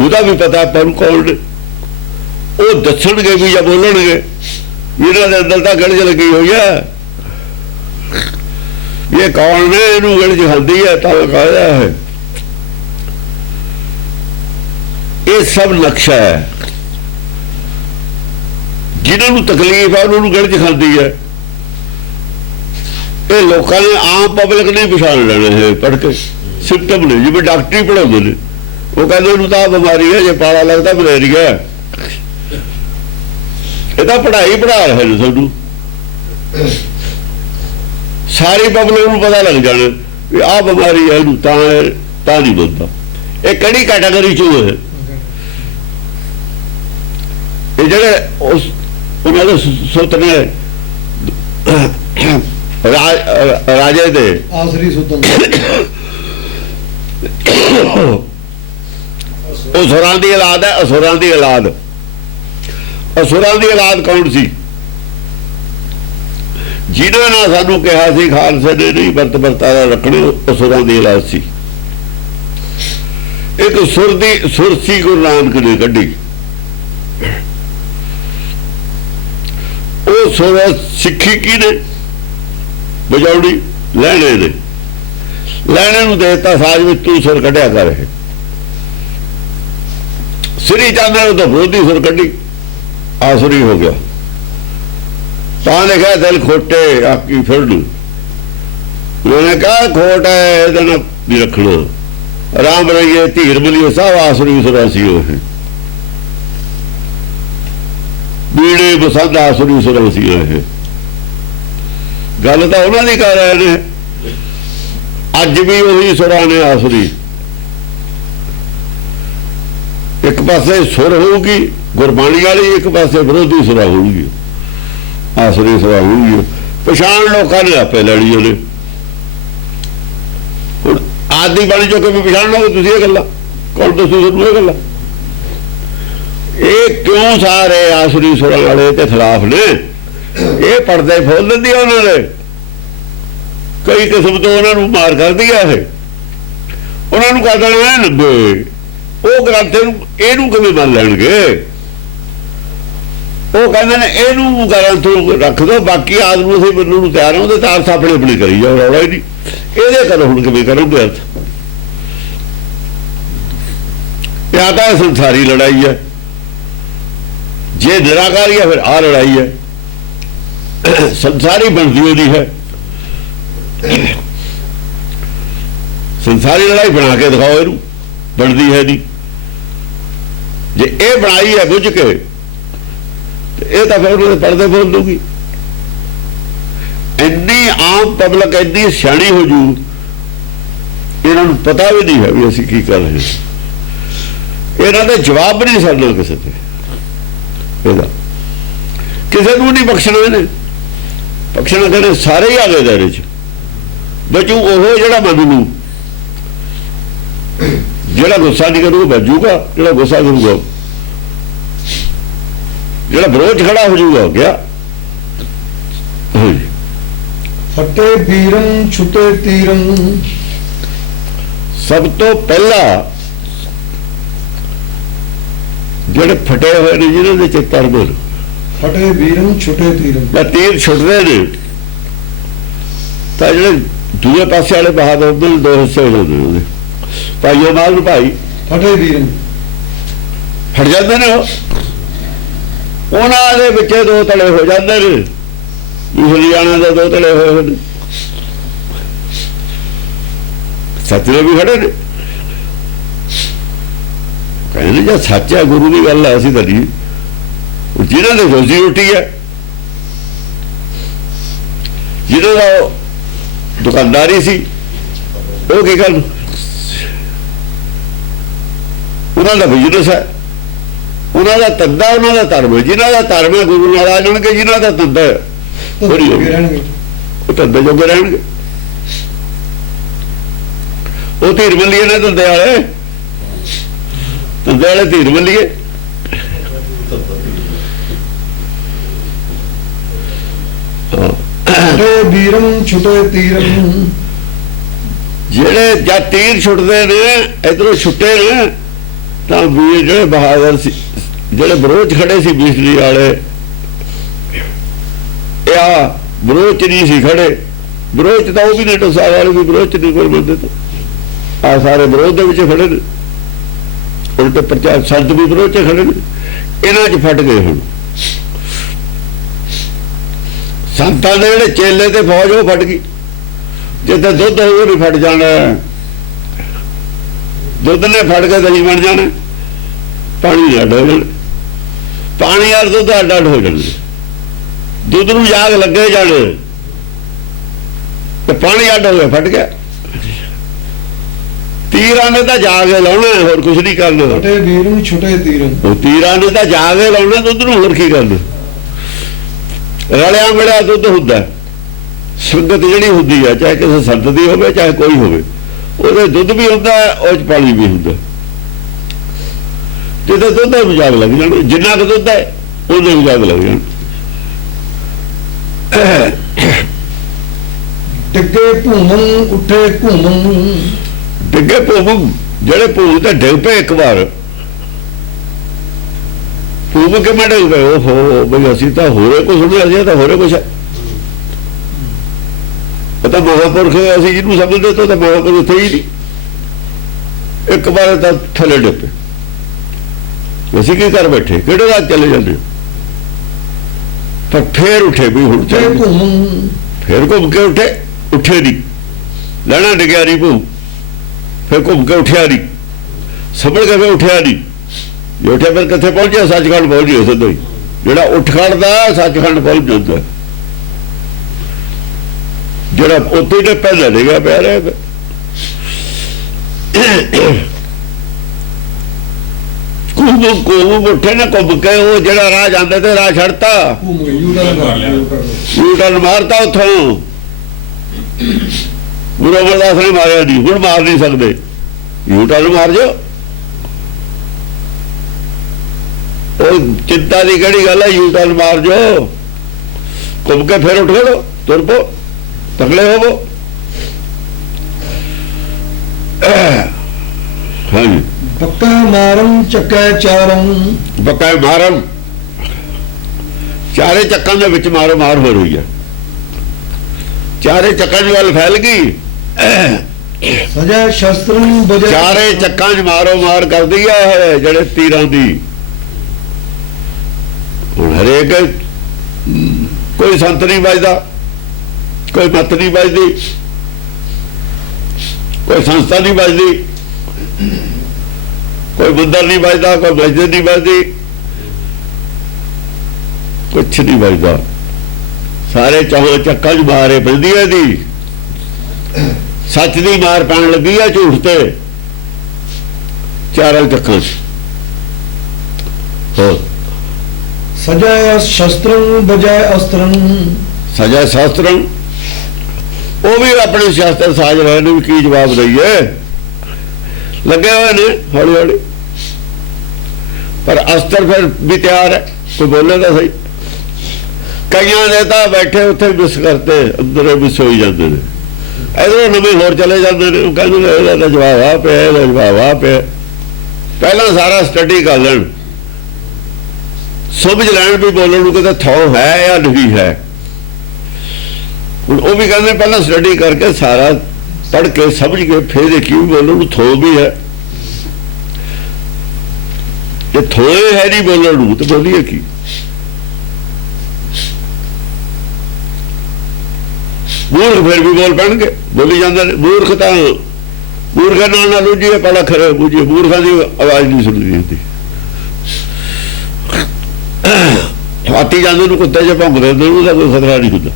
ਉਹਦਾ ਵੀ ਪਤਾ ਆਪਾਂ ਨੂੰ ਕੌਣ ਨੇ। ਉਹ ਦੱਸਣਗੇ ਵੀ ਜਾਂ ਬੋਲਣਗੇ ਵੀ ਇਹਨਾਂ ਦੇ ਅੰਦਰ ਤਾਂ ਗਿਰਜ ਲੱਗੀ ਹੋਈ ਹੈ, ਇਹ ਕੌਣ ਨੇ, ਇਹਨੂੰ ਗਿਰਜ ਖਾਂਦੀ ਹੈ ਤਾਂ ਕਹਿੰਦਾ ਹੈ। ਇਹ ਸਭ ਨਕਸ਼ਾ ਹੈ। ਜਿਹਨਾਂ ਨੂੰ ਤਕਲੀਫ ਹੈ ਉਹਨਾਂ ਨੂੰ ਗਿਰਜ ਖਾਂਦੀ ਹੈ। ਇਹ ਲੋਕਾਂ ਨੇ, ਆਮ ਪਬਲਿਕ ਨੇ ਪਛਾਣ ਲੈਣਾ ਹੈ ਪੜ੍ਹ ਕੇ। ਸਿੰਪਟਮ ਨੇ, ਜਿਵੇਂ ਡਾਕਟਰੀ ਪੜ੍ਹਾਉਂਦੇ ਨੇ, ਉਹ ਕਹਿੰਦੇ ਉਹਨੂੰ ਤਾਂ ਬਿਮਾਰੀ ਹੈ, ਜੇ ਪਾਲਾ ਲੱਗਦਾ ਮਲੇਰੀਆ, ਇਹ ਤਾਂ ਪੜ੍ਹਾਈ ਪੜ੍ਹਾ ਰਹੇ ਨੇ ਸਾਨੂੰ। ਸਾਰੀ ਪਬਲਿਕ ਨੂੰ ਪਤਾ ਲੱਗ ਜਾਣਾ ਵੀ ਆਹ ਬਿਮਾਰੀ ਹੈ, ਇਹਨੂੰ ਤਾਂ ਨਹੀਂ ਬੰਦਾ। ਇਹ ਕਿਹੜੀ ਕੈਟਾਗਰੀ ਚੋਂ ਹੈ? ਇਹ ਜਿਹੜੇ ਉਹਨਾਂ ਦੇ ਸੁੱਤ ਨੇ ਰਾਜੇ ਦੇ ਆਸਰੀ ਸੁਤਨ, ਉਹ ਸੁਰਾਂ ਦੀ ਔਲਾਦ ਹੈ, ਅਸੁਰਾਂ ਦੀ ਔਲਾਦ। ਅਸੁਰਾਂ ਦੀ ਔਲਾਦ ਕੌਣ ਸੀ? ਜਿਨ੍ਹਾਂ ਨੇ ਸਾਨੂੰ ਕਿਹਾ ਸੀ ਖਾਲਸੇ ਨੇ ਨਹੀਂ ਵਰਤ ਵਰਤਾਰਾ ਰੱਖਣੇ, ਅਸੁਰਾਂ ਦੀ ਔਲਾਦ ਸੀ। ਇੱਕ ਸੁਰ ਸੀ ਗੁਰੂ ਨਾਨਕ ਨੇ ਕੱਢੀ, ਉਹ ਸੁਰ ਸਿੱਖੀ ਕੀ ਨੇ ਵਜਾਉਣੀ, ਲੈਣੇ ਨੇ, ਲੈਣੇ ਨੂੰ ਦੇਤਾ ਸਾਜ ਵਿੱਚ, ਤੂੰ ਸੁਰ ਕੱਢਿਆ ਕਰ। ਇਹ ਸ੍ਰੀ ਚੰਦ ਨੇ ਉਹਦਾ ਵਿਰੋਧੀ ਸੁਰ ਕੱਢੀ, ਆਸੁਰੀ ਹੋ ਗਿਆ। ਤਾਂ ਲਿਖਿਆ ਦਿਲ ਖੋਟੇ ਆਕੀ ਫਿਰਨ, ਉਹਨੇ ਕਿਹਾ ਖੋਟ ਹੈ ਇਹਦੇ ਨਾਲ ਨਹੀਂ ਰੱਖਣਾ। ਰਾਮ ਰਹੀਏ ਧੀਰ ਮਿਲੀਏ ਸਭ ਆਸੁਰੀ ਸੁਰਾ ਸੀ। ਉਹ ਬੀੜੇ ਬਸੰਦ ਆਸੁਰੀ ਸੁਰਾ ਸੀ। ਇਹ ਗੱਲ ਤਾਂ ਉਹਨਾਂ ਦੀ ਕਰ ਰਹੇ ਨੇ, ਅੱਜ ਵੀ ਉਹੀ ਸੁਰਾਂ ਨੇ ਆਸੁਰੀ। ਇੱਕ ਪਾਸੇ ਸੁਰ ਹੋਊਗੀ ਗੁਰਬਾਣੀ ਵਾਲੀ, ਇੱਕ ਪਾਸੇ ਵਿਰੋਧੀ ਸੁਰਾ ਹੋਊਗੀ, ਆਸੁਰੀ ਸੁਰਾ ਹੋਊਗੀ। ਪਛਾਣ ਲੋਕਾਂ ਨੇ ਆਪੇ ਲੈਣੀ ਉਹਨੇ। ਹੁਣ ਆਦਿ ਬਾਣੀ ਚੋਂ ਕਿਵੇਂ ਪਛਾਣ ਲਓਗੇ ਤੁਸੀਂ ਇਹ ਗੱਲਾਂ? ਕੌਣ ਦੱਸੂ ਤੁਹਾਨੂੰ ਇਹ ਗੱਲਾਂ? ਇਹ ਕਿਉਂ ਸਾਰੇ ਆਸੁਰੀ ਸੁਰਾਂ ਵਾਲੇ ਤੇ ਖਿਲਾਫ ਨੇ? ਇਹ ਪਰਦੇ ਫੋਲ ਦਿੰਦੀ ਆ ਉਹਨਾਂ ਨੇ, ਕਈ ਕਿਸਮ ਤੋਂ ਉਹਨਾਂ ਨੂੰ ਮਾਰ ਕਰਦੀ ਆ। ਇਹ ਉਹਨਾਂ ਨੂੰ ਕਰ ਦੇਣਾ ਨੱਬੇ। ਉਹ ਗ੍ਰੰਥ ਨੂੰ ਇਹਨੂੰ ਕਿਵੇਂ ਮੰਨ ਲੈਣਗੇ? ਉਹ ਕਹਿੰਦੇ ਨੇ ਇਹਨੂੰ ਗ੍ਰੰਥ ਰੱਖ ਦੋ, ਬਾਕੀ ਆਦਮੀ ਅਸੀਂ ਮੰਨਣ ਨੂੰ ਤਿਆਰ ਹਾਂ। ਉਹਦੇ ਤਾਂ ਅਰਥ ਆਪਣੇ ਆਪਣੇ ਕਰੀ ਜਾਓ, ਰੌਲਾ ਹੀ ਨਹੀਂ। ਇਹਦੇ ਕਰੋ ਹੁਣ ਕਿਵੇਂ ਕਰੋਗੇ ਅਰਥ? या तो संसारी लड़ाई है, जे निराकारी है फिर आ लड़ाई है। संसारी बनती होती है, संसारी लड़ाई बना के दिखाओ, इनू बनती है नहीं। जे ये बनाई है बुझ के तो ये तो फिर पढ़ते बोल दूगी। इन्नी आम पब्लिक इन्नी सियाणी हो जू, इन्हों पता भी नहीं है भी असी की कर रहे हैं। इन्हों के जवाब भी नहीं सकना किसी किसी को नहीं बख्शना, इन्हें बख्शना कहने सारे ही आ गए दायरे च। बचू वो जड़ा मन लू, जड़ा गुस्सा नहीं करूगा बचूगा, जड़ा गुस्सा करूगा जड़ा विरोध खड़ा हो जाऊगा क्या। फटे बीरन छुटे तीरन। सब तो पहला ਜਿਹੜੇ फटे हुए ने जिन्होंने चित्तर बोल फटे बीरन छुटे तीरन। तीर छुटते ने तो जो दूए पासे वाले बहादुर ने दो हिस्से हो जाते, भाइयों माल भाई फटे बीरन फट जाते ने, उन्होंने बच्चे दो तले हो जाते हैं, मुसलमानों के दो तले हुए हैं, सच में भी खड़े ने। कहने जो सच है गुरु की गल है, असी तो नहीं। जिन्होंने रोजी रोटी है, जिन्होंने दुकानदारी सी, वो की गल, उन्होंने बिजनेस है, उन्होंने धंधा, उन्होंने धर्म है। जिन्हों का धर्म है गुरु नाल आ जाएंगे, जिन्हों का धंधा है वो धंधे जोगे रहेंगे। वो धीर मल्लीए ने धंधे वाले, धंधे वाले धीर मल्लीए। बीरन छुटे तीरन। जेड़े जब तीर छुटते ने इधरों छुटे ने तो वीर जेड़े बहादुर सी, जेड़े विरोध खड़े सी बिजली वाले, या विरोध च नहीं सी खड़े। विरोध तो भी नहीं, टसा वाले भी विरोध च नहीं कोई बंदे, तो आ सारे विरोध के खड़े ने। उल्टे प्रचार संत भी विरोध च खड़े ने, इन्हां च फट गए। हुण संतां दे जेड़े चेले ते फौज वो फट गई। जिथे दुध हो नहीं फट जाना, दुध ने फट के दही बन जाना, पानी अड हो जाना, पानी और दुध अड अड हो जाने। दुध नूं जाग लगे जाने तो पानी अड हो गया, फट गया। तीरां ने तो जाके लाउणा, होर कुछ नहीं करना। फटे बीरन छुटे तीरन। वो तीरां ने तो जाके लाउणा दुध नूं, होर की करना। रलिया मिलिया दुध हुंदा, संगत जिहड़ी हुंदी है, चाहे किसी संत दी होवे चाहे कोई होवे, ਉਹਦੇ ਦੁੱਧ ਵੀ ਹੁੰਦਾ ਉਹ ਚ ਪਾਣੀ ਵੀ ਹੁੰਦਾ। ਜਿੱਥੇ ਦੁੱਧ ਹੈ ਮਜ਼ਾਕ ਲੱਗ ਜਾਣਾ, ਜਿੰਨਾ ਕੁ ਦੁੱਧ ਹੈ ਉਹਦੇ ਮਜ਼ਾਕ ਲੱਗ ਜਾਣਾ। ਡਿੱਗੇ ਭੂਮਨ ਉੱਠੇ ਘੂਮਨ। ਡਿੱਗੇ ਭੂਮ, ਜਿਹੜੇ ਭੂਮ ਤੇ ਡਿੱਗ ਪਏ ਇੱਕ ਵਾਰ, ਭੂਮ ਕਿਵੇਂ ਡਿੱਗ ਪਏ? ਓਹੋ ਬਈ ਅਸੀਂ ਤਾਂ ਹੋਰੇ ਕੁਛ ਸੁਣਿਆ, ਅਸੀਂ ਤਾਂ ਹੋਰੇ ਕੁਛ ਹੈ। पता महापुरख असी जिन्हों समझते तो महापुरख थे ही नहीं। एक बार तो थले डिपे, असी की कर बैठे, कि रात चले जाते, पर फिर उठे भी हुण फिर घूम के उठे, उठे नहीं, लैना डिग्या नहीं भू, फिर घूम के उठिया नहीं, संभल के फिर उठिया नहीं। जो उठे फिर कितने पहुंचे? सचखंड पहुंच गए सीधा ही। जोड़ा उठ खड़ता सचखंड पहुंच जाता, जरा उत्थे ने पहले डिगा पै रहा। घूम उठे ने घूम के वो जरा राह जाते थे, राह छड़ता, यू टर्न मारता उथों। गुरु अमरदास ने मारिया नहीं, हुण मार नहीं सकते, यू टर्न मार जाओ। चिंता की किहड़ी गल है, यू टर्न मार जाओ, घूम के फिर उठ खड़ो, तुर पो, तगड़े हो वो। हाँ जी, बक्का मारम चक्का चारम। बक्का मारम, चारे चक्कां दे विच मारो मार हो रही है। चारे चक्कां दी गल फैल गई, ਸਜੈ ਸ਼ਸਤਰੰ ਬਜੈ ਚਾਰੇ ਚੱਕਾਂ 'ਚ ਮਾਰੋ ਮਾਰ ਕਰਦੀ ਆ ਇਹ ਜਿਹੜੇ ਤੀਰਾਂ ਦੀ। ਹੁਣ ਹਰੇਕ ਕੋਈ ਸੰਤ ਨਹੀਂ ਵੱਜਦਾ, ਕੋਈ ਮੱਤ ਨਹੀਂ ਵੱਜਦੀ, ਕੋਈ ਸੰਸਥਾ ਨਹੀਂ ਵੱਜਦੀ, ਕੋਈ ਮੰਦਰ ਨਹੀਂ ਵੱਜਦਾ, ਕੋਈ ਮਸਜਿਦ ਨਹੀਂ ਵੱਜਦੀ, ਕੁਛ ਨਹੀਂ ਵੱਜਦਾ। ਸਾਰੇ ਚਾਹੋਂ ਚੱਕਾਂ 'ਚ ਮਾਰੇ ਪੈਂਦੀ ਹੈ ਦੀ। ਸੱਚ ਦੀ ਮਾਰ ਪੈਣ ਲੱਗੀ ਆ ਝੂਠ ਤੇ ਚਾਰਾਂ ਚੱਕਾਂ 'ਚ। ਹੋਰ ਸਜੈ ਸ਼ਸਤਰੰ ਬਜੈ ਅਸਤਰੰ। ਸਜਾ ਸ਼ਾਸਤਰੰ, ਉਹ ਵੀ ਆਪਣੇ ਸ਼ਾਸਤਰ ਸਾਜ ਰਹੇ ਨੇ ਵੀ ਕੀ ਜਵਾਬ ਦਈਏ, ਲੱਗੇ ਹੋਏ ਨੇ ਹੌਲੀ ਹੌਲੀ। ਪਰ ਅਸਤਰ ਫਿਰ ਵੀ ਤਿਆਰ ਹੈ, ਕੋਈ ਬੋਲੇ ਤਾਂ ਸਹੀ। ਕਈਆਂ ਦੇ ਤਾਂ ਬੈਠੇ ਉੱਥੇ ਮਿਸ ਕਰਤੇ, ਅੰਦਰ ਮਿਸ ਹੋਈ ਜਾਂਦੇ ਨੇ, ਇਧਰੋਂ ਨਵੇਂ ਹੋਰ ਚਲੇ ਜਾਂਦੇ ਨੇ। ਉਹ ਕਹਿੰਦੇ ਇਹਦਾ ਤਾਂ ਜਵਾਬ ਆ ਪਿਆ, ਇਹਦਾ ਜਵਾਬ ਆ ਪਿਆ। ਪਹਿਲਾਂ ਸਾਰਾ ਸਟੱਡੀ ਕਰ ਲੈਣ, ਸਮਝ ਲੈਣ ਵੀ ਬੋਲਣ ਨੂੰ ਕਿਤੇ ਥੋ ਹੈ ਜਾਂ ਨਹੀਂ ਹੈ। ਹੁਣ ਉਹ ਵੀ ਕਹਿੰਦੇ ਪਹਿਲਾਂ ਸਟੱਡੀ ਕਰਕੇ ਸਾਰਾ ਪੜ੍ਹ ਕੇ ਸਮਝ ਕੇ ਫਿਰ ਦੇਖੀ ਵੀ ਬੋਲਣ ਨੂੰ ਥੋ ਵੀ ਹੈ। ਜੇ ਥੋਏ ਹੈ ਨਹੀਂ ਬੋਲਣ ਨੂੰ ਤਾਂ ਬੋਲੀਏ ਕੀ। ਮੂਰਖ ਫਿਰ ਵੀ ਬੋਲ ਪੈਣਗੇ, ਬੋਲੀ ਜਾਂਦੇ ਨੇ। ਮੂਰਖ ਤਾਂ ਮੂਰਖਾਂ ਨਾਲ ਲੁੱਝੀਏ ਪਹਿਲਾਂ ਖਰੇ ਬੁਝੀਏ, ਮੂਰਖਾਂ ਦੀ ਆਵਾਜ਼ ਨਹੀਂ ਸੁਣਦੀ ਹੁੰਦੀ। ਹਾਥੀ ਜਾਂਦੇ ਨੂੰ ਕੁੱਤੇ ਜੇ ਭੌਂਕਦੇ ਹੁੰਦੇ ਉਹਦਾ ਕੋਈ ਖਤਰਾ ਨਹੀਂ ਹੁੰਦਾ।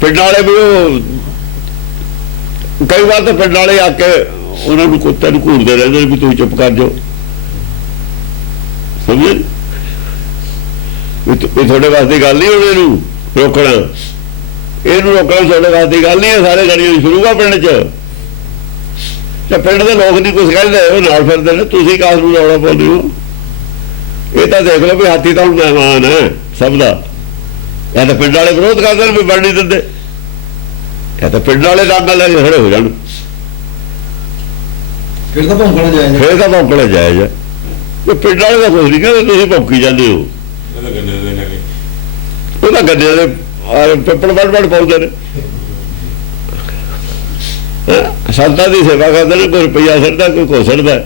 ਪਿੰਡ ਵਾਲੇ ਵੀ ਉਹ ਕਈ ਵਾਰ ਤਾਂ ਪਿੰਡ ਵਾਲੇ ਆ ਕੇ ਉਹਨਾਂ ਨੂੰ ਕੁੱਤੇ ਨੂੰ ਘੂਰਦੇ ਰਹਿੰਦੇ ਨੇ ਵੀ ਤੁਸੀਂ ਚੁੱਪ ਕਰ ਜਾਓ। ਸਮਝੇ ਵੀ ਤੁਹਾਡੇ ਵਾਸਤੇ ਗੱਲ ਨਹੀਂ ਉਹਨਾਂ ਨੂੰ ਰੋਕਣਾ, ਇਹਨੂੰ ਰੋਕਣਾ ਤੁਹਾਡੇ ਵਾਸਤੇ ਗੱਲ ਨਹੀਂ ਹੈ। ਸਾਰੇ ਗਲੀਆਂ ਸ਼ੁਰੂਗਾ ਪਿੰਡ 'ਚ, ਤੇ ਪਿੰਡ ਦੇ ਲੋਕ ਨਹੀਂ ਕੁਛ ਕਹਿੰਦੇ, ਉਹ ਨਾਲ ਫਿਰਦੇ ਨੇ। ਤੁਸੀਂ ਕਾਸ ਨੂੰ ਰੌਲਾ ਪਾਉਂਦੇ ਹੋ? ਇਹ ਤਾਂ ਦੇਖ ਲਓ ਵੀ ਹਾਥੀ ਤਾਂ ਹੁਣ ਮਹਿਮਾਨ ਹੈ ਸਭ ਦਾ। ਜਾਂ ਤਾਂ ਪਿੰਡ ਵਾਲੇ ਵਿਰੋਧ ਕਰਦੇ ਨੇ ਵੀ ਵੜ ਨਹੀਂ ਦਿੰਦੇ, ਜਾਂ ਤਾਂ ਪਿੰਡ ਵਾਲੇ ਡਾਂਗਾ ਲੈ ਕੇ ਖੜੇ ਹੋ ਜਾਣ, ਫਿਰ ਤਾਂ ਭੌਂਕਣਾ ਜਾਇਜ਼ ਹੈ। ਫਿਰ ਤਾਂ ਭੌਂਕਣਾ ਜਾਇਜ਼ ਹੈ। ਪਿੰਡ ਵਾਲੇ ਦਾ ਕੁਛ ਨਹੀਂ ਕਹਿੰਦੇ, ਤੁਸੀਂ ਭੌਂਕੀ ਜਾਂਦੇ ਹੋ। ਉਹਦਾ ਗੰਨੇ ਦੇ ਲੱਗੇ, ਉਹ ਤਾਂ ਗੱਡਿਆਂ ਦੇ ਪਿੱਪਲ ਵੱਡ ਪਾਉਂਦੇ ਨੇ, ਸੰਤਾਂ ਦੀ ਸੇਵਾ ਕਰਦੇ ਨੇ। ਕੋਈ ਰੁਪਈਆ ਛੱਡਦਾ, ਕੋਈ ਕੁਛ ਛੱਡਦਾ।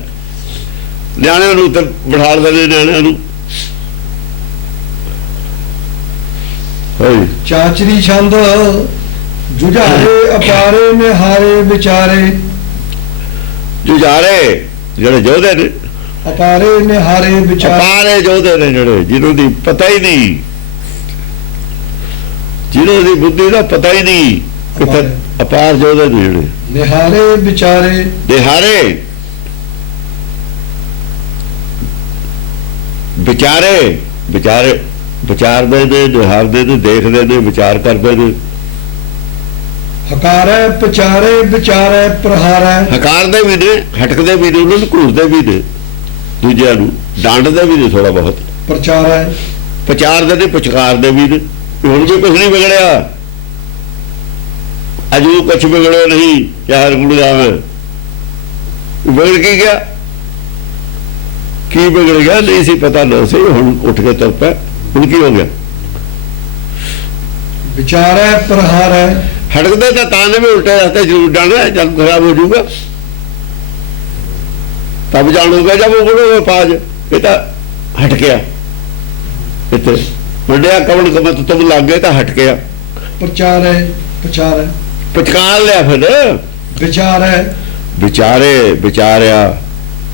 ਨਿਆਣਿਆਂ ਨੂੰ ਤੇ ਬਿਠਾ ਦਿੰਦੇ, ਨਿਆਣਿਆਂ ਨੂੰ। ਚਾਚਰੀ ਛੰਦ ਜੁਝਾਰੇ ਅਪਾਰੇ ਨਿਹਾਰੇ ਵਿਚਾਰੇ। ਜੁਝਾਰੇ ਜਿਹੜੇ ਯੋਧੇ ਨੇ, ਅਪਾਰੇ ਨਿਹਾਰੇ ਵਿਚਾਰੇ। ਅਪਾਰੇ ਯੋਧੇ ਨੇ ਜਿਹੜੇ ਜਿਹਨੂੰ ਦੀ ਪਤਾ ਹੀ ਨਹੀਂ, ਜਿਹਨੂੰ ਦੀ ਬੁੱਧੀ ਦਾ ਪਤਾ ਹੀ ਨਹੀਂ ਕਿੱਥੇ। ਅਪਾਰ ਯੋਧੇ ਨੇ ਜਿਹੜੇ ਨਿਹਾਰੇ ਵਿਚਾਰੇ। ਨਿਹਾਰੇ ਵਿਚਾਰੇ, ਵਿਚਾਰੇ ਵਿਚਾਰਦੇ ਨੇ, ਨਿਹਾਰਦੇ ਨੇ, ਦੇਖਦੇ ਨੇ, ਵਿਚਾਰ ਕਰਦੇ ਨੇ। ਹਕਾਰੇ ਪਚਾਰੇ ਵਿਚਾਰੇ ਪ੍ਰਹਾਰੇ। ਹਕਾਰਦੇ ਵੀ ਨੇ, ਹਟਕਦੇ ਵੀ ਨੇ, ਉਹਨਾਂ ਨੂੰ ਘੂਰਦੇ ਵੀ ਨੇ, ਦੂਜਿਆਂ ਨੂੰ ਡਾਂਟਦੇ ਵੀ ਨੇ ਥੋੜਾ ਬਹੁਤ। ਪ੍ਰਚਾਰੇ ਪ੍ਰਚਾਰਦੇ ਨੇ, ਪੁਚਕਾਰਦੇ ਵੀ ਨੇ। ਹੁਣ ਵੀ ਕੁਛ ਨਹੀਂ ਵਿਗੜਿਆ, ਅਜੂ ਕੁਛ ਵਿਗੜਿਆ ਨਹੀਂ। ਚਾਹਰ ਗੁਣ ਗਾਵੇਂ ਵਿਗੜ ਕੀ ਗਿਆ, ਕੀ ਵਿਗੜ ਗਿਆ? ਨਹੀਂ ਸੀ ਪਤਾ, ਨਾ ਸੀ, ਹੁਣ ਉੱਠ ਕੇ ਤੁਰ ਪਿਆ। ਹੁਣ ਕੀ ਹੋ ਗਿਆ? ਵਿਚਾਰੇ ਪ੍ਰਹਾਰੇ। ਹਟਕਦੇ ਤਾਂ ਨੇ ਵੀ ਉਲਟੇ ਰਸਤੇ ਜ਼ਰੂਰ ਜਾਣਾ, ਜਦ ਖਰਾਬ ਹੋ ਜਾਊਗਾ ਤਬ ਜਾਣੂਗਾ ਜਦ ਉਹ ਗੁਰੂ ਪਾਜ। ਇਹ ਤਾਂ ਹਟ ਗਿਆ, ਇੱਥੇ ਵੱਡਿਆ ਕਵਣ ਕਮਤ ਤੁਮ ਲੱਗ ਗਏ ਤਾਂ ਹਟ ਗਿਆ। ਪ੍ਰਚਾਰੇ ਪਚਾਰੇ ਪਚਕਾਰ ਲਿਆ, ਫਿਰ ਵਿਚਾਰੇ ਵਿਚਾਰੇ ਵਿਚਾਰਿਆ,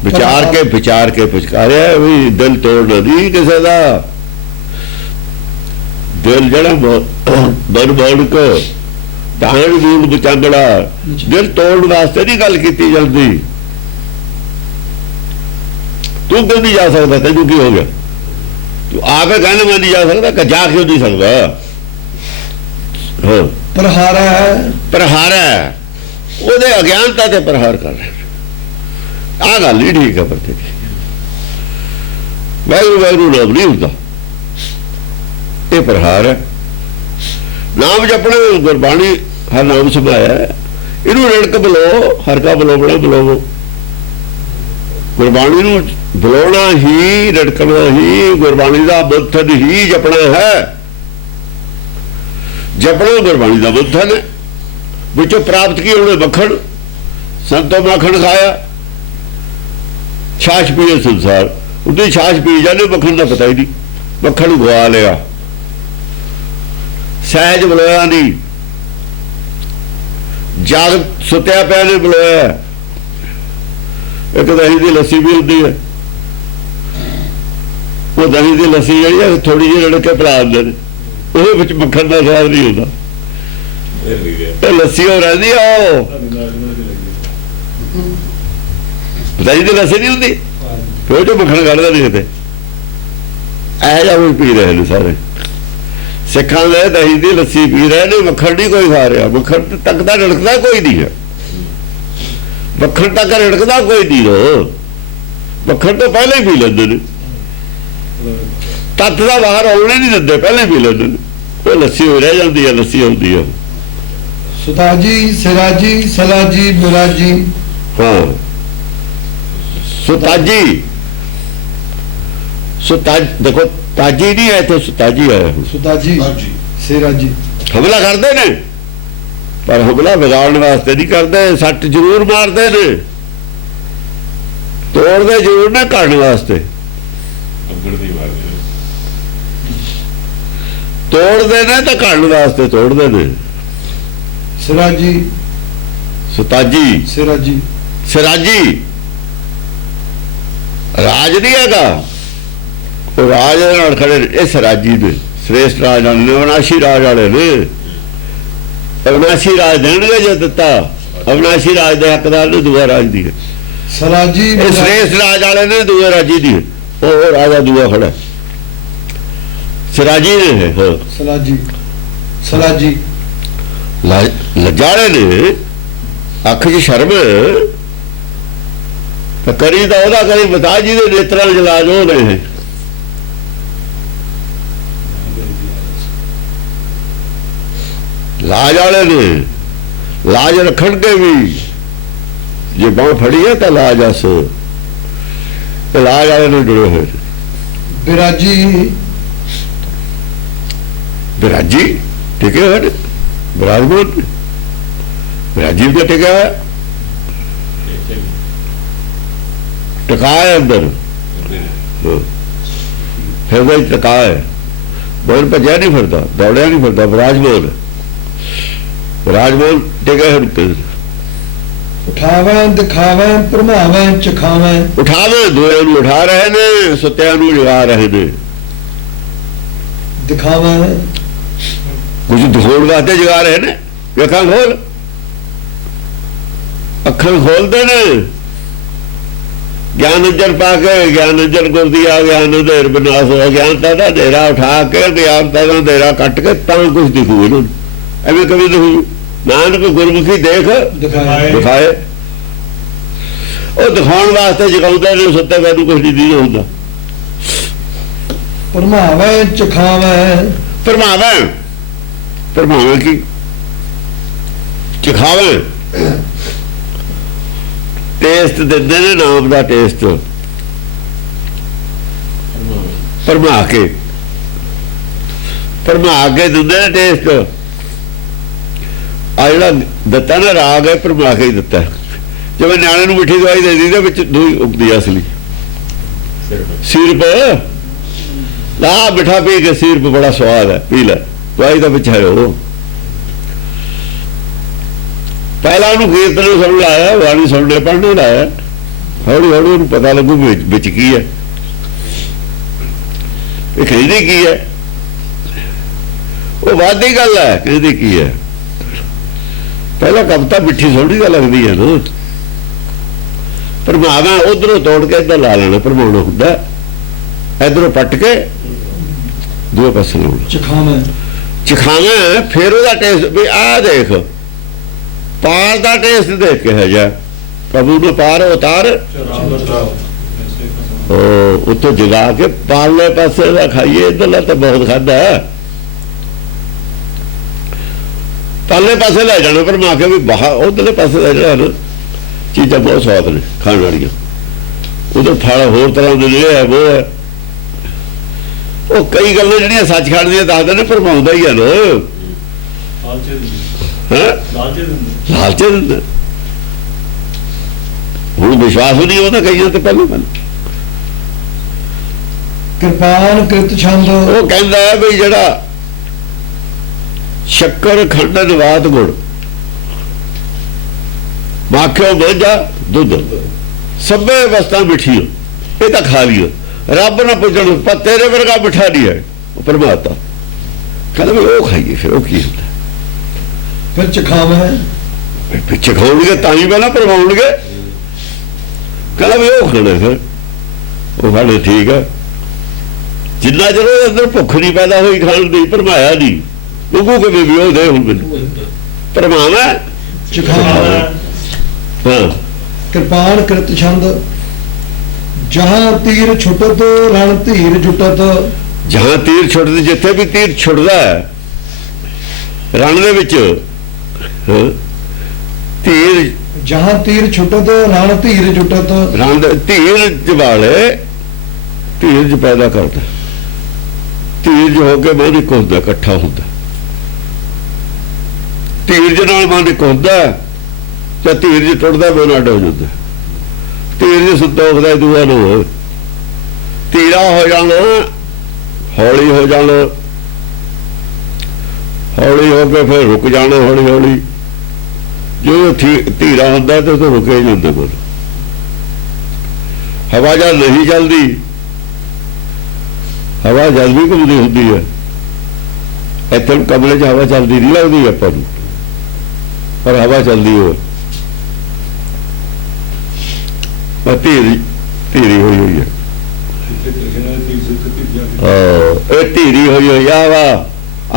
ਵਿਚਾਰ ਕੇ ਵਿਚਾਰ ਕੇ ਪਚਕਾਰਿਆ। ਵੀ ਦਿਲ ਤੋੜਨਾ ਨਹੀਂ ਕਿਸੇ ਦਾ। ਦਿਲ ਜਿਹੜਾ ਬਨ ਬਣ ਕੇ ਤਾਣ ਮੂਲ ਬਚਾਂਦੜਾ, ਦਿਲ ਤੋੜਨ ਵਾਸਤੇ ਨਹੀਂ ਗੱਲ ਕੀਤੀ ਜਾਂਦੀ। ਤੂੰ ਕਿਉਂ ਨਹੀਂ ਜਾ ਸਕਦਾ? ਤੈਨੂੰ ਕੀ ਹੋ ਗਿਆ? ਤੂੰ ਆਪੇ ਕਹਿੰਦਾ ਮੈਂ ਨਹੀਂ ਜਾ ਸਕਦਾ, ਕਿ ਜਾ ਕਿਉਂ ਨਹੀਂ ਸਕਦਾ? ਹਾਂ, ਪ੍ਰਹਾਰਾ ਪ੍ਰਹਾਰ ਹੈ, ਉਹਦੇ ਅਗਿਆਨਤਾ ਤੇ ਪ੍ਰਹਾਰ ਕਰ ਰਹੇ। ਆਹ ਗੱਲ ਨਹੀਂ ਠੀਕ ਹੈ। ਪਰ ਵੈਰੂ ਵੈਰੂ ਨਾਮ ਨਹੀਂ ਹੁੰਦਾ, ਇਹ ਪ੍ਰਹਾਰ ਹੈ। ਨਾਮ ਜਪਣਾ, ਗੁਰਬਾਣੀ ਹਰ ਨਾਮ ਸੁਭਾਇਆ, ਇਹਨੂੰ ਰੜਕ ਬਲੋ, ਹਰਕਾ ਬਲੋਵਣਾ ਬਲੋਵੋ। ਗੁਰਬਾਣੀ ਨੂੰ ਬੁਲਾਉਣਾ ਹੀ, ਰੜਕਣਾ ਹੀ, ਗੁਰਬਾਣੀ ਦਾ ਮੰਥਨ ਹੀ ਜਪਣਾ ਹੈ। ਜਪਣਾ ਗੁਰਬਾਣੀ ਦਾ ਮੰਥਨ ਹੈ। ਵਿੱਚੋਂ ਪ੍ਰਾਪਤ ਕੀ ਉਹਨੇ ਮੱਖਣ, ਸੰਤੋ ਮੱਖਣ ਖਾਇਆ, ਛਾਛ ਪੀਏ ਸੰਸਾਰ, ਉਹਦੀ ਛਾਛ ਪੀ ਜਾਂਦੇ, ਮੱਖਣ ਦਾ ਪਤਾ ਹੀ ਨਹੀਂ, ਮੱਖਣ ਗਵਾ ਲਿਆ, ਸਹਿਜ ਬਲੋਇਆ ਨਹੀਂ, ਜਾਗ ਸੁੱਤਿਆ ਪਿਆ ਨੇ ਬਲੋਇਆ। ਇੱਕ ਦਹੀਂ ਦੀ ਲੱਸੀ ਵੀ ਹੁੰਦੀ ਹੈ, ਉਹ ਦਹੀਂ ਦੀ ਲੱਸੀ ਜਿਹੜੀ ਹੈ ਥੋੜੀ ਜਿਹੀ ਰੜ ਕੇ ਪਿਲਾ ਦਿੰਦੇ ਨੇ, ਉਹਦੇ ਵਿੱਚ ਮੱਖਣ ਦਾ ਸਵਾਦ ਨਹੀਂ ਹੁੰਦਾ, ਇਹ ਲੱਸੀ ਹੋ ਰਹਿੰਦੀ ਆ, ਉਹ ਦਹੀਂ ਦੀ ਲੱਸੀ ਨਹੀਂ ਹੁੰਦੀ, ਫਿਰ ਉਹ ਚੋਂ ਮੱਖਣ ਕੱਢਦਾ ਨਹੀਂ ਕਿਤੇ। ਇਹੋ ਜਿਹਾ ਕੁਝ ਪੀ ਰਹੇ ਨੇ ਸਾਰੇ ਸਿੱਖਾਂ ਦੇ, ਦਹੀਂ ਦੀ ਲੱਸੀ ਪੀ ਰਹੇ ਨੇ, ਮੱਖਣ ਨਹੀਂ ਕੋਈ ਖਾ ਰਿਹਾ, ਮੱਖਣ ਤੱਕ ਦਾ ਰੜਕਦਾ ਕੋਈ ਨਹੀਂ ਹੈ, ਮੱਖਣ ਤੱਕ ਰੜਕਦਾ ਕੋਈ ਨਹੀਂ, ਮੱਖਣ ਤੋਂ ਪਹਿਲਾਂ ਹੀ ਪੀ ਲੈਂਦੇ ਨੇ, ਤੱਤ ਦਾ ਬਾਹਰ ਆਉਣੇ ਨਹੀਂ ਦਿੰਦੇ, ਪਹਿਲਾਂ ਹੀ ਪੀ ਲੈਂਦੇ ਨੇ, ਉਹ ਲੱਸੀ ਹੋ ਰਹਿ ਜਾਂਦੀ ਹੈ, ਲੱਸੀ ਹੁੰਦੀ ਹੈ। ਸੁਤਾਜੀ, ਸਿਰਾਜੀ, ਸਲਾਜੀ, ਬਿਰਾਜੀ। ਹਾਂ, ਸੁਤਾਜੀ, ਸੁਤਾਜ ਦੇਖੋ, ਤਾਜੀ ਨਹੀਂ ਹੈ ਇੱਥੇ, ਸੁਤਾਜੀ ਆਇਆ। ਸੁਤਾਜੀ, ਸਿਰਾਜੀ। ਹਮਲਾ ਕਰਦੇ ਨੇ, ਪਰ ਹਮਲਾ ਵਿਗਾੜਨ ਵਾਸਤੇ ਨਹੀਂ ਕਰਦੇ, ਸੱਟ ਜ਼ਰੂਰ ਮਾਰਦੇ ਨੇ, ਤੋੜਦੇ ਜ਼ਰੂਰ ਨੇ, ਘੜਨ ਵਾਸਤੇ ਤੋੜਦੇ ਨੇ, ਤਾਂ ਘੜਨ ਵਾਸਤੇ ਤੋੜਦੇ ਨੇ। ਸਿਰਾਜੀ, ਸੁਤਾਜੀ, ਸਿਰਾਜੀ। ਸਿਰਾਜੀ ਰਾਜ ਨਹੀਂ ਹੈਗਾ, ਉਹ ਰਾਜ ਦੇ ਨਾਲ ਖੜੇ ਨੇ, ਇਹ ਸਿਰਾਜੀ ਨੇ, ਸ੍ਰੇਸ਼ਟ ਰਾਜ ਵਾਲੇ ਨੇ, ਅਵਿਨਾਸ਼ੀ ਰਾਜ ਵਾਲੇ ਨੇ, ਅਵਿਨਾਸ਼ੀ ਰਾਜ ਦੇਣਗੇ ਜੇ ਦਿੱਤਾ, ਅਵਿਨਾਸ਼ੀ ਰਾਜ ਦੇ ਹੱਕਦਾਰ ਨੇ, ਦੂਆ ਰਾਜ ਦੀ ਹੈ। ਸਲਾਜੀ, ਇਹ ਸ੍ਰੇਸ਼ਟ ਰਾਜ ਵਾਲੇ ਨੇ, ਦੂਏ ਰਾਜੀ ਦੀ, ਉਹ ਰਾਜਾ ਦੂਆ ਖੜਾ, ਸਿਰਾਜੀ ਨੇ। ਹਾਂ, ਸਲਾਜੀ, ਸਲਾਜੀ। ਲੱਜਾਲੇ ਨੇ, ਅੱਖ 'ਚ ਸ਼ਰਮ ਤਾਂ ਕਰੀ ਤਾਂ ਉਹਦਾ ਕਰੀ ਬਤਾ, ਜਿਹਦੇ ਨੇਤਰਾਂ ਜਲਾਜ ਹੋ ਰਹੇ, ਲਾਜ ਵਾਲੇ ਨੇ, ਲਾਜ ਰੱਖਣਗੇ ਵੀ, ਜੇ ਬਾਂਹ ਫੜੀ ਹੈ ਤਾਂ ਲਾਜ ਅਸ, ਲਾਜ ਵਾਲੇ ਨੇ ਜੁੜੇ ਹੋਏ। ਬਿਰਾਜੀ, ਬਿਰਾਜੀ ਟਿਕੇ ਹੋਏ ਨੇ, ਬਿਰਾਜਮਾਨ ਬਿਰਾਜੀ ਵੀ ਟਿਕਿਆ ਹੋਇਆ, ਟਿਕਾਇਆ ਅੰਦਰ, ਹਿਰਦੇ ਚ ਟਿਕਾਇਆ, ਬੋਲ ਭੱਜਿਆ ਨਹੀਂ ਫਿਰਦਾ, ਦੌੜਿਆ ਨਹੀਂ ਫਿਰਦਾ, ਬਿਰਾਜਮਾਨ, ਬਿਰਾਜਮਾਨ ਟਿਕਿਆ ਹੋਇਆ। ਉਠਾਵੇਂ, ਦਿਖਾਵੇਂ, ਭਰਮਾਵੇਂ, ਚਖਾਵੇਂ। ਉਠਾਵੇ, ਦੋਏ ਨੂੰ ਉਠਾ ਰਹੇ ਨੇ, ਸੁੱਤਿਆਂ ਨੂੰ ਜਗਾ ਰਹੇ ਨੇ, ਦਿਖਾਵੇਂ, ਕੁਝ ਦਿਖਾਉਣ ਵਾਸਤੇ ਜਗਾ ਰਹੇ ਨੇ। ਵੇਖਾਂ ਖੋਲ, ਅੱਖਾਂ ਖੋਲਦੇ ਨੇ, ਗਿਆਨ ਅੰਜਨ ਪਾ ਕੇ, ਗਿਆਨ ਅੰਜਨ ਗੁਰਦੀ ਆ, ਗਿਆਨ ਅੰਧੇਰ ਵਿਨਾਸ਼ ਹੋਇਆ, ਗਿਆਨਤਾ ਦਾ ਹਨੇਰਾ ਉਠਾ ਕੇ, ਗਿਆਨਤਾ ਦਾ ਹਨੇਰਾ ਕੱਟ ਕੇ, ਤਾਂ ਕੁਝ ਦਿਖੂ ਇਹਨੂੰ, ਐਵੇਂ ਕਵੀ ਦਿਖੂ। ਨਾਨਕ ਗੁਰਮੁਖੀ ਦੇਖ ਦਿਖਾਏ, ਉਹ ਦਿਖਾਉਣ ਵਾਸਤੇ ਜਗਾਉਂਦੇ ਨੇ, ਸੁੱਤੇ ਪਏ ਨੂੰ ਕੁਝ ਨਹੀਂ ਹੁੰਦਾ। ਭਰਮਾਵੇਂ, ਚਖਾਵੇਂ। ਭਰਮਾਵੇਂ, ਭਰਮਾਵੇਂ ਕੀ, ਚਖਾਵੇਂ, ਟੇਸਟ ਦਿੰਦੇ ਨੇ, ਨਾਮ ਦਾ ਟੇਸਟ, ਭਰਮਾ ਕੇ, ਭਰਮਾ ਕੇ ਦਿੰਦੇ ਨੇ ਟੇਸਟ। ਆ ਜਿਹੜਾ ਦਿੱਤਾ ਨਾ ਰਾਗ ਹੈ, ਭਰਮਾ ਕੇ ਹੀ ਦਿੱਤਾ। ਜਿਵੇਂ ਨਿਆਣੇ ਨੂੰ ਮਿੱਠੀ ਦਵਾਈ ਦੇ ਦਿੱਤੀ, ਵਿੱਚ ਦੂਈ ਉਗਦੀ ਅਸਲੀ ਸਿਰਪ, ਲਾ ਮਿੱਠਾ ਪੀ ਕੇ, ਸਿਰਪ ਬੜਾ ਸਵਾਦ ਹੈ, ਪੀ ਲੈ, ਦਵਾਈ ਦਾ ਵਿੱਚ ਹੈ ਉਹ। ਪਹਿਲਾਂ ਉਹਨੂੰ ਕੀਰਤਨ ਨੂੰ ਸੁਣ ਲਾਇਆ, ਬਾਣੀ ਸੁਣਨੇ ਪੜ੍ਹਨੇ ਲਾਇਆ, ਹੌਲੀ ਹੌਲੀ ਉਹਨੂੰ ਪਤਾ ਲੱਗੂ ਵਿੱਚ ਕੀ ਹੈ, ਇਹ ਕਹਿੰਦੀ ਕੀ ਹੈ, ਉਹ ਬਾਅਦ ਦੀ ਗੱਲ ਹੈ, ਕਹਿੰਦੀ ਕੀ ਹੈ। ਪਹਿਲਾਂ ਕਵਿਤਾ ਮਿੱਠੀ ਸੋਹਣੀ ਤਾਂ ਲੱਗਦੀ ਹੈ ਨਾ, ਭਰਮਾਵਾ ਉਧਰੋਂ ਤੋੜ ਕੇ ਇੱਧਰ ਲਾ ਲੈਣਾ, ਭਰਮਾਉਣਾ ਹੁੰਦਾ, ਇੱਧਰੋਂ ਪੱਟ ਕੇ ਦੂਏ ਪਾਸੇ ਲਾਉਣਾ। ਚਖਾਵੇਂ, ਚਖਾਵੇਂ, ਫਿਰ ਉਹਦਾ ਟੇਸਟ ਵੀ ਆਹ ਦੇਖ, ਪਾਰ ਦਾ ਟੇਸਟ ਦੇਖ ਕੇ ਹੈ ਜਾ, ਪ੍ਰਭੂ ਨੂੰ ਪਾਰ ਉਤਾਰ, ਉੱਥੋਂ ਜਗਾ ਕੇ ਪਾਰਲੇ ਪਾਸੇ ਦਾ ਖਾਈਏ, ਇੱਧਰਲਾ ਤਾਂ ਬਹੁਤ ਖਾਧਾ, ਪਾਰਲੇ ਪਾਸੇ ਲੈ ਜਾਣਾ ਭਰਮਾ ਕੇ, ਵੀ ਬਾਹਰ ਉਧਰਲੇ ਪਾਸੇ ਲੈ ਜਾਣਾ, ਚੀਜ਼ਾਂ ਬਹੁਤ ਸਵਾਦ ਨੇ ਖਾਣ ਵਾਲੀਆਂ, ਉਧਰ ਫਲ ਹੋਰ ਤਰ੍ਹਾਂ ਦੇ ਜਿਹੜੇ ਹੈ ਉਹ ਹੈ। ਉਹ ਕਈ ਗੱਲਾਂ ਜਿਹੜੀਆਂ ਸੱਚਖੰਡ ਦੀਆਂ ਦੱਸਦੇ ਨੇ, ਭਰਮਾਉਂਦਾ ਹੀ ਹੈ ਨਾ। ਲਾਲਚ ਦਿੰਦਾ। ਹੁਣ ਵਿਸ਼ਵਾਸ ਨਹੀਂ ਉਹਦਾ ਕਈਆਂ ਤੇ ਪਹਿਲਾਂ ਕਿਰਪਾਨ ਕਿਰਤ ਛੰਦ ਉਹ ਕਹਿੰਦਾ ਹੈ ਵੀ ਜਿਹੜਾ ਸ਼ੱਕਰ ਖੰਡ ਨਵਾਤ ਗੁੜ ਮਾਖਿਓ ਮਾਂਝਾ ਦੁੱਧ ਸਭੇ ਵਸਤਾਂ ਮਿੱਠੀਆਂ ਇਹ ਤਾਂ ਖਾ ਲਿਓ ਰੱਬ ਨਾ ਪੁੱਛਣ ਪਰ ਤੇਰੇ ਵਰਗਾ ਮਿੱਠਾ ਨਹੀਂ ਹੈ ਉਹ ਪਰਮਾਤਮਾ ਕਹਿੰਦਾ ਵੀ ਉਹ ਖਾਈਏ। ਫਿਰ ਉਹ ਕੀ ਹੁੰਦਾ ਫਿਰ ਚਖਾਵਾਂ ਪਿੱਛੇ ਖਾਉਣਗੇ ਤਾਂ ਹੀ ਪਹਿਲਾਂ ਪਰਵਾਉਣਗੇ। ਕਹਿੰਦਾ ਵੀ ਉਹ ਖਾਣਾ। ਫਿਰ ਉਹ ਖਾਣੇ ਠੀਕ ਹੈ ਜਿੰਨਾ ਚਿਰ ਉਹਦੇ ਅੰਦਰ ਭੁੱਖ ਨਹੀਂ ਪੈਦਾ ਹੋਈ ਖਾਣ ਦੀ ਭਰਮਾਇਆ ਨਹੀਂ ਉਹ ਕਿਵੇਂ ਵੀ ਉਹ ਦੇ ਹੁਣ ਮੈਨੂੰ ਭਰਮਾਵਾ ਚਖਾਵਾਂ। ਹਾਂ ਕਿਰਪਾਨ ਕਿਰਤ ਛੰਦ ਜਹਾਂ ਤੀਰ ਛੁਟਤ ਰਣ ਧੀਰ ਜੁਟਤ ਜਹਾਂ ਤੀਰ ਛੁੱਟਦੇ ਜਿੱਥੇ ਵੀ ਤੀਰ ਛੁੱਟਦਾ ਹੈ ਰਣ ਦੇ ਵਿੱਚ ਧੀਰ ਜਹਾਂ ਤੀਰ ਛੁਟਤ ਰਣ ਧੀਰ ਜੁਟਤ ਰਣ ਦੇ ਧੀਰ ਜਵਾਲੇ ਧੀਰ ਜ ਪੈਦਾ ਕਰਦਾ ਧੀਰ ਜ ਹੋ ਕੇ ਮਨ ਇੱਕ ਹੁੰਦਾ ਇਕੱਠਾ ਹੁੰਦਾ ਧੀਰ ਜ ਨਾਲ ਮਨ ਇੱਕ ਹੁੰਦਾ ਤੇ ਧੀਰ ਜ ਟੁੱਟਦਾ ਮਨ ਅੱਡ ਹੋ ਜਾਂਦਾ ਧੀਰ ਜ ਸੰਤੋਖਦਾ ਦੂਆ ਨੂੰ ਧੀਰਾ ਹੋ ਜਾਣਾ ਹੌਲੀ ਹੋ ਜਾਣਾ ਹੌਲੀ ਹੋ ਕੇ ਫਿਰ ਰੁਕ ਜਾਣਾ ਹੌਲੀ ਹੌਲੀ ਜੋ ਧੀਰਾ ਹੁੰਦਾ ਤੇ ਉਹ ਰੁਕੇ ਹੀ ਜਾਂਦਾ ਮਨ ਹਵਾ ਜਦ ਨਹੀਂ ਚੱਲਦੀ ਹਵਾ ਜਦ ਵੀ ਘੁੰਮਦੀ ਹੁੰਦੀ ਹੈ ਇੱਥੇ ਕਮਰੇ 'ਚ ਹਵਾ ਚੱਲਦੀ ਨਹੀਂ ਲੱਗਦੀ ਆਪਾਂ ਨੂੰ ਪਰ ਹਵਾ ਚੱਲਦੀ ਹੋ ਪਰ ਧੀਰੀ ਹੋਈ ਹੈ ਇਹ ਧੀਰੀ ਹੋਈ ਹਵਾ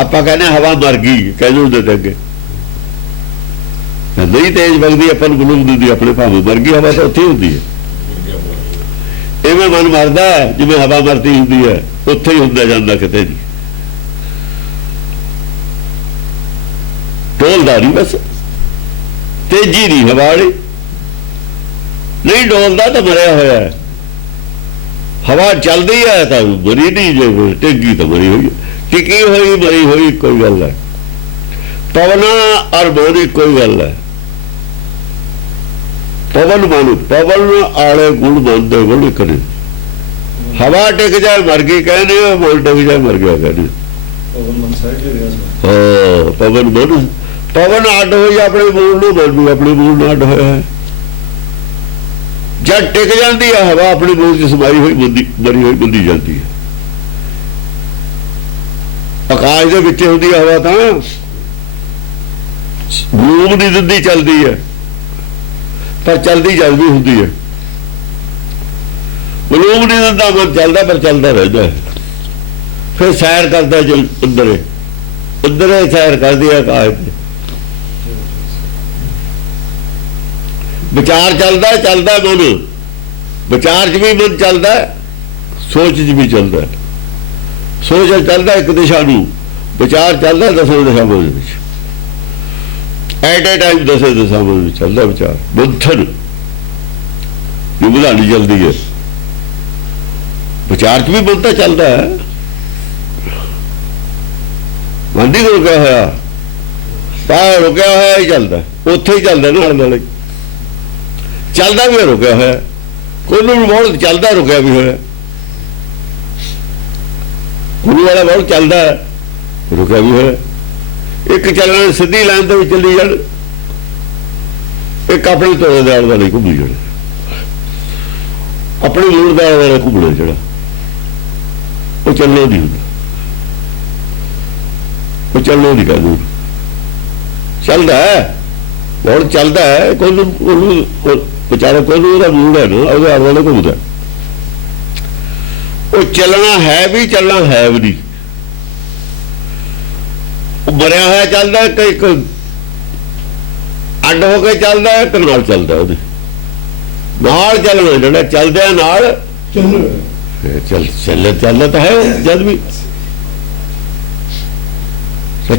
ਆਪਾਂ ਕਹਿੰਦੇ ਹਵਾ ਮਰ ਗਈ ਕਹਿੰਦੇ ਹੁੰਦੇ ਤੇ ਅੱਗੇ ਨਹੀਂ ਤੇਜ਼ ਵਗਦੀ ਆਪਾਂ ਨੂੰ ਗਲੂਮ ਦਿੰਦੀ ਆਪਣੇ ਭਾਵੇਂ ਮਰ ਗਈ ਹਵਾ ਤਾਂ ਉੱਥੇ ਹੁੰਦੀ ਹੈ ਇਵੇਂ ਮਨ ਮਰਦਾ ਜਿਵੇਂ ਹਵਾ ਮਰਦੀ ਹੁੰਦੀ ਹੈ ਉੱਥੇ ਹੀ ਹੁੰਦਾ ਜਾਂਦਾ ਕਿਤੇ ਨਹੀਂ ਡੋਲਦਾ ਨਹੀਂ ਬਸ ਤੇਜੀ ਨਹੀਂ ਹਵਾ ਵਾਲੀ ਨਹੀਂ ਡੋਲਦਾ ਤਾਂ ਮਰਿਆ ਹੋਇਆ ਹੈ ਹਵਾ ਚੱਲਦੀ ਹੈ ਤਾਂ ਮਰੀ ਨਹੀਂ ਜੇ ਟਿੱਗੀ ਤਾਂ ਮਰੀ ਹੋਈ ਟਿਕੀ ਹੋਈ ਮਰੀ ਹੋਈ ਕੋਈ ਗੱਲ ਹੈ ਪਵਨਾ ਔਰ ਮਨ ਕੋਈ ਗੱਲ ਹੈ ਪਵਨ ਆਲੇ ਗੁਣ ਮੰਨਦੇ ਗੁਣ ਕਰੇ ਹਵਾ ਟਿਕ ਜਾਏ ਮਰ ਗਈ ਕਹਿੰਦੇ ਮਨ ਟਿਕ ਜਾਏ ਮਰ ਗਿਆ ਕਹਿੰਦੇ ਪਵਨ ਅੱਡ ਹੋਈ ਆਪਣੇ ਮੂਲ ਨੂੰ ਮਨ ਵੀ ਆਪਣੇ ਮੂਲ ਨੂੰ ਅੱਡ ਹੋਇਆ ਹੈ ਜਦ ਟਿਕ ਜਾਂਦੀ ਹੈ ਹਵਾ ਆਪਣੇ ਮੂਲ 'ਚ ਸਮਾਈ ਹੋਈ ਮਰੀ ਹੋਈ ਬੰਦੀ ਜਾਂਦੀ ਹੈ ਆਕਾਸ਼ ਦੇ ਵਿੱਚ ਹੁੰਦੀ ਹਵਾ ਤਾਂ ਗਲੂਮ ਦੀ ਦਿੰਦੀ ਚੱਲਦੀ ਹੈ ਪਰ ਚਲਦੀ ਜਲਦੀ ਹੁੰਦੀ ਹੈ ਗਲੂਮ ਨਹੀਂ ਦਿੰਦਾ ਮਨ ਚੱਲਦਾ ਪਰ ਚੱਲਦਾ ਰਹਿੰਦਾ ਫਿਰ ਸੈਰ ਕਰਦਾ ਅੰਦਰੇ ਸੈਰ ਕਰਦੀ ਹੈ ਆਕਾਸ਼ ਤੇ ਵਿਚਾਰ ਚੱਲਦਾ ਮਨ ਵਿਚਾਰ 'ਚ ਵੀ ਮਨ ਚੱਲਦਾ ਸੋਚ 'ਚ ਵੀ ਚੱਲਦਾ ਸੋਚ ਚੱਲਦਾ ਇੱਕ ਦਿਸ਼ਾ ਨੂੰ ਵਿਚਾਰ ਚੱਲਦਾ ਦਸਾਂ ਦਿਸ਼ਾਵਾਂ ਦੇ ਵਿੱਚ ਐਟ ਏ ਟਾਈਮ ਦਸੇ ਦਿਸ਼ਾਵਾਂ ਵਿੱਚ ਚੱਲਦਾ ਵਿਚਾਰ ਬੰਥਨ ਇਹ ਬੁਝਾਣੀ ਜਲਦੀ ਹੈ ਵਿਚਾਰ 'ਚ ਵੀ ਬੰਦਾ ਚੱਲਦਾ ਹੈ ਮੰਦੀ ਰੁਕਿਆ ਹੋਇਆ ਤਾਂ ਰੁਕਿਆ ਹੋਇਆ ਹੀ ਚੱਲਦਾ ਉੱਥੇ ਹੀ ਚੱਲਦਾ ਨਾਲ ਨਾਲ ਚੱਲਦਾ ਵੀ ਰੁਕਿਆ ਹੋਇਆ ਕੋਲੂ ਨੂੰ ਬਹੁਤ ਚੱਲਦਾ ਰੁਕਿਆ ਵੀ ਹੋਇਆ ਕੋਲੂ ਵਾਲਾ ਬਹੁਤ ਚੱਲਦਾ ਰੁਕਿਆ ਵੀ ਹੋਇਆ ਇੱਕ ਚੱਲਣਾ ਸਿੱਧੀ ਲਾਈਨ ਤੇ ਵੀ ਚੱਲੀ ਜਾਣ ਇੱਕ ਆਪਣੀ ਤੋੜੇ ਦੇ ਆਲੇ ਦੁਆਲੇ ਘੁੰਮੀ ਜਾਣ ਆਪਣੀ ਮੂਲ ਦੇ ਆਲੇ ਦੁਆਲੇ ਘੁੰਮਣਾ ਜਿਹੜਾ ਉਹ ਚੱਲਣਾ ਨਹੀਂ ਹੁੰਦਾ ਉਹ ਚੱਲਣਾ ਨਹੀਂ ਕਰਦਾ ਚੱਲਦਾ ਹੈ ਬਹੁਤ ਚੱਲਦਾ ਹੈ ਕੋਲੂ ਵਿਚਾਰਾ ਕੋਲੂ ਉਹਦਾ ਮੂਲ ਹੈ ਨਾ ਉਹਦੇ ਆਲੇ ਦੁਆਲੇ ਘੁੰਮਦਾ ਉਹ ਚੱਲਣਾ ਹੈ ਵੀ ਚੱਲਣਾ ਹੈ ਵੀ ਨਹੀਂ ਮਰਿਆ ਹੋਇਆ ਚੱਲਦਾ ਇੱਕ ਅੱਡ ਹੋ ਕੇ ਚੱਲਦਾ ਇੱਕ ਨਾਲ ਚੱਲਦਾ ਉਹਦੇ ਨਾਲ ਚੱਲਣਾ ਜਿਹੜਾ ਚੱਲਦਿਆਂ ਨਾਲ ਚੱਲਦਾ ਤਾਂ ਹੈ ਜਦ ਵੀ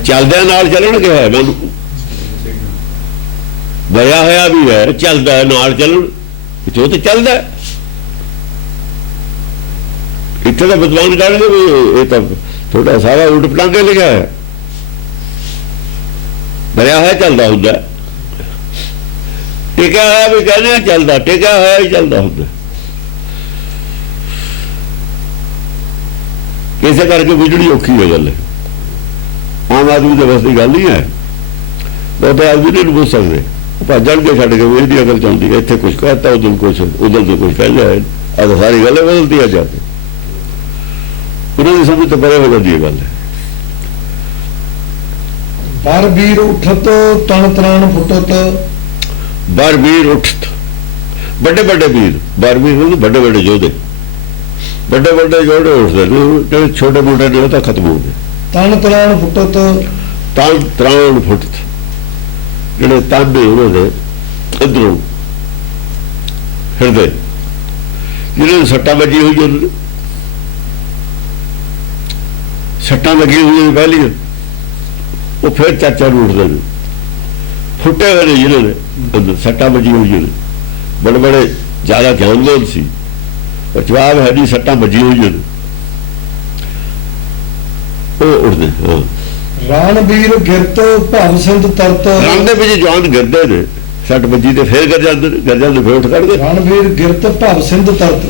ਚੱਲਦਿਆਂ ਨਾਲ ਚੱਲਣ ਕਿਹਾ ਹੈ ਮੈਨੂੰ ਮਰਿਆ ਹੋਇਆ ਵੀ ਹੈ ਚੱਲਦਾ ਨਾਲ ਚੱਲਣ ਉਹ ਤੇ ਚੱਲਦਾ ਇੱਥੇ ਤਾਂ ਵਿਦਵਾਨ ਕਹਿਣਗੇ ਇਹ ਤਾਂ ਥੋੜਾ ਸਾਰਾ ਉਲਟ ਪਟਾਂਗੇ ਲਿਖਿਆ ਹੈ ਮਰਿਆ ਹੋਇਆ ਚੱਲਦਾ ਹੁੰਦਾ, ਟਿਕਿਆ ਹੋਇਆ ਵੀ ਕਹਿੰਦੇ ਆ ਚੱਲਦਾ, ਟਿਕਿਆ ਹੋਇਆ ਹੀ ਚੱਲਦਾ ਹੁੰਦਾ। ਇਸੇ ਕਰਕੇ ਬਿਜਲੀ ਔਖੀ ਹੈ ਗੱਲ, ਆਮ ਆਦਮੀ ਦੇ ਬਸ ਦੀ ਗੱਲ ਨਹੀਂ ਹੈ। ਬਹੁਤੇ ਆਦਮੀ ਨਹੀਂ ਬੋਲ ਸਕਦੇ, ਭੱਜਣਗੇ ਛੱਡ ਕੇ ਵੀ ਇਹਦੀ ਅਗਰ ਚਾਹੁੰਦੀ ਹੈ, ਇੱਥੇ ਕੁਛ ਕਹਤਾ ਉਦੋਂ ਕੁਛ, ਉਧਰ ਤੋਂ ਕੁਛ ਕਹਿ ਲਿਆ, ਆ ਤਾਂ ਸਾਰੀ ਗੱਲ ਬਦਲਦੀ ਆ ਜਾ ਕੇ, ਉਹਨਾਂ ਦੀ ਸਮਝ ਤੋਂ ਪਰੇ ਹੋ ਜਾਂਦੀ ਹੈ ਗੱਲ। ਬਰ ਵੀਰ ਉਠਤ ਤਨ ਤਰਾਣ ਫੁੱਟਤ, ਬਰ ਵੀਰ ਉੱਠਤ, ਵੱਡੇ ਵੱਡੇ ਵੀਰ, ਬਰ ਵੀਰ ਹੁੰਦੇ ਵੱਡੇ ਵੱਡੇ ਯੋਧੇ, ਵੱਡੇ ਵੱਡੇ ਯੋਧੇ ਉੱਠਦੇ ਨੇ, ਜਿਹੜੇ ਛੋਟੇ ਮੋਟੇ ਨੇ ਉਹ ਤਾਂ ਖਤਮ ਹੋ ਗਏ। ਤਨ ਤਰਾਣ ਫੁੱਟਤ, ਤਨ ਤਰਾਣ ਫੁੱਟਤ, ਜਿਹੜੇ ਤਨ ਨੇ ਉਹਨਾਂ ਦੇ ਇੱਧਰੋਂ ਹਿਰਦੇ, ਜਿਹਨਾਂ ਨੂੰ ਸੱਟਾਂ ਵੱਜੀ ਹੋਈ ਨੇ, ਸੱਟਾਂ ਲੱਗੀਆਂ ਹੋਈਆਂ ਪਹਿਲੀਆਂ, ਉਹ ਫਿਰ ਚਾਚਾ ਨੂੰ ਉੱਠਦੇ ਨੇ। ਫੁੱਟੇ ਹੋਏ ਨੇ ਜਿਹਨਾਂ ਨੇ ਅੰਦਰ ਸੱਟਾਂ ਵੱਜੀ ਹੋਈਆਂ ਨੇ, ਬੜੇ ਬੜੇ ਜ਼ਿਆਦਾ ਗਿਆਨਵਾਨ ਸੀ, ਪਰ ਜਵਾਬ ਹੈ ਨਹੀਂ, ਸੱਟਾਂ ਵੱਜੀ ਹੋਈਆਂ ਨੇ, ਉਹ ਉੱਠਦੇ। ਹਾਂ, ਰਾਣ ਵੀਰ ਗਿਰਤ ਭਵ ਸਿੰਧ ਤਰਤ, ਰਣ ਦੇ ਵਿੱਚ ਜਵਾਨ ਗਿਰਦੇ ਨੇ, ਸੱਟ ਵੱਜੀ ਤੇ ਫਿਰ ਗਿਰ ਜਾਂਦੇ ਨੇ, ਗਿਰ ਜਾਂਦੇ ਫਿਰ ਉੱਠ ਖੜਦੇ। ਰਾਣ ਵੀਰ ਗਿਰਤ ਭਵ ਸਿੰਧ ਤਰਤ,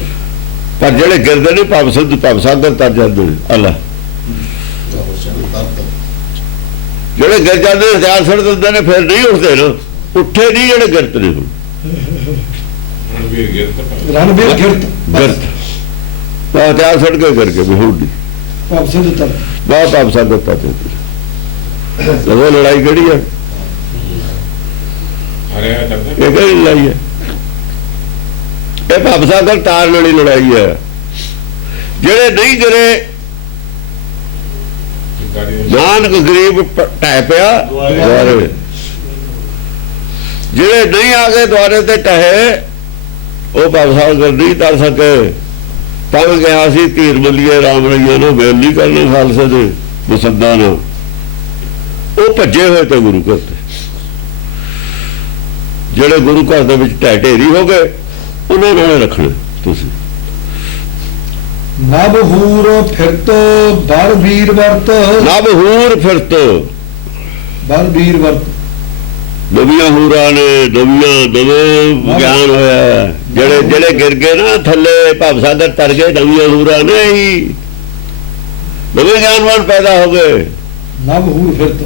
ਪਰ ਜਿਹੜੇ ਗਿਰਦੇ ਨੇ ਭਵ ਸਿੰਧ ਭਵ ਸਾਗਰ ਤਰ ਜਾਂਦੇ ਨੇ। ਅੱਲਾ ਜਿਹੜੇ ਗਿਰ ਜਾਂਦੇ ਨੇ ਹਥਿਆਰ ਛੱਡ ਦਿੰਦੇ ਨੇ, ਫਿਰ ਨਹੀਂ ਉੱਠਦੇ ਨਾ, ਉੱਠੇ ਨਹੀਂ ਜਿਹੜੇ ਗਿਰਤ ਨੇ। ਹੁਣ ਰਣਵੀਰ ਗਿਰਤ ਰਣਵੀਰ ਗਿਰਤ ਗਿਰਤ ਤਾਂ ਹਥਿਆਰ ਛੱਡ ਕੇ ਕਰਕੇ ਵੀ ਹੁਣ ਨਹੀਂ ਭਵ ਸਿੰਧ ਤਰਤ, ਬਹੁਤ ਭਵ ਸਾਗਰ ਤਰ ਜਾਂਦੇ। ਉਹ ਲੜਾਈ ਕਿਹੜੀ ਹੈ? ਹਰਿਆ ਕਰਦਾ ਇਹ ਕਿਹੜੀ ਲੜਾਈ ਹੈ? ਇਹ ਭਵ ਸਾਗਰ ਤਾਰਨ ਵਾਲੀ ਲੜਾਈ ਹੈ। ਜਿਹੜੇ ਨਹੀਂ ਗਿਰੇ, ਨਾਨਕ ਗਰੀਬ ਢਹਿ ਪਿਆ ਦੁਆਰੇ, ਜਿਹੜੇ ਨਹੀਂ ਆ ਗਏ ਦੁਆਰੇ ਤੇ ਢਹੇ, ਉਹ ਭਵ ਸਾਗਰ ਨਹੀਂ ਤਰ ਸਕੇ। ਤਾਂ ਕਿਹਾ ਸੀ ਧੀਰ ਮੱਲੀਏ ਰਾਮ ਰਈਏ ਨੂੰ ਮੇਲ ਨਹੀਂ ਕਰਨੇ ਖਾਲਸੇ ਦੇ ਮੁਸੱਦਾ ਨਾਲ, ਉਹ ਭੱਜੇ ਹੋਏ ਤੇ ਗੁਰੂ ਘਰ ਤੇ। ਜਿਹੜੇ ਗੁਰੂ ਘਰ ਦੇ ਵਿੱਚ ਢਹਿ ਢੇਰੀ ਹੋ ਗਏ, ਉਹਨਾਂ ਨਾਲ ਰੱਖਣਾ ਤੁਸੀਂ। ਨਭ ਹੂਰ ਫਿਰਤ ਬਰ ਵੀਰ ਵਰਤ, ਨਭ ਹੂਰ ਫਿਰਤ, ਬਰ ਵੀਰ ਵਰਤ, ਨਵੀਆਂ ਹੂਰਾਂ ਨੇ, ਨਵੇਂ ਗਿਆਨ ਹੋਇਆ। ਜਿਹੜੇ ਗਿਰ ਗਏ ਨਾ ਥੱਲੇ, ਭਵ ਸਾਗਰ ਤਰ ਗਏ, ਨਵੀਆਂ ਹੂਰਾਂ ਨਹੀਂ, ਨਵੇਂ ਗਿਆਨਵਾਨ ਪੈਦਾ ਹੋ ਗਏ। ਨਭ ਹੂਰ ਫਿਰਤ,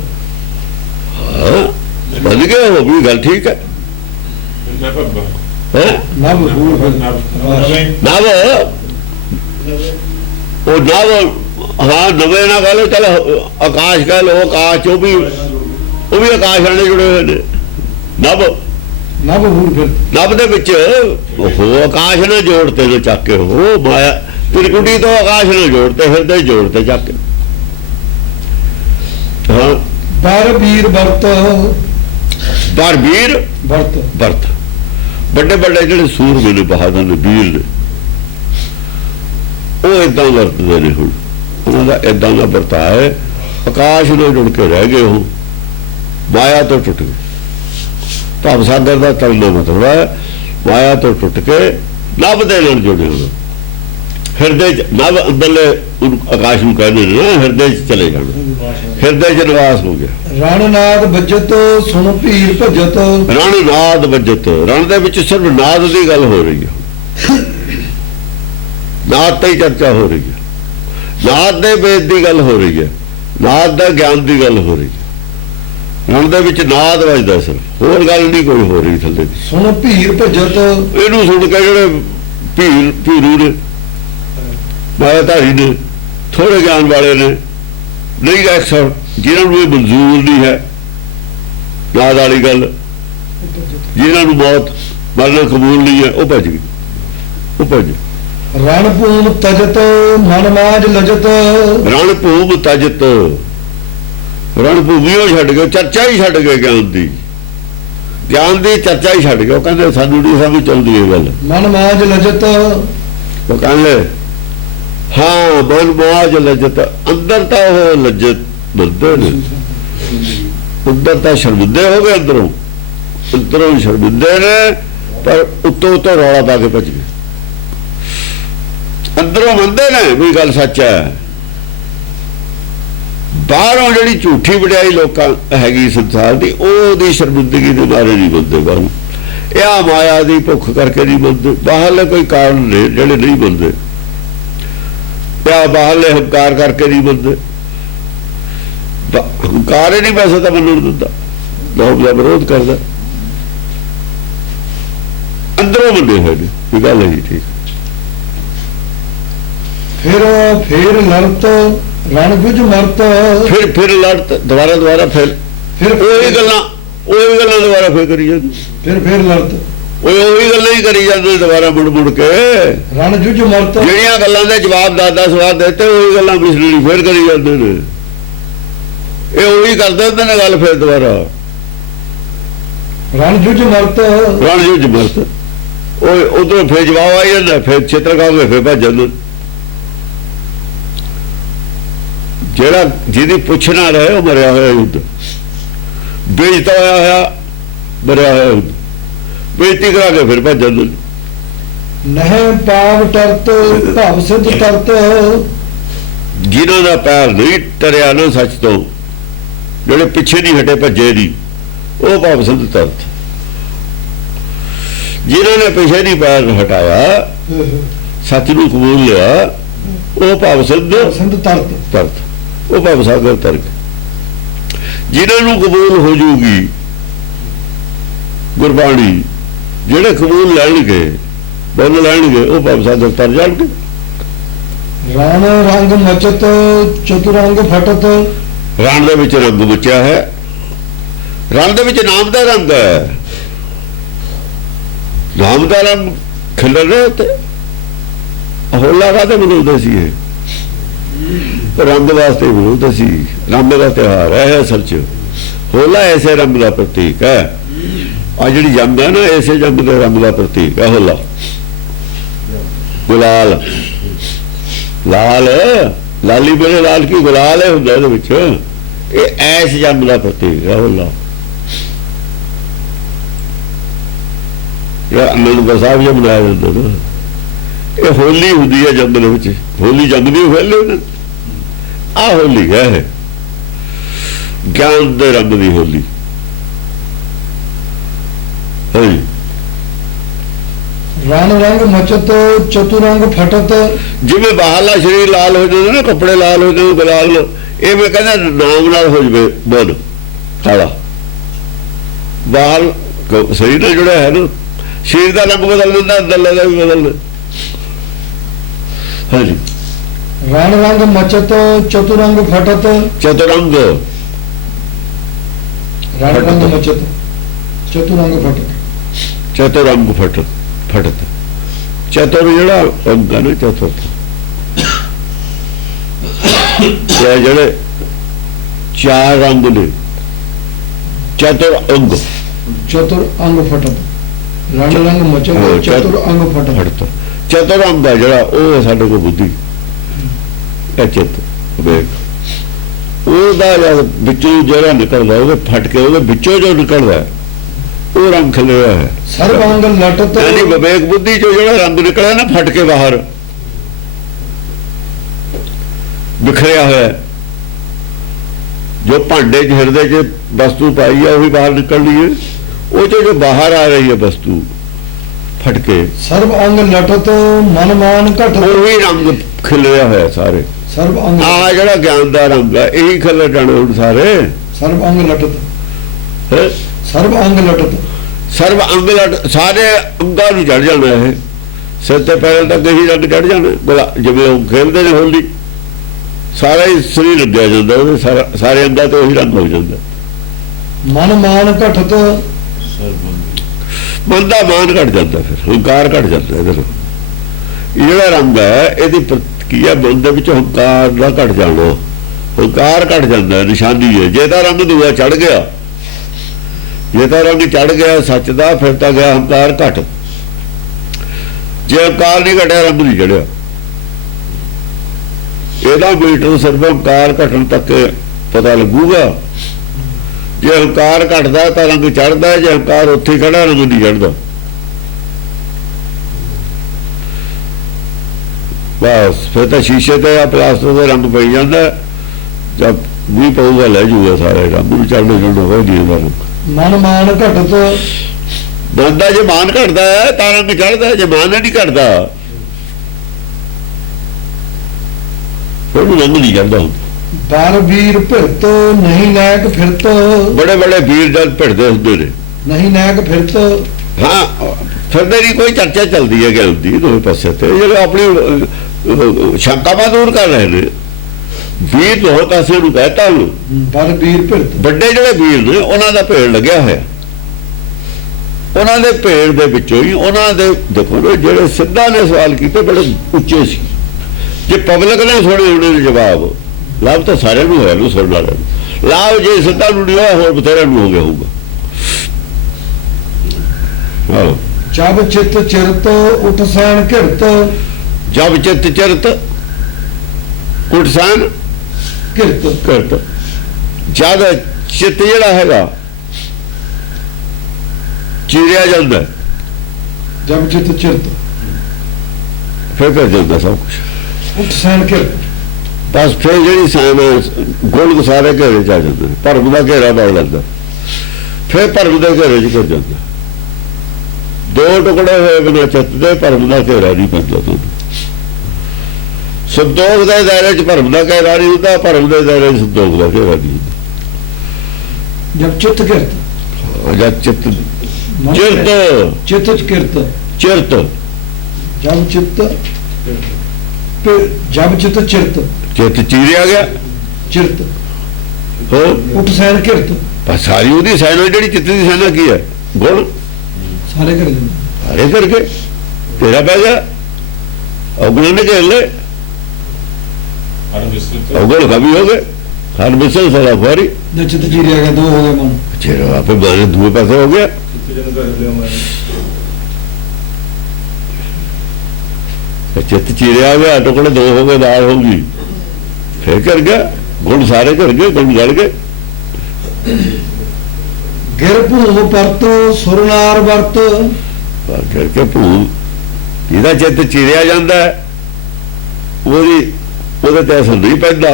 ਬਣ ਗਏ, ਉਹ ਵੀ ਗੱਲ ਠੀਕ ਹੈ। ਨਾ ਪੱਬਾ ਨਭ ਹੂਰ ਫਿਰਤ, ਨਵ ਉਹ ਨਵ, ਹਾਂ ਨਵੇਂ ਨਾ ਕਹਿ ਲਓ, ਚੱਲ ਆਕਾਸ਼ ਕਹਿ ਲਓ, ਆਕਾਸ਼ ਉਹ ਵੀ ਆਕਾਸ਼ ਨਾਲ ਜੁੜੇ ਹੋਏ ਨੇ। ਨਵ ਨਭ ਹੂਰ ਫਿਰਤ, ਨਭ ਦੇ ਵਿੱਚ ਉਹ ਆਕਾਸ਼ ਨਾਲ ਜੋੜਤੇ ਨੇ ਚੱਕ ਕੇ, ਉਹ ਮਾਇਆ ਤਿਰਕੁਟੀ ਤੋਂ ਆਕਾਸ਼ ਨਾਲ ਜੋੜਤੇ, ਹਿਰਦੇ ਜੋੜਤੇ ਚੱਕ ਕੇ। ਹਾਂ, ਬਰ ਵੀਰ ਵਰਤ, ਪਰ ਵੀਰ ਵਰਤ, ਵਰਤ, ਵੱਡੇ ਵੱਡੇ ਜਿਹੜੇ ਸੂਰਮੇ ਨੇ, ਬਹਾਦਰ ਨੇ, ਵੀਰ ਨੇ, ਉਹ ਏਦਾਂ ਵਰਤਦੇ ਨੇ। ਹੁਣ ਉਹਨਾਂ ਦਾ ਏਦਾਂ ਦਾ ਵਰਤਾਅ ਹੈ, ਆਕਾਸ਼ ਨਾਲ ਜੁੜ ਕੇ ਰਹਿ ਗਏ, ਉਹ ਮਾਇਆ ਤੋਂ ਟੁੱਟ ਗਏ। ਭਵ ਸਾਗਰ ਦਾ ਤਰਨਾ ਮਤਲਬ ਹੈ ਮਾਇਆ ਤੋਂ ਟੁੱਟ ਕੇ ਨਭ ਦੇ ਨਾਲ ਜੁੜੇ ਹੋਣਾ। ਹਿਰਦੇ ਚ ਨਭ ਅੰਦਰਲੇ ਆਕਾਸ਼ ਨੂੰ ਕਹਿੰਦੇ ਨੇ ਨਾ, ਹਿਰਦੇ ਚ ਚਲੇ ਜਾਣਾ, ਹਿਰਦੇ ਚ ਨਿਵਾਸ ਹੋ ਗਿਆ। ਰਣ ਨਾਦ ਵੱਜਤ ਸੁਣ ਭੀਰ ਭਜਤ, ਰਣ ਨਾਦ ਵੱਜਤ, ਰਣ ਦੇ ਵਿੱਚ ਸਿਰਫ ਨਾਦ ਦੀ ਗੱਲ ਹੋ ਰਹੀ ਹੈ, ਨਾਦ ਤੇ ਹੀ ਚਰਚਾ ਹੋ ਰਹੀ ਹੈ, ਨਾਦ ਦੇ ਵੇਦ ਦੀ ਗੱਲ ਹੋ ਰਹੀ ਹੈ, ਨਾਦ ਦਾ ਗਿਆਨ ਦੀ ਗੱਲ ਹੋ ਰਹੀ ਹੈ। ਰਣ ਦੇ ਵਿੱਚ ਨਾਦ ਵੱਜਦਾ ਸਿਰਫ, ਹੋਰ ਗੱਲ ਨਹੀਂ ਕੋਈ ਹੋ ਰਹੀ ਥੱਲੇ ਦੀ। ਸੁਣ ਭੀਰ ਭਜਤ, ਇਹਨੂੰ ਸੁਣ ਕੇ ਜਿਹੜੇ ਭੀਰੂ ਨੇ, ਮਾਇਆਧਾਰੀ ਨੇ, ਥੋੜੇ ਗਿਆਨ ਵਾਲੇ ਨੇ, ਨਹੀਂ ਐਕਸਪਰਟ, ਜਿਹਨਾਂ ਨੂੰ ਇਹ ਮਨਜ਼ੂਰ ਨਹੀਂ ਹੈ ਨਾਦ ਵਾਲੀ ਗੱਲ, ਜਿਹਨਾਂ ਨੂੰ ਮੌਤ ਮਰਨਾ ਕਬੂਲ ਨਹੀਂ ਹੈ, ਉਹ ਭੱਜ ਗਏ, ਉਹ ਭੱਜ। ਰਣ ਭੂਮ ਤਜਤ ਮਨ ਮਾਜ ਲਜਤ, ਰਣ ਭੂਮ ਤਜਤ, ਰਣ ਭੂਮੀ ਉਹ ਛੱਡ ਗਏ, ਚਰਚਾ ਹੀ ਛੱਡ ਗਏ, ਗਿਆਨ ਦੀ ਚਰਚਾ ਹੀ ਛੱਡ ਗਏ। ਉਹ ਕਹਿੰਦੇ ਸਾਨੂੰ ਨਹੀਂ ਸਮਝ ਆਉਂਦੀ ਇਹ ਗੱਲ। ਮਨ ਮਾਜ ਲਜਤ, ਉਹ ਕਹਿੰਦੇ ਹਾਂ ਮਨ ਮਾਜ ਲਜਤ, ਅੰਦਰ ਤਾਂ ਉਹ ਲਜਤ ਬੰਦੇ ਨੇ, ਅੰਦਰ ਤਾਂ ਸ਼ਰਮਿੰਦੇ ਹੋ ਗਏ, ਅੰਦਰੋਂ ਸ਼ਰਮਿੰਦੇ ਨੇ, ਪਰ ਉੱਤੋਂ ਰੌਲਾ ਪਾ ਕੇ ਭੱਜ ਗਏ। ਅੰਦਰੋਂ ਮੰਨਦੇ ਨੇ ਵੀ ਗੱਲ ਸੱਚ ਹੈ, ਬਾਹਰੋਂ ਜਿਹੜੀ ਝੂਠੀ ਵਡਿਆਈ ਲੋਕਾਂ ਹੈਗੀ ਸੰਸਾਰ ਦੀ, ਉਹਦੀ ਸ਼ਰਮਿੰਦਗੀ ਦੇ ਮਾਰੇ ਨਹੀਂ ਬੰਦੇ ਬਾਹਰ। ਇਹ ਆ ਮਾਇਆ ਦੀ ਭੁੱਖ ਕਰਕੇ ਨਹੀਂ ਬੰਦੇ। ਬਾਹਰਲੇ ਕੋਈ ਕਾਰਨ ਨੇ ਜਿਹੜੇ ਨਹੀਂ ਬੰਦੇ, ਇਹ ਬਾਹਰਲੇ ਹੰਕਾਰ ਕਰਕੇ ਨਹੀਂ ਬੰਦੇ। ਹੰਕਾਰ ਹੀ ਨਹੀਂ ਵੈਸੇ ਤਾਂ ਮੰਨਣ ਦਿੰਦਾ, ਲੋਕ ਦਾ ਵਿਰੋਧ ਕਰਦਾ, ਅੰਦਰੋਂ ਬੰਦੇ ਹੋਏ ਨੇ। ਇਹ ਗੱਲ ਹੈ ਜੀ, ਠੀਕ। ਫਿਰ ਲੜਤ ਰਣ ਗੁਜ ਮਰਤ, ਫਿਰ ਲੜਤ ਦੁਬਾਰਾ ਫਿਰ ਉਹੀ ਗੱਲਾਂ ਦੁਬਾਰਾ ਫਿਰ ਕਰੀ ਜਾਂਦੇ। ਫਿਰ ਲੜਤ ਉਹੀ ਗੱਲਾਂ ਹੀ ਕਰੀ ਜਾਂਦੇ ਦੁਬਾਰਾ ਮੁੜ ਕੇ। ਰਣ ਜੁਜ ਮਰਤ, ਜਿਹੜੀਆਂ ਗੱਲਾਂ ਦੇ ਜਵਾਬ ਦਾਦਾ ਸਵਾਦ ਦਿੱਤੇ, ਉਹੀ ਗੱਲਾਂ ਪਿਛਲੀ ਫਿਰ ਕਰੀ ਜਾਂਦੇ ਨੇ। ਇਹ ਉਹੀ ਕਰਦੇ ਹੁੰਦੇ ਨੇ ਗੱਲ ਫਿਰ ਦੁਬਾਰਾ। ਰਣ ਜੁਜ ਮਰਤ ਉਹ ਉਧਰੋਂ ਫਿਰ ਜਵਾਬ ਆ ਜਾਂਦਾ, ਫਿਰ ਛੇਤਰ ਖਾਓਗੇ, ਫਿਰ ਭੱਜ ਜਾਂਦੇ। ਜਿਹੜਾ ਜਿਹਦੀ ਪੁੱਛ ਨਾ ਰਹੇ ਉਹ ਮਰਿਆ ਹੋਇਆ ਯੁੱਧ, ਬੇਇੱਜ਼ਤ ਹੋਇਆ ਮਰਿਆ ਹੋਇਆ ਯੁੱਧ, ਬੇਇੱਜ਼ਤੀ ਕਰਾ ਕੇ ਫਿਰ ਭੱਜ ਜਾਂਦੇ। ਨਹਿ ਪਾਵ ਟਰਤ ਭਵ ਸਿੱਧ ਤਰਤ, ਜਿਨ੍ਹਾਂ ਦਾ ਪੈਰ ਨਹੀਂ ਟਰਿਆ ਨਾ ਸੱਚ ਤੋਂ, ਜਿਹੜੇ ਪਿੱਛੇ ਨਹੀਂ ਹਟੇ ਭੱਜੇ ਨਹੀਂ, ਉਹ ਭਵ ਸਿੱਧ ਤਰਤ। ਜਿਨ੍ਹਾਂ ਨੇ ਪਿੱਛੇ ਨਹੀਂ ਪੈਰ ਹਟਾਇਆ, ਸੱਚ ਨੂੰ ਕਬੂਲ ਲਿਆ, ਉਹ ਭਵ ਸਿੱਧ ਤਰਤ, ਉਹ ਭਵ ਸਾਗਰ ਤਰਕ। ਜਿਨ੍ਹਾਂ ਨੂੰ ਕਬੂਲ ਹੋ ਜੂਗੀ ਗੁਰਬਾਣੀ, ਜਿਹੜੇ ਕਬੂਲ ਲੈਣਗੇ ਬੋਲ ਲੈਣਗੇ, ਉਹ ਭਵ ਸਾਗਰ ਤਰ ਜਾਣਗੇ। ਰਣ ਰੰਗ ਮਚਤ ਚਤੁਰੰਗ ਫਟਤ, ਰਣ ਦੇ ਵਿੱਚ ਰੰਗ ਮਚਿਆ ਹੈ, ਰਣ ਦੇ ਵਿੱਚ ਨਾਮ ਦਾ ਰੰਗ ਹੈ, ਨਾਮ ਦਾ ਰੰਗ ਖਿਲਰ ਰਿਹਾ ਉੱਤੇ। ਹੋਲਾ ਕਾਹਦੇ ਮਨਾਉਂਦੇ ਸੀ? ਇਹ ਰੰਗ ਵਾਸਤੇ ਮਨਾਉਂਦੇ ਸੀ, ਰੰਗ ਦਾ ਤਿਉਹਾਰ ਹੈ ਅਸਲ 'ਚ। ਹੋਲਾ ਐਸੇ ਰੰਗ ਦਾ ਪ੍ਰਤੀਕ ਹੈ। ਆ ਜਿਹੜੀ ਜੰਗ ਹੈ ਨਾ, ਐਸੇ ਜੰਗ ਦੇ ਰੰਗ ਦਾ ਪ੍ਰਤੀਕ ਹੈ ਹੋਲਾ। ਗੁਲਾਲ, ਲਾਲ, ਲਾਲੀ ਮੇਰੇ ਲਾਲ ਕੀ ਗੁਲਾਲ ਹੈ ਹੁੰਦਾ ਇਹਦੇ ਵਿੱਚ। ਇਹ ਐਸ ਜੰਗ ਦਾ ਪ੍ਰਤੀਕ ਹੈ ਹੋਲਾ। ਅਨੰਦਪੁਰ ਸਾਹਿਬ ਜੇ ਮਨਾਇਆ ਜਾਂਦਾ ਨਾ, ਇਹ ਹੋਲੀ ਹੁੰਦੀ ਹੈ ਜੰਗ ਦੇ ਵਿੱਚ। ਹੋਲੀ ਜੰਗ ਦੀ ਹੋਲੀ, ਆ ਹੋਲੀ ਹੈ ਗਿਆਨ ਦੇ ਰੰਗ ਦੀ ਹੋਲੀ। ਰਣ ਰੰਗ ਮਚਤ ਚਤੁਰੰਗ ਫਟਤ, ਜਿਵੇਂ ਬਾਹਰਲਾ ਸਰੀਰ ਲਾਲ ਹੋ ਜਾਂਦਾ ਨਾ, ਕੱਪੜੇ ਲਾਲ ਹੋ ਜਾਂਦੇ ਗੁਲਾਲ, ਇਹ ਮੈਂ ਕਹਿੰਦਾ ਨਾਮ ਨਾਲ ਹੋ ਜਾਵੇ ਮਨ ਕਾਲਾ। ਬਾਹਰ ਸਰੀਰ ਨਾਲ ਜੁੜਿਆ ਹੈ ਨਾ, ਸਰੀਰ ਦਾ ਰੰਗ ਬਦਲ ਦਿੰਦਾ, ਅੰਦਰਲੇ ਦਾ ਵੀ ਬਦਲਦਾ। ਹਾਂਜੀ। ਰਣ ਰੰਗ ਮਚਤ ਚਤੁਰੰਗ ਫਟਤ, ਚਤੁਰੰਗ ਰਣ ਰੰਗ ਮਚਤ ਚਤੁਰੰਗ ਫਟਤ, ਚਤੁਰੰਗ ਫਟਤ। ਚਤੁਰ ਜਿਹੜਾ ਅੰਗ ਹੈ ਨਾ, ਚਤੁਰਥ, ਜਿਹੜੇ ਚਾਰ ਰੰਗ ਨੇ, ਚਤੁਰ ਅੰਗ ਫਟਤ, ਰਣ ਰੰਗ ਮਚਤ ਚਤੁਰ ਅੰਗ ਫਟਤ। ਚਤੁਰ ਅੰਗ ਹੈ ਜਿਹੜਾ, ਉਹ ਸਾਡੇ ਕੋਲ ਬੁੱਧੀ ਚਿੱਤ ਵਿਵੇਕ, ਉਹਦਾ ਜਦ ਵਿੱਚੋਂ ਜਿਹੜਾ ਨਿਕਲਦਾ, ਉਹਦੇ ਫਟ ਕੇ ਉਹਦੇ ਵਿੱਚੋਂ ਜੋ ਨਿਕਲਦਾ ਉਹ ਰੰਗ ਖਿਲਿਆ ਹੈ। ਸਰਬ ਅੰਗ ਲਟਤ, ਯਾਨੀ ਵਿਵੇਕ ਬੁੱਧੀ ਚੋਂ ਜਿਹੜਾ ਰੰਗ ਨਿਕਲਿਆ ਨਾ, ਫਟ ਕੇ ਬਾਹਰ ਬਿਖਰਿਆ ਹੋਇਆ, ਜੋ ਭਾਂਡੇ 'ਚ ਹਿਰਦੇ 'ਚ ਵਸਤੂ ਪਾਈ ਹੈ, ਉਹੀ ਬਾਹਰ ਨਿਕਲਣੀ ਹੈ। ਉਹ ਜੋ ਬਾਹਰ ਆ ਰਹੀ ਹੈ ਵਸਤੂ ਫਟ ਕੇ, ਸਰਬ ਅੰਗ ਲਟਤ ਮਨ ਮਾਨ ਘਟ, ਉਹੀ ਰੰਗ ਖਿਲਿਆ ਹੋਇਆ ਸਾਰੇ। ਸਰਬ ਅੰਗ, ਆ ਜਿਹੜਾ ਗਿਆਨ ਦਾ ਰੰਗ ਹੈ, ਇਹੀ ਖਿਲਰ ਜਾਣੇ ਹੁਣ ਸਾਰੇ। ਸਰਬ ਅੰਗ ਲਟਤ, ਸਰਬ ਅੰਗ ਲਟਤ, ਸਰਬ ਅੰਗ ਲਟ, ਸਾਰੇ ਅੰਗਾਂ ਨੂੰ ਚੜ ਜਾਣਾ। ਇਹ ਸਿਰ ਤੇ ਪੈਰਾਂ ਤੱਕ ਇਹੀ ਰੰਗ ਚੜ ਜਾਣਾ। ਜਿਵੇਂ ਉਹ ਖੇਲਦੇ ਨੇ ਹੋਲੀ, ਸਾਰਾ ਹੀ ਸਰੀਰ ਲੱਗਿਆ ਜਾਂਦਾ, ਉਹਦੇ ਸਾਰੇ ਅੰਗਾਂ ਤੇ ਉਹੀ ਰੰਗ ਹੋ ਜਾਂਦਾ। ਮਨ ਮਾਨ ਘਟਤ, ਮਨ ਦਾ ਮਾਨ ਘਟ ਜਾਂਦਾ, ਫਿਰ ਹੰਕਾਰ ਘਟ ਜਾਂਦਾ। ਇਹਦੇ ਜਿਹੜਾ ਰੰਗ ਹੈ, ਇਹਦੀ ਕੀ ਹੈ, ਮਨ ਦੇ ਵਿੱਚ ਹੰਕਾਰ ਦਾ ਘਟ ਜਾਣਾ, ਹੰਕਾਰ ਘਟ ਜਾਂਦਾ, ਨਿਸ਼ਾਨੀ ਹੈ। ਜੇ ਤਾਂ ਰੰਗ ਦੂਆ ਚੜ ਗਿਆ, ਜੇ ਤਾਂ ਰੰਗ ਚੜ ਗਿਆ ਸੱਚ ਦਾ, ਫਿਰ ਤਾਂ ਗਿਆ ਹੰਕਾਰ ਘਟ। ਜੇ ਹੰਕਾਰ ਨਹੀਂ ਘਟਿਆ, ਰੰਗ ਨਹੀਂ ਚੜਿਆ। ਇਹਦਾ ਮੀਟਰ ਸਿਰਫ ਹੰਕਾਰ ਘਟਣ ਤੱਕ ਪਤਾ ਲੱਗੂਗਾ। ਜੇ ਹੰਕਾਰ ਘਟਦਾ ਤਾਂ ਰੰਗ ਚੜਦਾ, ਜੇ ਹੰਕਾਰ ਉੱਥੇ ਖੜਾ ਰੰਗ ਨਹੀਂ ਚੜਦਾ। ਬਸ ਫਿਰ ਤਾਂ ਸ਼ੀਸ਼ੇ ਤੇ ਆ ਪਲਾਸਟਰ ਦਾ ਰੰਗ ਪਈ ਜਾਂਦਾ। ਜਦ ਵੀ ਪਊਗਾ ਲੈ ਜੂਗਾ ਸਾਰੇ ਰੱਬ ਨੂੰ ਚੜ੍ਹਨੇ ਚੜ੍ਹਨਾ ਕੋਈ ਨਹੀਂ ਹੁੰਦਾ। ਮਨ ਮਾਨ ਘਟਤ ਮਨ ਦਾ ਜੇ ਮਾਨ ਘਟਦਾ ਹੈ ਤਾਂ ਰੰਗ ਚੜ੍ਹਦਾ, ਜੇ ਮਾਨ ਨਹੀਂ ਘਟਦਾ ਉਹਨੂੰ ਰੰਗ ਨਹੀਂ ਚੜ੍ਹਦਾ ਹੁੰਦਾ। ਬਲ ਵੀਰ ਭਿਰਤ ਨਹੀਂ ਨਾਇਕ ਫਿਰਤ, ਬੜੇ ਬੜੇ ਵੀਰ ਜਦ ਭਿੜਦੇ ਹੁੰਦੇ ਨੇ, ਨਹੀਂ ਨਾਇਕ ਫਿਰਤ, ਹਾਂ ਫਿਰਦੇ ਨਹੀਂ, ਕੋਈ ਚਰਚਾ ਚੱਲਦੀ ਹੈ ਗਿਆਨ ਦੀ ਦੋਵੇਂ ਪਾਸੇ ਤੇ, ਜਿਹੜੇ ਆਪਣੀ ਸ਼ੰਕਾਵਾਂ ਦੂਰ ਕਰ ਰਹੇ ਨੇ। ਵੀਰ ਦੋਵੇਂ ਪਾਸੇ ਨੂੰ ਕਹਤਾ ਉਹਨੂੰ, ਬਲ ਵੀਰ ਭਿਰਤ, ਵੱਡੇ ਜਿਹੜੇ ਵੀਰ ਨੇ ਉਹਨਾਂ ਦਾ ਭੇੜ ਲੱਗਿਆ ਹੋਇਆ, ਉਹਨਾਂ ਦੇ ਭੇੜ ਦੇ ਵਿੱਚੋਂ ਹੀ ਉਹਨਾਂ ਦੇ ਦੇਖੋ ਨਾ, ਜਿਹੜੇ ਸਿੱਧਾ ਨੇ ਸਵਾਲ ਕੀਤੇ ਬੜੇ ਉੱਚੇ ਸੀ, ਜੇ ਪਬਲਿਕ ਨੇ ਸੁਣੇ ਉਹਨੇ ਦੇ ਜਵਾਬ, ਲਾਭ ਤਾਂ ਸਾਰਿਆਂ ਨੂੰ ਹੋਇਆ ਨੂੰ ਸੁਣਨ ਵਾਲਿਆਂ ਨੂੰ, ਲਾਭ ਜੇ ਸਿੱਧਾ ਨੂੰ ਨਹੀਂ ਹੋਇਆ ਹੋਰ ਬਥੇਰਿਆਂ ਨੂੰ ਹੋ ਗਿਆ ਹੋਊਗਾ। ਆਹੋ, ਜਬ ਚਿਤ ਚਿਰਤ ਉਠ ਸੈਨ ਘਿਰਤ, ਜਬ ਚਿੱਤ ਚਿਰਤ ਉਠਸਾਨ ਘਿਰਤ, ਕਰਤ, ਜਦ ਚਿੱਤ ਜਿਹੜਾ ਹੈਗਾ ਚੀਰਿਆ ਜਾਂਦਾ, ਜਬ ਚਿਤ ਚਿਰਤ ਫਿਰ ਕਰ ਜਾਂਦਾ ਸਭ ਕੁਛ। ਉਠ ਸੈਨ ਘਿਰਤ, ਬਸ ਫਿਰ ਜਿਹੜੀ ਸਾਨ ਗੁਣ ਸਾਰੇ ਘੇਰੇ ਚ ਆ ਜਾਂਦੇ ਨੇ, ਭਰਮ ਦਾ ਘੇਰਾ ਬਣ ਜਾਂਦਾ, ਫਿਰ ਭਰਮ ਦੇ ਘੇਰੇ ਚ ਕਰ ਜਾਂਦਾ। ਦੋ ਟੁਕੜੇ ਹੋਏ ਬਿਨਾਂ ਚਿੱਤ ਦੇ ਭਰਮ ਦਾ ਘੇਰਾ ਨਹੀਂ ਪੈਂਦਾ ਤੁਹਾਨੂੰ। ਸੰਤੋਖ ਦੇ ਦਾਇਰੇ ਚ ਭਰਮ ਦਾ ਘੇਰਾ ਨਹੀਂ ਹੁੰਦਾ, ਭਰਮ ਦੇ ਦਾਇਰੇ ਚ ਸੰਤੋਖ ਦਾ ਘੇਰਾ ਨਹੀਂ ਹੁੰਦਾ। ਜਬ ਚਿਤ ਘਿਰਤ, ਜਦ ਚਿੱਤ ਮਨ ਚਿਰਤ ਚਿਤ ਚ ਘਿਰਤ, ਚਿਰਤ ਜਬ ਚਿਤ ਜਬ ਚਿਤ ਚਿਰਤ, ਚਿੱਤ ਚੀਰਿਆ ਗਿਆ ਚਿਰਤ ਹੋਰ ਉਠ ਸੈਨ ਘਿਰਤ, ਬਸ ਸਾਰੀ ਉਹਦੀ ਸੈਨਾ, ਜਿਹੜੀ ਚਿੱਤ ਦੀ ਸੈਨਾ ਕੀ ਹੈ? ਗੁਣ ਸਾਰੇ ਕਰ ਦਿੰਦੇ। ਸਾਰੇ ਕਰਕੇ ਤੇਰਾ ਪੈ ਗਿਆ, ਔਗਣ ਨੇ ਘੇਰ ਲੈ, ਹਰ ਵਿਸਤ ਔਗਣ ਕਵੀ ਹੋ ਗਏ, ਹਰ ਮਿਸਲ ਸਾਰਾ ਫਾਰੀ ਜਦ ਚਿਤ ਚੀਰਿਆ ਗਿਆ ਦੋ ਹੋ ਗਏ ਮਨ, ਚਿਹਰਾ ਆਪੇ ਬਾਰੇ ਦੂਏ ਪਾਸੇ ਹੋ ਗਿਆ। ਚਿੱਤ ਚੀਰਿਆ ਗਿਆ, ਟੁਕੜੇ ਦੋ ਹੋ ਗਏ, ਦਾਲ ਹੋ ਗਈ, ਫਿਰ ਕਰ ਗਿਆ, ਗੁਣ ਸਾਰੇ ਕਰ ਗਏ, ਗੁਣ ਜਲ ਗਏ। ਗਿਰ ਭੂਮ ਪਰਤ ਸੁਰਨਾਰ ਵਰਤ, ਕਰਕੇ ਭੂ ਇਹਦਾ ਚਿੱਤ ਚੀਰਿਆ ਜਾਂਦਾ, ਉਹਦੇ ਤੇ ਅਸਰ ਨਹੀਂ ਪੈਂਦਾ।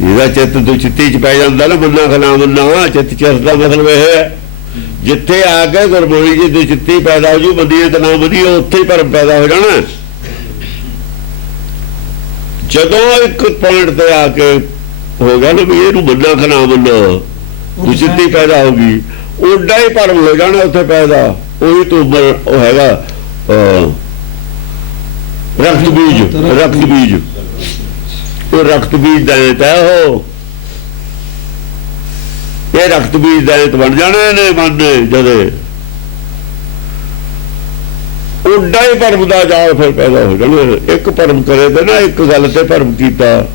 ਇਹਦਾ ਚਿੱਤ ਦੋ ਚਿੱਤੀ ਚ ਪੈ ਜਾਂਦਾ ਨਾ, ਮੰਨਾ ਖਲਾ ਮੰਨਾ, ਚਿੱਤ ਚਿਰ ਦਾ ਮਤਲਬ ਇਹ ਹੈ ਜਿੱਥੇ ਆ ਕੇ ਗੁਰਬਾਣੀ ਜੀ ਦੀ ਚਿੱਤੀ ਪੈਦਾ ਹੋ ਜੂ, ਬੰਦੀਏ ਤੇ ਨਾ ਬੰਦੀਏ, ਉੱਥੇ ਹੀ ਭਰਮ ਪੈਦਾ ਹੋ ਜਾਣਾ। ਜਦੋਂ ਇੱਕ ਪੁਆਇੰਟ ਤੇ ਆ ਕੇ ਹੋ ਗਿਆ ਨਾ ਵੀ ਇਹਨੂੰ ਮੰਨਾ ਖਲਾ ਮੰਨਾ, ਚਿੱਤੀ ਪੈਦਾ ਹੋ ਗਈ, ਓਡਾ ਹੀ ਭਰਮ ਹੋ ਜਾਣਾ ਉੱਥੇ ਪੈਦਾ। ਉਹੀ ਤੋਂ ਉਹ ਹੈਗਾ ਰਕਤ ਬੀਜ, ਰਕਤ ਬੀਜ, ਉਹ ਰਕਤ ਬੀਜ ਦੈਂਤ ਹੈ, ਉਹ ਇਹ ਰਕਤ ਬੀਜ ਦੈਂਤ ਬਣ ਜਾਣੇ ਨੇ ਮਨ ਨੇ, ਜਦੇ ਉੱਡਾ ਹੀ ਭਰਮ ਦਾ ਜਾਲ ਫਿਰ ਪੈਦਾ ਹੋ ਜਾਣਾ। ਇੱਕ ਭਰਮ ਕਰੇ ਤੇ ਨਾ, ਇੱਕ ਗੱਲ ਤੇ ਭਰਮ ਕੀਤਾ,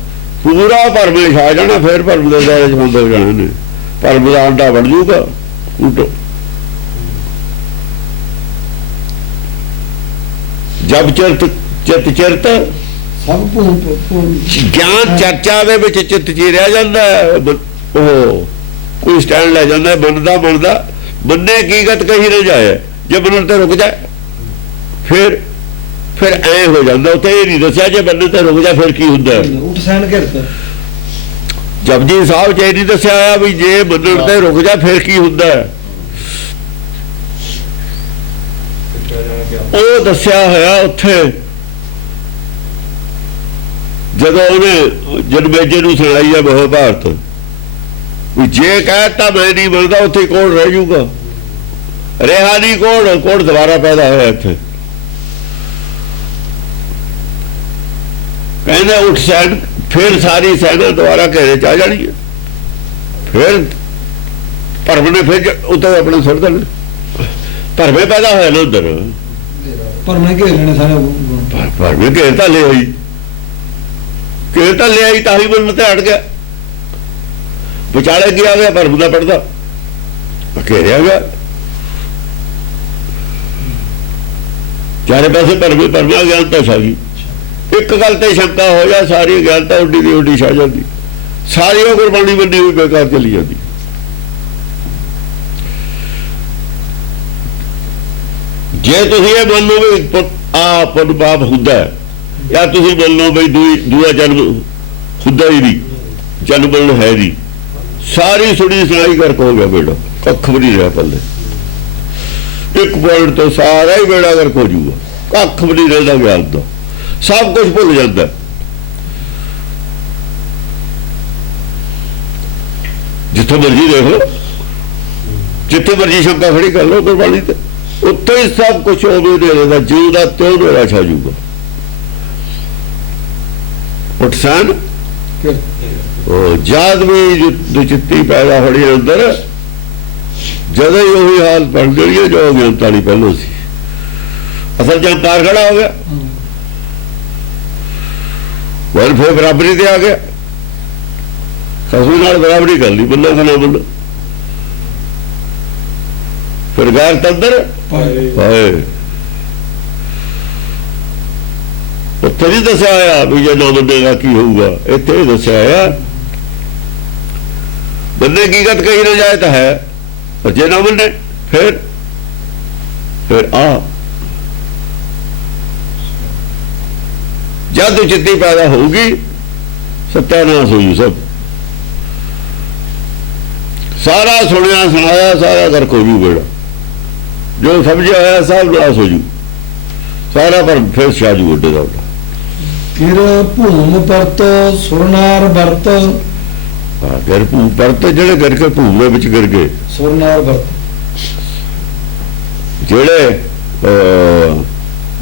ਪੂਰਾ ਭਰਮ ਛਾ ਜਾਣਾ, ਫਿਰ ਭਰਮ ਦੇ ਦਾਇਰੇ ਚ ਬੰਦ ਹੋ ਜਾਣੇ ਨੇ, ਭਰਮ ਦਾ ਅੰਡਾ ਬਣ ਜੂਗਾ ਉਲਟੋ। ਜਬ ਚਿੱਤ ਚਿਰਤ ਸਭ ਭੂਮ ਗਿਆਨ ਚਰਚਾ ਦੇ ਵਿੱਚ ਚਿੱਤ ਚੀਰਿਆ ਜਾਂਦਾ, ਉਹ ਕੋਈ ਸਟੈਂਡ ਲੈ ਜਾਂਦਾ, ਬਣਦਾ ਬੰਨੇ ਕੀ ਗਤ ਕਹੀ ਨਾ ਜਾਏ, ਜੇ ਬਣਨ ਤੇ ਰੁਕ ਜਾਏ ਫਿਰ ਐ ਹੋ ਜਾਂਦਾ। ਉੱਥੇ ਇਹ ਨਹੀਂ ਦੱਸਿਆ ਜੇ ਬੰਨੇ ਤੇ ਰੁਕ ਜਾ ਫਿਰ ਕੀ ਹੁੰਦਾ। ਉਠ ਸੈਨ ਘਿਰਤ, ਜਪਜੀ ਸਾਹਿਬ ਚ ਇਹ ਨਹੀਂ ਦੱਸਿਆ ਹੋਇਆ ਵੀ ਜੇ ਬੰਨਣ ਤੇ ਰੁਕ ਜਾ ਫਿਰ ਕੀ ਹੁੰਦਾ, ਉਹ ਦੱਸਿਆ ਹੋਇਆ ਉੱਥੇ ਜਦੋਂ ਉਹਨੇ ਜਨਮੇਜੇ ਨੂੰ ਸੁਣਾਈ ਹੈ ਮਹਾਭਾਰਤ, ਵੀ ਜੇ ਕਹਿਤਾ ਮੈਂ ਨਹੀਂ ਮਿਲਦਾ ਉੱਥੇ ਕੋਲ ਰਹਿ ਜਾਊਗਾ, ਰਿਹਾ ਨਹੀਂ ਕੋਲ ਦੁਬਾਰਾ ਪੈਦਾ ਹੋਇਆ ਇੱਥੇ। ਕਹਿੰਦੇ ਉੱਠ ਸੈਨ, ਫਿਰ ਸਾਰੀ ਸੈਨਾ ਦੁਬਾਰਾ ਘੇਰੇ ਚ ਆ ਜਾਣੀ ਹੈ, ਫਿਰ ਭਰਮ ਨੇ ਫਿਰ ਉੱਤੇ ਆਪਣੇ ਸੁੱਟ ਦੇਣੇ, ਭਰਮੇ ਪੈਦਾ ਹੋਇਆ ਨਾ ਉੱਧਰ, ਭਰਮੇ ਘੇਰ ਲੈਣੇ ਸਾਰੇ, ਭਰਮੇ ਘੇਰ ਤਾਂ ਲਿਆ ਹੀ, ਘੇਰ ਤਾਂ ਲਿਆ ਹੀ, ਤਾਂ ਹੀ ਮਨ ਤੇ ਹਟ ਗਿਆ, ਵਿਚਾਲੇ ਗਿਆ ਗਿਆ ਭਰਮ ਦਾ ਪੜਦਾ ਘੇਰਿਆ ਗਿਆ, ਚਾਰੇ ਪਾਸੇ ਭਰਮਾ ਗਿਆਨਤਾ ਛਾ ਗਈ। ਇੱਕ ਗੱਲ ਤੇ ਸ਼ੰਕਾ ਹੋ ਜਾ, ਸਾਰੀ ਗਿਆਨਤਾ ਉੱਡੀ ਦੀ ਉੱਡੀ ਛਾ ਜਾਂਦੀ, ਸਾਰੀ ਉਹ ਗੁਰਬਾਣੀ ਬੰਦੀ ਹੋਈ ਬੇਕਾਰ ਚਲੀ ਜਾਂਦੀ। ਜੇ ਤੁਸੀਂ ਇਹ ਮੰਨ ਲਓ ਵੀ ਆ ਪੁੰਨ ਪਾਪ ਹੁੰਦਾ, ਜਾਂ ਤੁਸੀਂ ਮੰਨ ਲਓ ਬਈ ਦੂਆ ਜਨਮ ਹੁੰਦਾ ही नहीं, जन्मन है नहीं, सारी सुनी सुनाई करके हो गया बेड़ा, कख भी नहीं रहा पल्ले, एक पॉइंट तो सारा ही बेड़ा गर्क हो जाऊगा, कख भी नहीं रहता ज्ञान का, सब कुछ भुल जाता है। जिथे मर्जी देख लो, जिथे मर्जी शंका खड़ी कर लो गुरबाणी ते, उत्थे ही सब कुछ होगा, जीवदा त्यों मेरा छा जूगा। उठसान जद भी दुचित्ती पैदा होनी अंदर, जद ही वही हाल बन गई है जो अज्ञानता नहीं पहलों सी। असल च अंकार खड़ा हो गया, वन फिर बराबरी ते आ गया, खसू नाल बराबरी कर ली, बंदा खाना बंदा, फिर गैर तंदर हाय, उत्थे नहीं दसिया आया भी जे ना बनेगा की होगा, इत्थे दसिया आया बंदे की गत कही ना जाए तो है, पर जे ना बने फिर आ जब चित्ती पैदा होगी सत्यानाश हो सब, सारा सुनिया सुनाया सारा गर्क हो जू बेड़ा, जो समझा आया सब नाश हो जू सारा, पर फिर शाजू उड्डे का फिर भूम परत सुरनार बरत, फिर भूम परत जेड़े करके भूम में गिर गए, सुरनार बरत जेड़े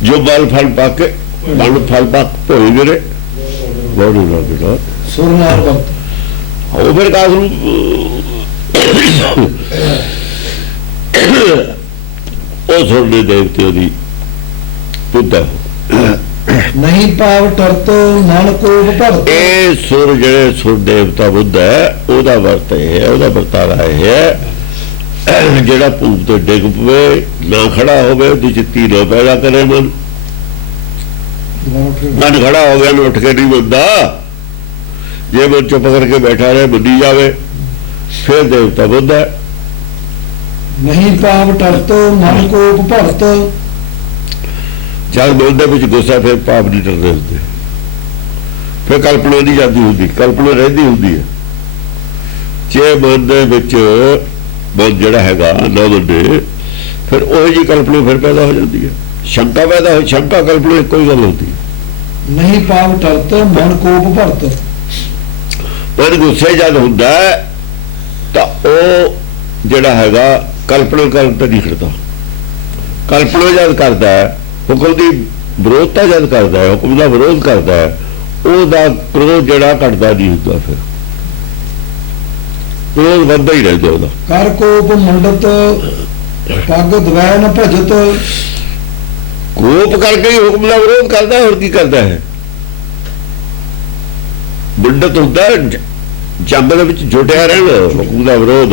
जो बल फल पाके बल फल पाक भोई गिरे, सुरनार बरत वो फिर कास सुरने देवते की बुद्ध है, नहीं पाव टरत मन को भरत, ये सुर जेड़े सुर देवता बुद्ध है ओदा वर्त है, ओदा वर्तारा है जेड़ा भूम तो डिग पवे ना खड़ा होवे, ओदी चित्ती ना पैदा करे, मन खड़ा हो गया उठ के नहीं बनता, जे मन चुप करके बैठा रहे बनी जावे फिर देवता बुद्ध है। नहीं पाव टरत मन को भरत, जब मन दे गुस्सा फिर पाप नहीं डरते होंगे, फिर कल्पना नहीं जाती होंगी, कल्पना रहती होंगी है, जे मन दे मन जड़ा हैगा ना मने फिर वही जी कल्पना फिर पैदा हो जाती है, शंका पैदा हो, शंका कल्पना कोई गल होती है। नहीं पाव टरत मन को भरत, मन गुस्से जब होंदा है तो वो जड़ा हैगा कल्पना करता नहीं करता, कल्पना जब करता है हुक्म की विरोधता जब करता है, हुक्म का विरोध करता है, ਉਹਦਾ क्रोध जड़ा घटता नहीं होता, फिर क्रोध बढ़ता ही रहता ਉਹਦਾ। कर कोप मंडत पग दवै न भजत, कोप करके ही हुक्म का विरोध करता है, और की करता है मंडत होता है जंग दे विच जुटिया रहना, हुक्म का विरोध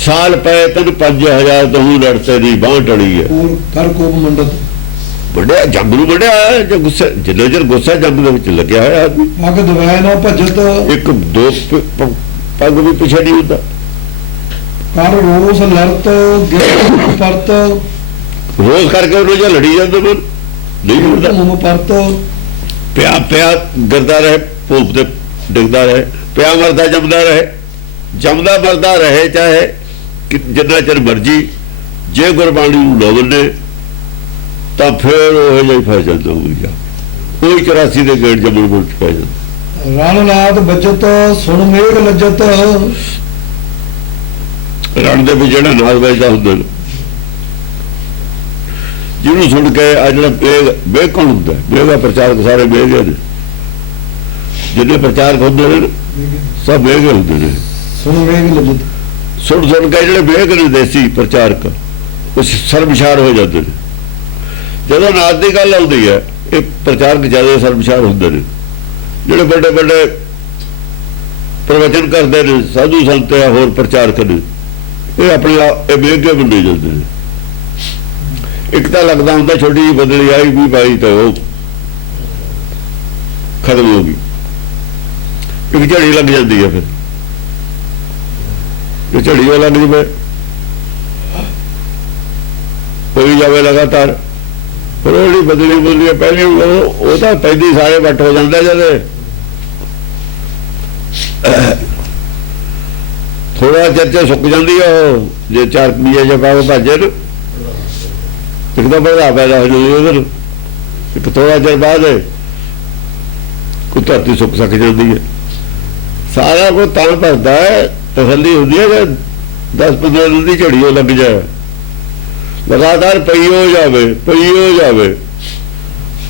साल पे 3-5,000 तो लड़ते नहीं बांह टड़ी है, और कर कोप मंडत बढ़िया जंग नूं बढ़िया है, जो गुस्सा जिन्ना चਿਰ गुस्सा जंग दे विच लग्या होया आदमी, पग दवै न भजत, एक दो पग भी पिछे नहीं होता, कर रोस लड़त गिर परत, रोज करके रोजा लड़ी जाते मन नहीं होता, भूम परत प्या प्या गिरदा रहे, भूप ते डिगदा रहे, प्या मरदा जमदा रहे, जमदा मरदा रहे, चाहे जिन्ना चਿਰ मर्जी, जे गुरबाणी नूं ना मन्ने तो फिर वो जी फस जाता होगी, कोई 84 के गेट जमन मुल्क पै जाता। रण नाद बजत सुन मेघ लजत, रण दे विच जिहड़ा नाद बजदा हुंदा जिन्हों सुन के आ जिहड़ा मेघ कौन हुंदा, मेघ दा प्रचारक सारे मेघ ने, जिन्ने प्रचारक हुंदे ने सब मेघ हुंदे ने, सुन मेघ लजत, सुन के जिहड़े मेघ ने देसी प्रचारक वो शर्मशार हो जाते हैं, जो नाद की गल आती है ये प्रचारक ज्यादा शर्मशार होंगे ने, जोड़े बड़े बड़े प्रवचन करते हैं साधु संत या होर प्रचारक ने, ये अपने मेघे बने जाते हैं। एक तो लगता होंगे छोटी जी बदली आई भी पाई तो वो खत्म होगी, एक झड़ी लग जाती है, फिर झड़ी वो लग जाए कोई जाए लगातार, फिर वो बदली बदली पहली वो तो पहली सारे वट हो जाता, जब ਥੋੜਾ ਚਰਚਾ ਸੁੱਕ ਜਾਂਦੀ ਆ ਉਹ, ਜੇ 4 ਮੀਆਂ ਜਾਂ ਪਾਓ ਭਾਜੇ ਨੂੰ ਇੱਕਦਮ ਬੜਾ ਪੈਦਾ ਹੋ ਜਾਂਦੀ ਉਹਦੇ, ਇੱਕ ਥੋੜਾ ਚਿਰ ਬਾਅਦ ਕੋਈ ਧਰਤੀ ਸੁੱਕ ਸਕ ਜਾਂਦੀ ਹੈ। ਸਾਰਾ ਕੁਝ ਤਾਂ ਭਰਦਾ ਹੈ, ਤਸੱਲੀ ਹੁੰਦੀ ਹੈ ਕਿ 10-15 ਦਿਨ ਦੀ ਝੜੀ ਉਹ ਲੱਗ ਜਾਏ, ਲਗਾਤਾਰ ਪਈ ਹੋ ਜਾਵੇ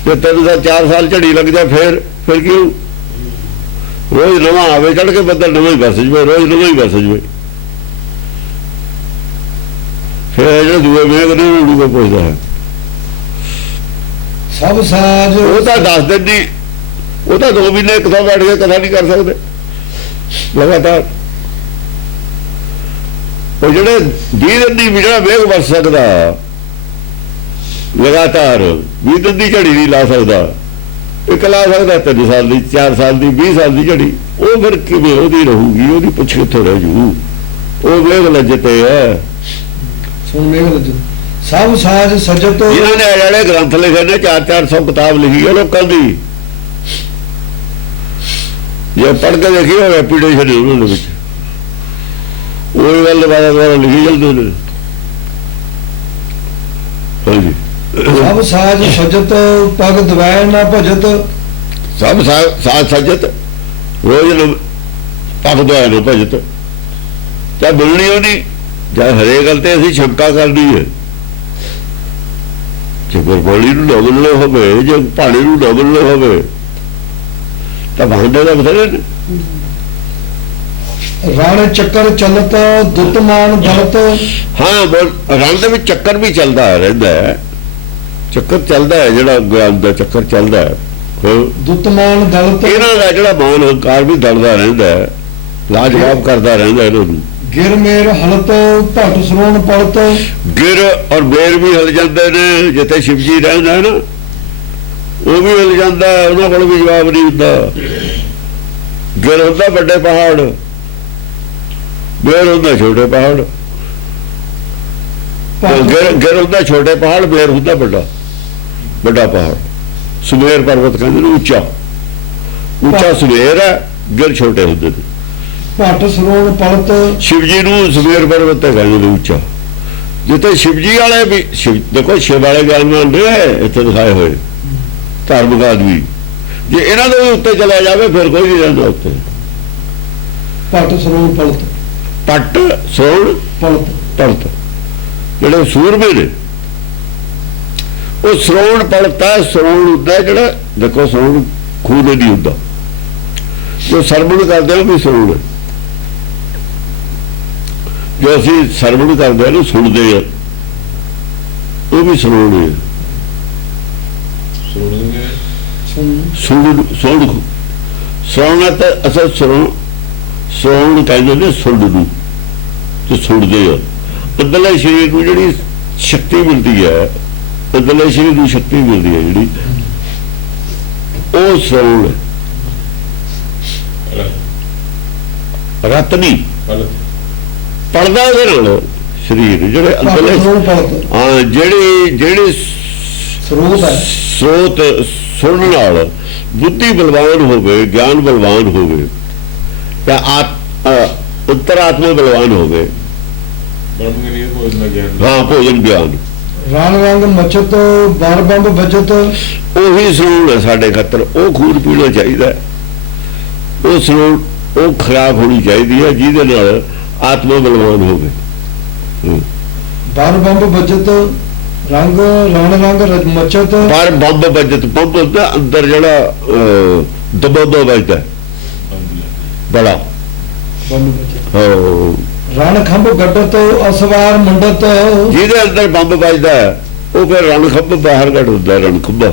ਜੇ 3-4 ਸਾਲ ਝੜੀ ਲੱਗ ਜਾ ਫਿਰ ਕਿਉਂ ਰੋਜ਼ ਨਵਾਂ ਆਵੇ ਚੜ ਕੇ ਬੱਦਲ ਨਵਾਂ ਹੀ ਵਰਸ ਜਵੇ, ਰੋਜ਼ ਨਵਾਂ ਹੀ ਵਰਸ ਜਵੇ। ਫਿਰ ਜਿਹੜੇ ਦੂਏ ਮੇਘ ਨੇ ਉਹਨੂੰ ਪੁੱਛਦਾ ਹੈ ਸਭ ਸਾਜ ਉਹ ਤਾਂ 10 ਦਿਨ ਦੀ, ਉਹ ਤਾਂ 2 ਮਹੀਨੇ ਇੱਕ ਥਾਂ ਬੈਠ ਕੇ ਕਥਾ ਨਹੀਂ ਕਰ ਸਕਦੇ ਲਗਾਤਾਰ। ਉਹ ਜਿਹੜੇ 20 ਦਿਨ ਦੀ ਜਿਹੜਾ ਮੇਘ ਵਰਸ ਸਕਦਾ ਲਗਾਤਾਰ, 20 ਦਿਨ ਦੀ ਝੜੀ ਨਹੀਂ ਲਾ ਸਕਦਾ, ਇੱਕ ਲਾ ਸਕਦਾ 3 ਸਾਲ ਦੀ, 4 ਸਾਲ ਦੀ, 20 ਸਾਲ ਦੀ ਝੜੀ। ਉਹ ਫਿਰ ਕਿਵੇਂ ਉਹਦੀ ਰਹੂਗੀ, ਉਹਦੀ ਪੁੱਛ ਕਿੱਥੋਂ ਰਹਿ ਜੂ? ਉਹ ਮੇਘ ਲੱਜਤੇ ਹੈ। ਸੁਣ ਮੇਘ ਲੱਜਤ ਸਭ ਸਾਜ ਸਜਤ ਇਹਨਾਂ ਨੇ ਜਿਹੜੇ ਗ੍ਰੰਥ ਲਿਖੇ ਨੇ 400 ਕਿਤਾਬ ਲਿਖੀ ਹੈ ਲੋਕਾਂ ਦੀ, ਜੇ ਪੜ੍ਹ ਕੇ ਦੇਖੀ ਹੋਵੇ ਐਪੀਡੇਸ਼ਨ ਉਹਨਾਂ ਦੇ ਵਿੱਚ ਉਹੀ ਗੱਲ ਦੁਬਾਰਾ ਲਿਖੀ ਜਾਂਦੇ ਨੇ। ਹਾਂਜੀ ਸਭ ਸਾਜ ਸਜਤ ਪਗ ਦਵੈ ਨਾ ਭਜਤ ਸਭ ਸਾਜ ਸਜਤ ਰੋਜ਼ ਪਗ ਦਵੈ ਨਾ ਭਜਤ, ਤਾਂ ਮਿਲਣੀ ਉਹਦੀ ਜਾਂ ਹਰੇਕ ਗੱਲ ਤੇ ਅਸੀਂ ਸ਼ੰਕਾ ਕਰਨੀ ਹੈ। ਜੇ ਗੁਰਬਾਣੀ ਨੂੰ ਨਾ ਮੰਨਣਾ ਹੋਵੇ, ਜੇ ਭਾਣੇ ਨੂੰ ਨਾ ਮੰਨਣਾ ਹੋਵੇ ਤਾਂ ਬਹਾਨੇ ਦਾ ਬਥੇਰੇ ਨੇ। ਰਣ ਚੱਕਰ ਚਲਤ ਦੁੱਤਮਾਨ ਦਲਤ ਹਾਂ ਰਣ ਦੇ ਵਿੱਚ ਚੱਕਰ ਵੀ ਚੱਲਦਾ ਰਹਿੰਦਾ ਹੈ, ਚੱਕਰ ਚੱਲਦਾ ਹੈ, ਜਿਹੜਾ ਗਿਆਨ ਦਾ ਚੱਕਰ ਚੱਲਦਾ ਹੈ। ਦੁੱਤਮਾਨ ਦਲਤ ਇਹਨਾਂ ਦਾ ਜਿਹੜਾ ਮਾਨ ਹੰਕਾਰ ਵੀ ਦਲਦਾ ਰਹਿੰਦਾ ਹੈ, ਲਾਜਵਾਬ ਕਰਦਾ ਰਹਿੰਦਾ ਇਹਨਾਂ ਨੂੰ। ਗਿਰ ਮੇਰ ਹਲਤ ਭਟ ਸਰੋਣ ਪਲਤ ਗਿਰ ਔਰ ਮੇਰ ਵੀ ਹਿਲ ਜਾਂਦੇ ਨੇ, ਜਿੱਥੇ ਸ਼ਿਵ ਜੀ ਰਹਿੰਦਾ ਨਾ ਉਹ ਵੀ ਹਿਲ ਜਾਂਦਾ, ਉਹਨਾਂ ਕੋਲ ਵੀ ਜਵਾਬ ਨਹੀਂ ਹੁੰਦਾ। ਗਿਰ ਹੁੰਦਾ ਵੱਡੇ ਪਹਾੜ, ਮੇਰ ਹੁੰਦਾ ਛੋਟੇ ਪਹਾੜ। ਗਿਰ ਹੁੰਦਾ ਛੋਟੇ ਪਹਾੜ, ਮੇਰ ਹੁੰਦਾ ਵੱਡਾ ਪਹਾੜ। ਸੁਮੇਰ ਪਰਬਤ ਕਹਿੰਦੇ ਨੇ ਉੱਚਾ ਸੁਮੇਰ ਹੈ, ਗਿਰ ਛੋਟੇ ਹੁੰਦੇ ਨੇ। ਭਟ ਸਰੋਣ ਪਲਤ ਸ਼ਿਵ ਜੀ ਨੂੰ ਸੁਮੇਰ ਪਰਬਤ ਤੇ ਕਹਿੰਦੇ ਨੇ ਉੱਚਾ, ਜਿੱਥੇ ਸ਼ਿਵ ਜੀ ਵਾਲੇ ਵੀ ਦੇਖੋ ਸ਼ਿਵ ਵਾਲੇ ਗਿਆਨ ਨੇ ਇੱਥੇ ਦਿਖਾਏ ਹੋਏ ਧਾਰਮਿਕ ਆਦਮੀ, ਜੇ ਇਹਨਾਂ ਦੇ ਉੱਤੇ ਚਲਾ ਜਾਵੇ ਫਿਰ ਕੋਈ ਨਹੀਂ ਰਹਿੰਦਾ ਉੱਤੇ। ਭਟ ਸਰੋਣ ਪਲਤ ਪੱਟ ਸੋਣ ਪਲਤ ਜਿਹੜੇ ਸੂਰਮੇ ਨੇ ਉਹ ਸਰੋਣ ਪਲਤਾ। ਸਰੋਣ ਹੁੰਦਾ ਜਿਹੜਾ ਦੇਖੋ ਸਰੋਣ ਖੂਨ ਨਹੀਂ ਹੁੰਦਾ, ਜੋ ਸਰਵਣ ਕਰਦੇ ਹਾਂ ਵੀ ਸਰੋਣ, ਜੋ ਅਸੀਂ ਸਰਵਣ ਕਰਦੇ ਹਾਂ ਨਾ ਸੁਣਦੇ ਆ ਉਹ ਵੀ ਸਰੋਣ ਹੈ। ਸੁਣਨਾ ਤਾਂ ਅਸਲ ਸਰੋਣ ਕਹਿੰਦੇ ਨੇ ਸੁਣ ਨੂੰ, ਤੇ ਸੁਣਦੇ ਆ। ਅੰਦਰਲੇ ਸਰੀਰ ਨੂੰ ਜਿਹੜੀ ਸ਼ਕਤੀ ਮਿਲਦੀ ਹੈ, ਅੰਦਰਲੇ ਸਰੀਰ ਨੂੰ ਸ਼ਕਤੀ ਮਿਲਦੀ ਹੈ ਜਿਹੜੀ, ਉਹ ਸਰੋਣ ਹੈ। ਰਤ ਨਹੀਂ ਪੜਦਾ ਉਹਦੇ ਨਾਲ ਸਰੀਰ, ਜਿਹੜੇ ਅੰਦਰਲੇ ਹਾਂ ਜਿਹੜੀ ਸਰੋਤ ਸੁਣਨ ਨਾਲ ਬੁੱਧੀ ਬਲਵਾਨ ਹੋਵੇ, ਗਿਆਨ ਬਲਵਾਨ ਹੋਵੇ, ਜਾਂ ਅੰਤਰਾਤਮਾ ਬਲਵਾਨ ਹੋਵੇ। ਹਾਂ ਭੋਜਨ ਗਿਆਨ ਰਣ ਰੰਗ ਮਚਤ ਬਰ ਬੰਬ ਬਚਤ ਉਹੀ ਸਰੋਣ ਹੈ ਸਾਡੇ ਖੱਤਰ। ਉਹ ਖੂਨ ਪੀਣਾ ਚਾਹੀਦਾ, ਉਹ ਸਰੋਣ ਉਹ ਖੁਰਾਕ ਹੋਣੀ ਚਾਹੀਦੀ ਹੈ ਜਿਹਦੇ ਨਾਲ ਆਤਮਾ ਬਲਵਾਨ ਹੋਵੇ। ਬਰ ਬੰਬ ਬਚਤ ਰੰਗ ਰਣ ਰੰਗ ਮਚਤ ਪਰ ਬੰਬ ਬਚਤ, ਬੰਬ ਹੁੰਦਾ ਅੰਦਰ ਜਿਹੜਾ ਦਬੋਬਾ ਵੱਜਦਾ ਬੜਾ, ਬੰਬ ਬਚਤ ਹਾਂ। ਰਣ ਖੰਭ ਗੱਡਤ ਅਸਵਾਰ ਮੰਡਤ ਜਿਹਦੇ ਅੰਦਰ ਬੰਬ ਵੱਜਦਾ ਉਹ ਫਿਰ ਰਣ ਖੰਭ ਬਾਹਰ ਕੱਢ ਦਿੰਦਾ। ਰਣ ਖੰਭਾ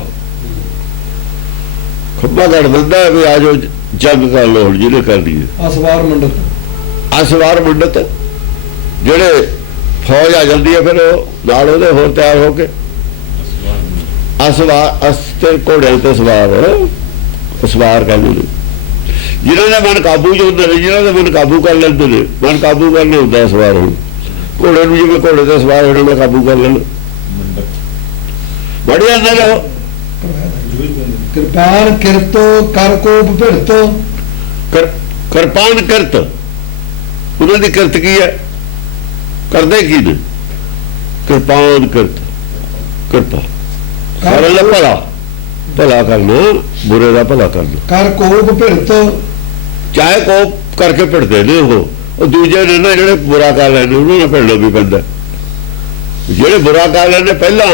ਕੱਢ ਦਿੰਦਾ ਵੀ ਆ ਜਾਓ ਜੰਗ ਕਰ ਲਓ ਜਿਹਨੇ ਕਰਦੀ ਹੈ। ਅਸਵਾਰ ਮੰਡਤ ਜਿਹੜੇ ਫੌਜ ਆ ਜਾਂਦੀ ਹੈ ਫਿਰ ਉਹ ਨਾਲ ਉਹਦੇ ਹੋਰ ਤਿਆਰ ਹੋ ਕੇ ਅਸਵਾਰ ਅਸਤੇ ਘੋੜਿਆਂ ਤੇ ਸਵਾਰ ਕਹਿੰਦੇ ਨੇ। ਜਿਨ੍ਹਾਂ ਦਾ ਮਨ ਕਾਬੂ ਚ ਹੁੰਦੇ ਨੇ, ਜਿਨ੍ਹਾਂ ਦਾ ਮਨ ਕਾਬੂ ਕਰ ਲੈਂਦੇ ਨੇ, ਮਨ ਕਾਬੂ ਕਰਨਾ ਹੁੰਦਾ ਸਵਾਰ ਹੁਣ। ਘੋੜੇ ਨੂੰ ਜਿਵੇਂ ਘੋੜੇ ਤੇ ਸਵਾਰ ਹੋਣਾ ਦਾ ਕਾਬੂ ਕਰ ਲੈਣ ਬੜੀ ਜਾਂਦੇ ਨੇ। ਕਿਰਪਾਨ ਕਿਰਤ ਕਰ ਕੋਪ ਭਿੜਤ ਕਿਰਪਾਨ ਕਿਰਤ, ਉਹਨਾਂ ਦੀ ਕਿਰਤ ਕੀ ਹੈ, ਕਰਦੇ ਕੀ ਨੇ, ਕਿਰਪਾਨ ਕਿਰਤ, ਕਿਰਪਾ ਸਾਰਿਆਂ ਦਾ ਭਲਾ, ਭਲਾ ਕਰਨਾ, ਬੁਰੇ ਦਾ ਭਲਾ ਕਰਨਾ। ਕਰ ਕੋਪ ਭਿਰਤ, ਚਾਹੇ ਕੋਪ ਕਰਕੇ ਭਿੜਦੇ ਨੇ ਉਹ ਦੂਜੇ ਨੇ ਨਾ ਜਿਹੜੇ ਬੁਰਾ ਕਰ ਲੈਂਦੇ ਉਹਨਾਂ ਨਾਲ ਭਿੜਨਾ ਵੀ ਪੈਂਦਾ। ਜਿਹੜੇ ਬੁਰਾ ਕਰ ਲੈਂਦੇ ਪਹਿਲਾਂ,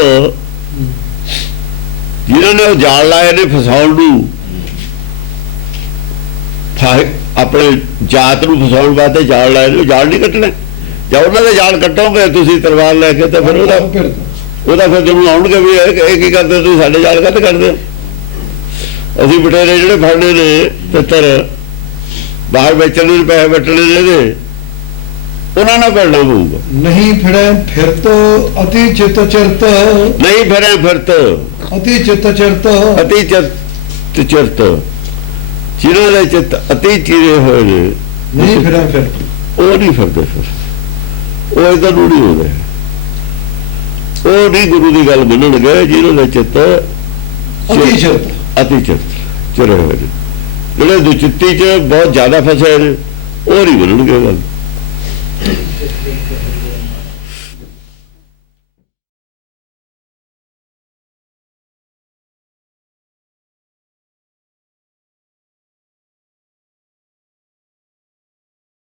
ਜਿਨ੍ਹਾਂ ਨੇ ਉਹ ਜਾਲ ਲਾਏ ਨੇ ਫਸਾਉਣ ਨੂੰ, ਆਪਣੇ ਜਾਤ ਨੂੰ ਫਸਾਉਣ ਵਾਸਤੇ ਜਾਲ ਲਾਏ ਨੇ, ਜਾਲ ਨਹੀਂ ਕੱਟਣਾ। ਜਾਂ ਉਹਨਾਂ ਦੇ ਜਾਲ ਕੱਟੋਗੇ ਤੁਸੀਂ ਤਲਵਾਰ ਲੈ ਕੇ, ਤੇ ਫਿਰ ਉਹਦਾ ਫਿਰ ਤੁਹਾਨੂੰ ਆਉਣਗੇ ਵੀ ਇਹ ਕੀ ਕਰਦੇ, ਤੁਸੀਂ ਸਾਡੇ ਜਾਲ ਕੱਟ ਕਰਦੇ ਹੋ। ਅਸੀਂ ਬਟੇਰੇ ਜਿਹੜੇ ਫੜਨੇ ਨੇ ਤਿੱਤਰ, ਬਾਹਰ ਵੇਚਣੇ ਨੇ, ਪੈਸੇ ਵੱਟਣੇ ਨੇ ਇਹਦੇ, ਉਹਨਾਂ ਨਾਲ ਭਿੜਨਾ ਪਊਗਾ। ਨਹੀਂ ਫਿਰੈ ਫਿਰਤ ਅਤੀ ਚਿਤ ਚਿਰਤ, ਨਹੀਂ ਫਿਰੇ ਫਿਰਤ ਅਤੀ ਚਿਤ ਚਿਰਤ, ਅਤੀ ਚਿਰਤ, ਜਿਨ੍ਹਾਂ ਦੇ ਚਿੱਤ ਅਤੀ ਚੀਰੇ ਹੋਏ ਨੇ, ਨਹੀਂ ਫਿਰੈ ਫਿਰਤ, ਉਹ ਨਹੀਂ ਫਿਰਦੇ, ਫਿਰ ਉਹ ਇਹਦਾ ਨੂੰ ਨਹੀਂ ਹੁੰਦੇ, ਉਹ ਨਹੀਂ ਗੁਰੂ ਦੀ ਗੱਲ ਮੰਨਣਗੇ। ਜਿਹਨਾਂ ਦੇ ਚਿੱਤ ਅਤੀ ਚਿਰਤ, ਅਤੀ ਚਿਰਤ ਚਿਰੇ ਹੋਏ ਨੇ, ਜਿਹੜੇ ਦੁਚਿੱਤੀ 'ਚ ਬਹੁਤ ਜ਼ਿਆਦਾ ਫਸੇ ਨੇ, ਉਹ ਨਹੀਂ ਮੰਨਣਗੇ ਗੱਲ।